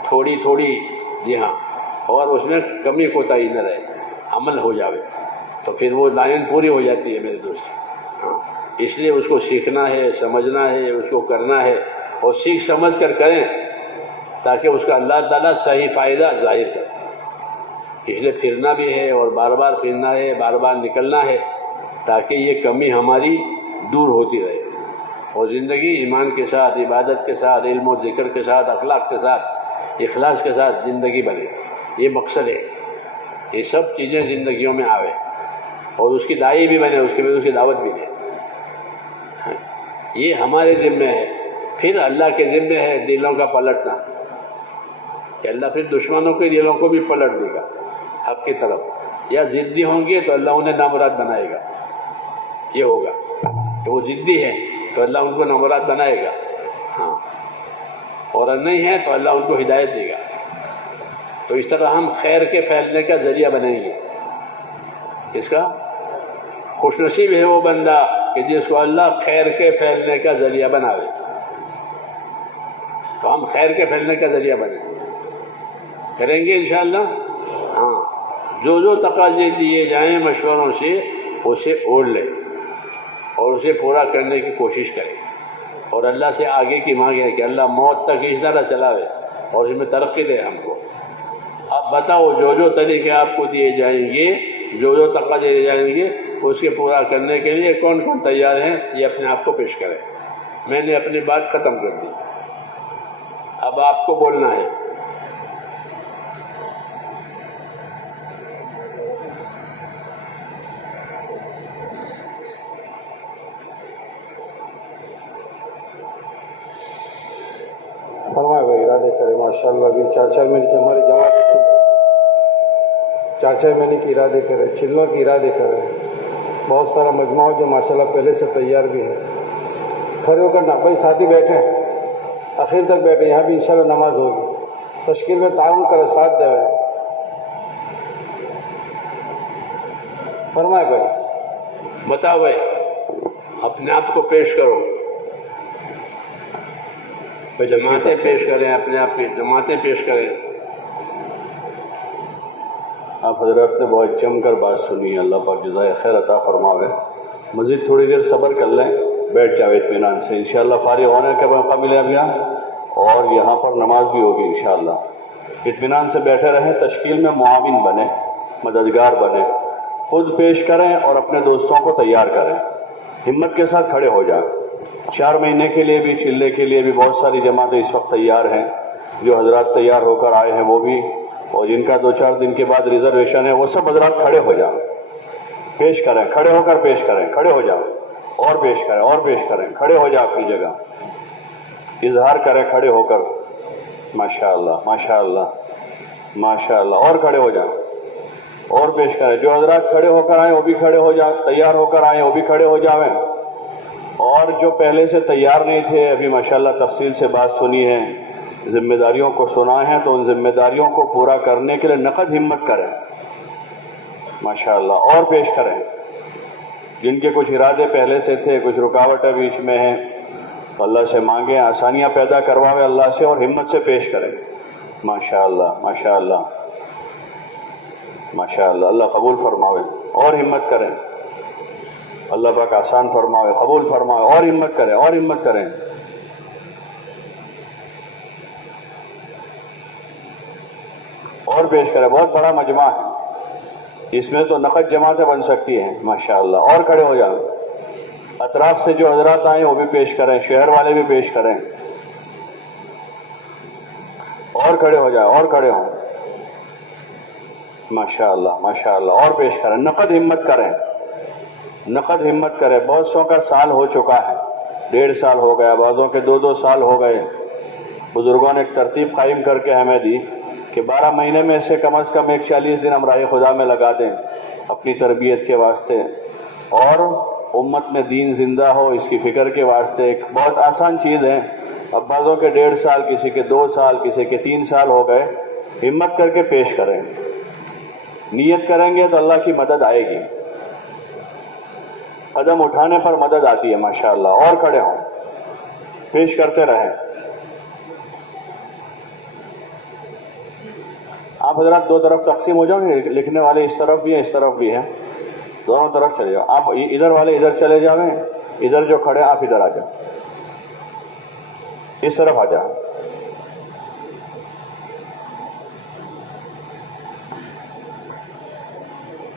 تھوڑی تھوڑی. جی ہاں، اور اس میں کمی کوتاہی نہ رہے، عمل ہو جاوے تو پھر وہ لائن پوری ہو جاتی ہے میرے دوست. اس لیے اس کو سیکھنا ہے، سمجھنا ہے، اس کو کرنا ہے، اور سیکھ سمجھ کر کریں تاکہ اس کا اللہ تعالیٰ صحیح فائدہ ظاہر کرے. اس لیے پھرنا بھی ہے اور بار بار پھرنا ہے، بار بار نکلنا ہے تاکہ یہ کمی ہماری دور ہوتی رہے اور زندگی ایمان کے ساتھ، عبادت کے ساتھ، علم و ذکر کے ساتھ، اخلاق کے ساتھ، اخلاص کے ساتھ زندگی بنے. یہ مقصد ہے. یہ سب چیزیں زندگیوں میں آوے اور اس کی داعی بھی بنے، اس کے بعد اس کی دعوت بھی دے. یہ ہمارے ذمے ہے. پھر اللہ کے ذمے ہے دلوں کا پلٹنا، کہ اللہ پھر دشمنوں کے دلوں کو بھی پلٹ دے گا حق کی طرف. یا ضدی ہوں گے تو اللہ انہیں نامراد بنائے گا. یہ ہوگا کہ وہ ضدی ہیں تو اللہ ان کو نامراد بنائے گا. ہاں، اور نہیں ہے تو اللہ ان کو ہدایت دے گا. تو اس طرح ہم خیر کے پھیلنے کا ذریعہ بنیں گے. اس کا خوش نصیب ہے وہ بندہ کہ جس کو اللہ خیر کے پھیلنے کا ذریعہ بناوے. تو ہم خیر کے پھیلنے کا ذریعہ بنیں کریں گے انشاءاللہ. ہاں، جو جو تقاضے دیے جائیں مشوروں سے اسے اوڑھ لیں اور اسے پورا کرنے کی کوشش کریں اور اللہ سے آگے کی مانگیں کہ اللہ موت تک اس طرح چلاوے اور اس میں ترقی دے ہم کو. اب بتاؤ جو جو طریقے آپ کو دیے جائیں گے، جو جو تقاضے دیے جائیں گے، اس کے پورا کرنے کے لیے کون کون تیار ہیں یہ اپنے آپ کو پیش کریں. میں نے اپنی بات ختم کر دی، اب آپ کو بولنا ہے. فرمائے بھائی، ارادے کرے. ماشاء اللہ ابھی 4 مہینے کی ہماری جماعت 4 مہینے کی ارادے کرے، چلنے کی ارادے کرے. بہت سارا مجموعہ جو ماشاء اللہ پہلے سے تیار بھی ہے. کھڑے ہو کر نہ بھائی ساتھی بیٹھے آخر تک بیٹھے، یہاں بھی انشاءاللہ نماز ہوگی. تشکیل میں تعاون کرے، ساتھ دے. فرمائے بھائی. بتاؤ بھائی، اپنے آپ کو پیش کرو. جماعتیں پیش کریں، اپنے آپ کی جماعتیں پیش کریں. آپ حضرات نے بہت جم کر بات سنی، اللہ پاک جزائے خیر عطا فرماوے. مزید تھوڑی دیر صبر کر لیں، بیٹھ جاؤ اطمینان سے، انشاءاللہ فارغ ہونے کا موقع ملے اب یہاں، اور یہاں پر نماز بھی ہوگی انشاءاللہ۔ اطمینان سے بیٹھے رہیں، تشکیل میں معاون بنیں، مددگار بنیں، خود پیش کریں اور اپنے دوستوں کو تیار کریں، ہمت کے ساتھ کھڑے ہو جائیں۔ 4 مہینے کے لیے بھی، چلے کے لیے بھی بہت ساری جماعتیں اس وقت تیار ہیں، جو حضرات تیار ہو کر آئے ہیں وہ بھی، اور جن کا 2-4 دن کے بعد ریزرویشن ہے، وہ سب حضرات کھڑے ہو جائیں، پیش کریں، کھڑے ہو کر پیش کریں، کھڑے ہو جاؤ اور پیش کریں اور پیش کریں، کھڑے ہو جاؤ اپنی جگہ، اظہار کریں کھڑے ہو کر، ماشاءاللہ ماشاءاللہ ماشاءاللہ، اور کھڑے ہو جاؤ اور پیش کریں۔ جو حضرات کھڑے ہو کر آئیں وہ بھی کھڑے ہو جائیں، تیار ہو کر آئیں وہ بھی کھڑے ہو جاویں، اور جو پہلے سے تیار نہیں تھے، ابھی ماشاءاللہ تفصیل سے بات سنی ہے، ذمہ داریوں کو سنا ہے، تو ان ذمہ داریوں کو پورا کرنے کے لیے نقد ہمت کریں ماشاءاللہ، اور پیش کریں۔ جن کے کچھ ارادے پہلے سے تھے، کچھ رکاوٹیں بیچ میں ہیں، اللہ سے مانگیں، آسانیاں پیدا کرواویں اللہ سے، اور ہمت سے پیش کریں ماشاءاللہ ماشاءاللہ ماشاءاللہ۔ اللہ قبول فرماوے، اور ہمت کریں، اللہ پاک آسان فرماوے، قبول فرماوے، اور ہمت کریں اور ہمت کریں۔ اور پیش کریں، بہت بڑا مجمع ہے، اس میں تو نقد جماعتیں بن سکتی ہیں ماشاءاللہ، اور کھڑے ہو جائیں۔ اطراف سے جو حضرات آئیں وہ بھی پیش کریں، شہر والے بھی پیش کریں، اور کھڑے ہو جائیں اور کھڑے ہوں ماشاءاللہ ماشاءاللہ، اور پیش کریں، نقد ہمت کریں، نقد ہمت کریں۔ بہت سو کا سال ہو چکا ہے، 1.5 سال ہو گیا، بعضوں کے 2 سال ہو گئے۔ بزرگوں نے ایک ترتیب قائم کر کے ہمیں دی کہ 12 مہینے میں سے کم از کم 40 دن ہم راہ خدا میں لگا دیں اپنی تربیت کے واسطے، اور امت میں دین زندہ ہو اس کی فکر کے واسطے۔ ایک بہت آسان چیز ہے، اب بعضوں کے 1.5 سال، کسی کے 2 سال، کسی کے 3 سال ہو گئے، ہمت کر کے پیش کریں، نیت کریں گے تو اللہ کی مدد آئے گی، قدم اٹھانے پر مدد آتی ہے ماشاءاللہ، اور کھڑے ہوں، پیش کرتے رہیں۔ آپ حضرات 2 طرف تقسیم ہو جاؤ، لکھنے والے اس طرف بھی ہیں اس طرف بھی ہیں، دونوں طرف چلے جاؤ۔ آپ ادھر والے ادھر چلے جاویں، ادھر جو کھڑے آپ ادھر آ جاؤ، اس طرف آ جاؤ۔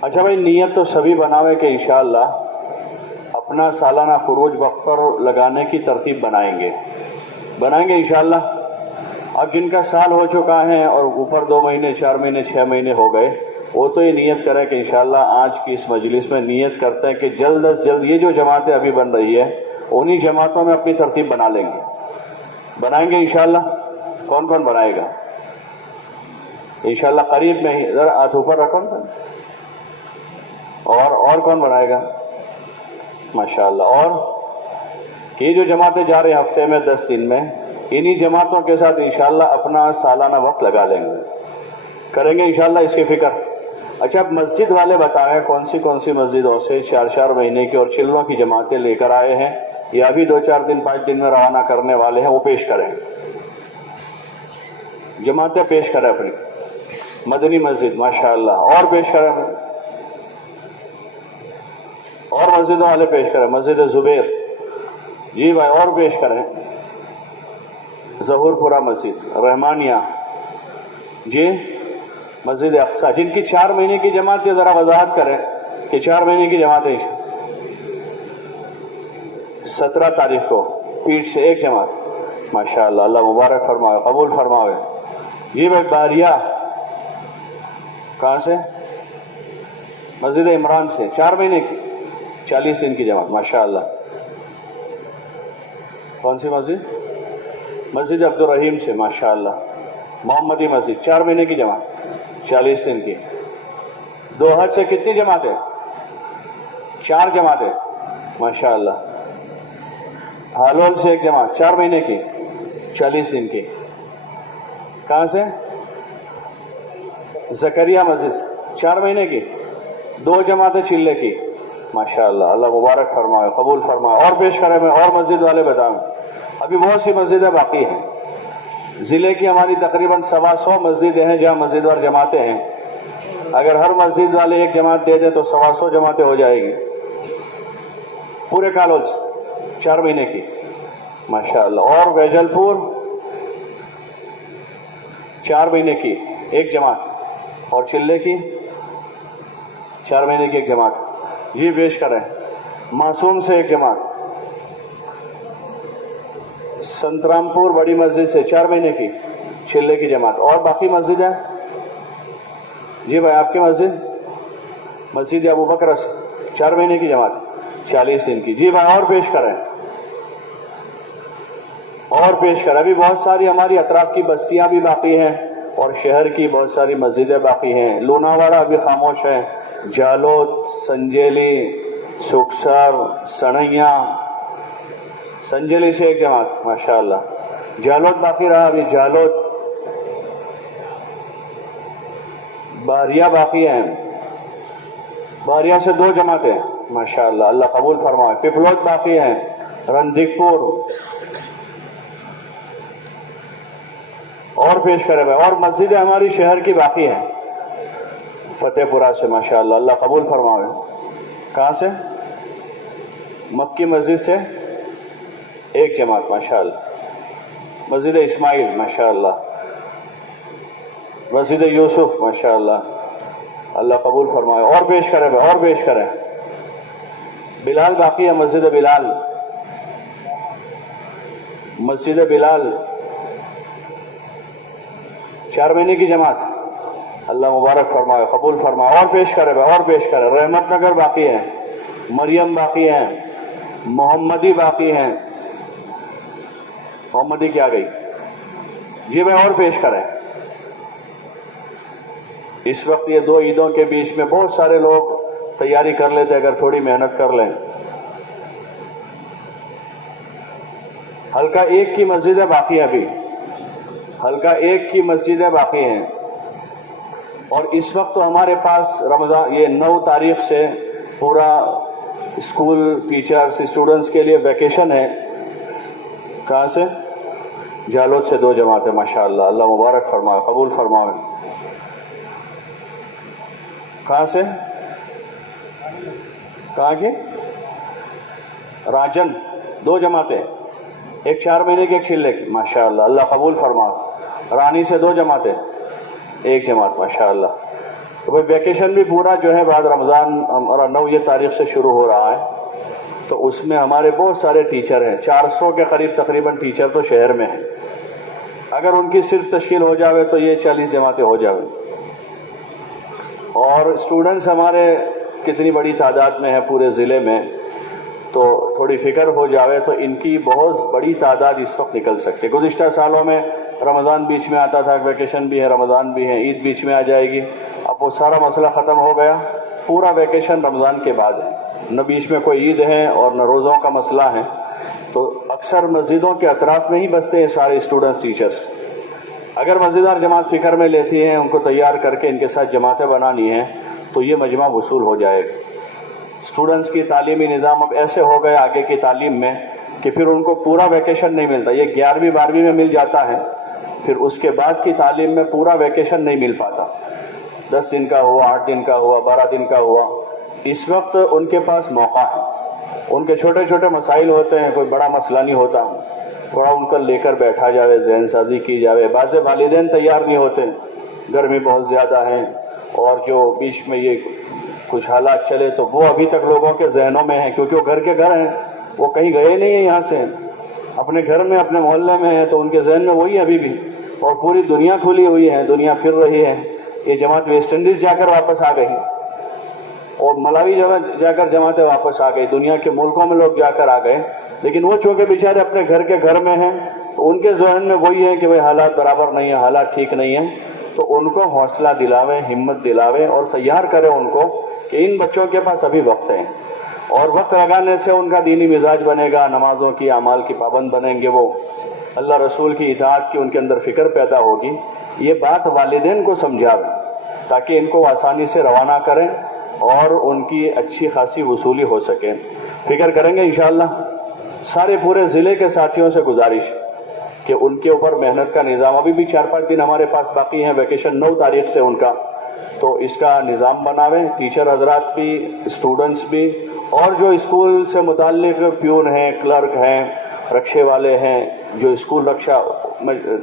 اچھا بھائی، نیت تو سبھی بناوے کہ انشاءاللہ اپنا سالانہ خروج وقت پر لگانے کی ترتیب بنائیں گے انشاءاللہ۔ اب جن کا سال ہو چکا ہے اور اوپر 2 مہینے 4 مہینے 6 مہینے ہو گئے، وہ تو یہ نیت کریں کہ انشاءاللہ آج کی اس مجلس میں نیت کرتے ہیں کہ جلد از جلد یہ جو جماعتیں ابھی بن رہی ہے انہی جماعتوں میں اپنی ترتیب بنائیں گے انشاءاللہ۔ کون کون بنائے گا انشاءاللہ؟ قریب میں ہی ذرا ہاتھ اوپر رکھو نا۔ اور کون بنائے گا ماشاءاللہ؟ اور یہ جو جماعتیں جا رہے ہیں ہفتے میں 10 دن میں، انہی جماعتوں کے ساتھ انشاءاللہ اپنا سالانہ وقت لگا لیں گے، کریں گے انشاءاللہ اس کی فکر۔ اچھا، اب مسجد والے بتائیں کون سی مسجدوں سے 4 مہینے کی اور چلوں کی جماعتیں لے کر آئے ہیں، یا بھی 2-4 دن 5 دن میں روانہ کرنے والے ہیں، وہ پیش کریں، جماعتیں پیش کریں اپنی۔ مدنی مسجد ماشاءاللہ، اور پیش کریں، اور مسجدوں والے پیش کریں، مسجد زبیر جی بھائی، اور پیش کریں، ظہور پورہ مسجد، رحمانیہ جی، مسجد اقصیٰ۔ جن کی 4 مہینے کی جماعت ہے ذرا وضاحت کریں کہ 4 مہینے کی جماعت ہے۔ 17 تاریخ کو پیٹ سے ایک جماعت ماشاءاللہ، اللہ مبارک فرماوے، قبول فرماوے جی بھائی۔ باریہ کہاں سے؟ مسجد عمران سے 4 مہینے کی 40 دن کی جماعت ماشاءاللہ۔ کون سی مسجد؟ مسجد عبدالرحیم سے ماشاءاللہ، محمدی مسجد 4 مہینے کی جماعت 40 دن کی۔ 2 حج سے کتنی جماعتیں؟ 4 جماعتیں ماشاءاللہ۔ ہالول سے ایک جماعت 4 مہینے کی 40 دن کی۔ کہاں سے؟ زکریہ مسجد 4 مہینے کی 2 جماعتیں چلے کی ماشاءاللہ، اللہ مبارک فرمائے، قبول فرمائے، اور پیش کرے میں، اور مسجد والے بتائیں۔ ابھی بہت سی مسجدیں باقی ہیں، ضلع کی ہماری تقریباً 125 مسجدیں ہیں جہاں مسجد وار جماعتیں ہیں۔ اگر ہر مسجد والے ایک جماعت دے دیں تو 125 جماعتیں ہو جائے گی پورے کالج 4 مہینے کی ماشاءاللہ. اور ویجلپور 4 مہینے کی ایک جماعت, اور چلے کی 4 مہینے کی ایک جماعت. جی پیش کریں. معصوم سے ایک جماعت, سنترامپور بڑی مسجد سے 4 مہینے کی چلے کی جماعت. اور باقی مسجد ہے جی بھائی آپ کی مسجد ابو بکر 4 مہینے کی جماعت 40 دن کی. جی بھائی اور پیش کریں, اور پیش کریں. ابھی بہت ساری ہماری اطراف کی بستیاں بھی باقی ہیں اور شہر کی بہت ساری مسجدیں باقی ہیں. لوناواڑہ ابھی خاموش ہے, جالوت, سنجیلی, سکسر, سنیا. سنجیلی سے ایک جماعت ماشاءاللہ. جالوت باقی رہا ابھی, جالوت. باریہ باقی ہیں, باریہ سے 2 جماعتیں ماشاءاللہ, اللہ قبول فرمائے. پپلوت باقی ہیں, رندک پور. اور پیش کرے بھائی. اور مسجدیں ہماری شہر کی باقی ہیں, فتح پورہ سے ماشاءاللہ, اللہ قبول فرمائے. کہاں سے؟ مکی مسجد سے ایک جماعت ماشاءاللہ. مسجد اسماعیل ماشاءاللہ, مسجد یوسف ماشاءاللہ, اللہ قبول فرمائے. اور پیش کرے بھائی, اور پیش کریں. بلال باقی ہے, مسجد بلال, مسجد بلال 4 مہینے کی جماعت, اللہ مبارک فرمائے, قبول فرمائے. اور پیش کرے بھائی, اور پیش کرے. رحمت نگر باقی ہے, مریم باقی ہیں, محمدی باقی ہیں. محمدی کیا گئی جی بھائی, اور پیش کریں. اس وقت یہ 2 عیدوں کے بیچ میں بہت سارے لوگ تیاری کر لیتے اگر تھوڑی محنت کر لیں. حلقہ 1 کی مسجدیں باقی ہیں, ابھی حلقہ 1 کی مسجدیں باقی ہیں. اور اس وقت تو ہمارے پاس رمضان یہ 9 تاریخ سے پورا اسکول ٹیچرز اسٹوڈنٹس کے لیے ویکیشن ہے. کہاں سے؟ جالوت سے 2 جماعتیں ماشاءاللہ, اللہ مبارک فرمائے, قبول فرمائے. کہاں سے؟ کہاں کی؟ راجن 2 جماعتیں, ایک 4 مہینے کی ایک چلے کی ماشاءاللہ, اللہ قبول فرمائے. رانی سے 2 جماعتیں, ایک جماعت ماشاءاللہ. تو بھائی ویکیشن بھی پورا جو ہے بعد رمضان ہمارا 9 تاریخ سے شروع ہو رہا ہے, تو اس میں ہمارے بہت سارے ٹیچر ہیں, 400 کے قریب تقریباً ٹیچر تو شہر میں ہیں. اگر ان کی صرف تشکیل ہو جاوے تو یہ 40 جماعتیں ہو جاوے. اور اسٹوڈنٹس ہمارے کتنی بڑی تعداد میں ہے پورے ضلع میں, تو تھوڑی فکر ہو جاوے تو ان کی بہت بڑی تعداد اس وقت نکل سکتی. گزشتہ سالوں میں رمضان بیچ میں آتا تھا, ویکیشن بھی ہے, رمضان بھی ہے, عید بیچ میں آ جائے گی. اب وہ سارا مسئلہ ختم ہو گیا, پورا ویکیشن رمضان کے بعد ہے, نہ بیچ میں کوئی عید ہے اور نہ روزوں کا مسئلہ ہے. تو اکثر مسجدوں کے اطراف میں ہی بستے ہیں سارے اسٹوڈنٹس ٹیچرز. اگر مسجدار جماعت فکر میں لیتی ہیں ان کو تیار کر کے ان کے ساتھ جماعتیں بنانی ہیں تو یہ مجمع وصول ہو جائے گا. اسٹوڈنٹس کی تعلیمی نظام اب ایسے ہو گئے آگے کی تعلیم میں کہ پھر ان کو پورا ویکیشن نہیں ملتا. یہ 11ویں 12ویں میں مل جاتا ہے, پھر اس کے بعد کی تعلیم میں پورا ویکیشن نہیں مل پاتا. 10 دن کا ہوا, 8 دن کا ہوا, 12 دن کا ہوا. اس وقت ان کے پاس موقع ہے. ان کے چھوٹے چھوٹے مسائل ہوتے ہیں, کوئی بڑا مسئلہ نہیں ہوتا, تھوڑا ان کو لے کر بیٹھا جاوے, ذہن سازی کی جاوے. بعض والدین تیار نہیں ہوتے, گرمی بہت زیادہ ہے, اور جو بیچ میں یہ کچھ حالات چلے تو وہ ابھی تک لوگوں کے ذہنوں میں ہیں, کیونکہ وہ گھر کے گھر ہیں, وہ کہیں گئے نہیں ہیں یہاں سے, اپنے گھر میں اپنے محلے میں ہیں, تو ان کے ذہن میں وہی ابھی بھی. اور پوری دنیا کھلی ہوئی ہے, دنیا پھر رہی ہے. یہ جماعت ویسٹ انڈیز جا کر واپس آ گئی, اور ملاوی جا کر جماعتیں واپس آ گئی, دنیا کے ملکوں میں لوگ جا کر آ گئے. لیکن وہ چونکہ بیچارے اپنے گھر کے گھر میں ہیں, تو ان کے ذہن میں وہی ہے کہ بھائی حالات برابر نہیں ہیں, حالات ٹھیک نہیں ہیں. تو ان کو حوصلہ دلاوے, ہمت دلاوے, اور تیار کرے ان کو کہ ان بچوں کے پاس ابھی وقت ہے, اور وقت لگانے سے ان کا دینی مزاج بنے گا, نمازوں کی اعمال کی پابند بنیں گے, وہ اللہ رسول کی اطاعت کی ان کے اندر فکر پیدا ہوگی. یہ بات والدین کو سمجھاوے تاکہ ان کو آسانی سے روانہ کریں اور ان کی اچھی خاصی وصولی ہو سکے. فکر کریں گے انشاءاللہ. سارے پورے ضلع کے ساتھیوں سے گزارش کہ ان کے اوپر محنت کا نظام, ابھی بھی 4-5 دن ہمارے پاس باقی ہیں ویکیشن 9 تاریخ سے ان کا, تو اس کا نظام بناویں, ٹیچر حضرات بھی, اسٹوڈنٹس بھی, اور جو اسکول سے متعلق پیون ہیں، کلرک ہیں، رکشے والے ہیں، جو اسکول رکشہ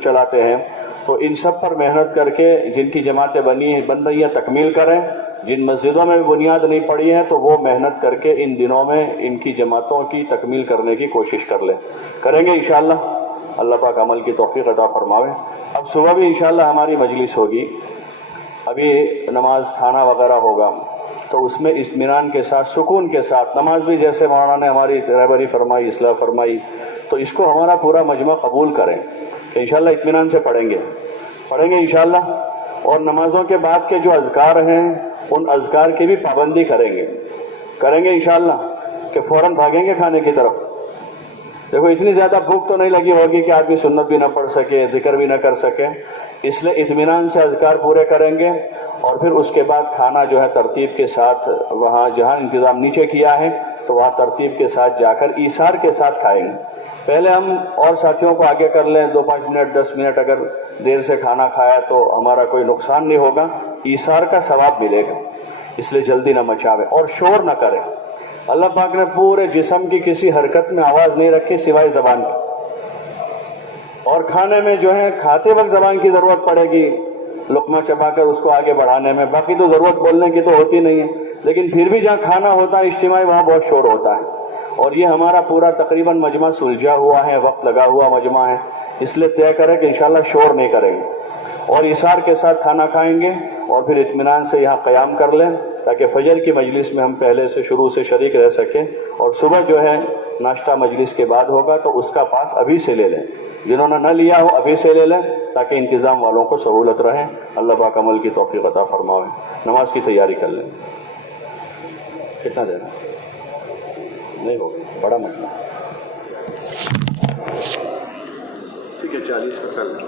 چلاتے ہیں، تو ان سب پر محنت کر کے جن کی جماعتیں بن رہی ہیں تکمیل کریں. جن مسجدوں میں بنیاد نہیں پڑی ہے تو وہ محنت کر کے ان دنوں میں ان کی جماعتوں کی تکمیل کرنے کی کوشش کریں گے انشاءاللہ. اللہ پاک عمل کی توفیق عطا فرماوے. اب صبح بھی انشاءاللہ ہماری مجلس ہوگی، ابھی نماز کھانا وغیرہ ہوگا، تو اس میں اطمینان کے ساتھ، سکون کے ساتھ نماز بھی جیسے مولانا نے ہماری رہبری فرمائی، اصلاح فرمائی، تو اس کو ہمارا پورا مجمع قبول کریں کہ انشاءاللہ اطمینان سے پڑھیں گے انشاءاللہ. اور نمازوں کے بعد کے جو اذکار ہیں ان اذکار کی بھی پابندی کریں گے انشاءاللہ، کہ فوراً بھاگیں گے کھانے کی طرف. دیکھو اتنی زیادہ بھوک تو نہیں لگی ہوگی کہ آدمی سنت بھی نہ پڑھ سکے، ذکر بھی نہ کر سکے، اس لیے اطمینان سے اذکار پورے کریں گے. اور پھر اس کے بعد کھانا جو ہے ترتیب کے ساتھ، وہاں جہاں انتظام نیچے کیا ہے تو وہاں ترتیب کے ساتھ جا کر ایثار کے ساتھ کھائیں گے. پہلے ہم اور ساتھیوں کو آگے کر لیں، 2-5 منٹ 10 منٹ اگر دیر سے کھانا کھایا تو ہمارا کوئی نقصان نہیں ہوگا، ایثار کا ثواب ملے گا. اس لیے جلدی نہ مچاوے اور شور نہ کرے. اللہ پاک نے پورے جسم کی کسی حرکت میں آواز نہیں رکھی سوائے زبان کی. اور کھانے میں جو ہے کھاتے وقت زبان کی ضرورت پڑے گی، لقمہ چبا کر اس کو آگے بڑھانے میں، باقی تو ضرورت بولنے کی تو ہوتی نہیں ہے. لیکن پھر بھی جہاں کھانا ہوتا ہے اجتماعی، وہاں بہت شور ہوتا ہے. اور یہ ہمارا پورا تقریباً مجمع سلجھا ہوا ہے، وقت لگا ہوا مجمع ہے، اس لیے طے کریں کہ انشاءاللہ شور نہیں کریں گے اور ایثار کے ساتھ کھانا کھائیں گے. اور پھر اطمینان سے یہاں قیام کر لیں تاکہ فجر کی مجلس میں ہم پہلے سے شروع سے شریک رہ سکیں. اور صبح جو ہے ناشتہ مجلس کے بعد ہوگا تو اس کا پاس ابھی سے لے لیں، جنہوں نے نہ لیا ہو ابھی سے لے لیں تاکہ انتظام والوں کو سہولت رہے. اللہ پاک عمل کی توفیق عطا فرمائے. نماز کی تیاری کر لیں. کتنا دینا نہیں ہوگا، بڑا مسئلہ. ٹھیک ہے 40 کا کر لیں.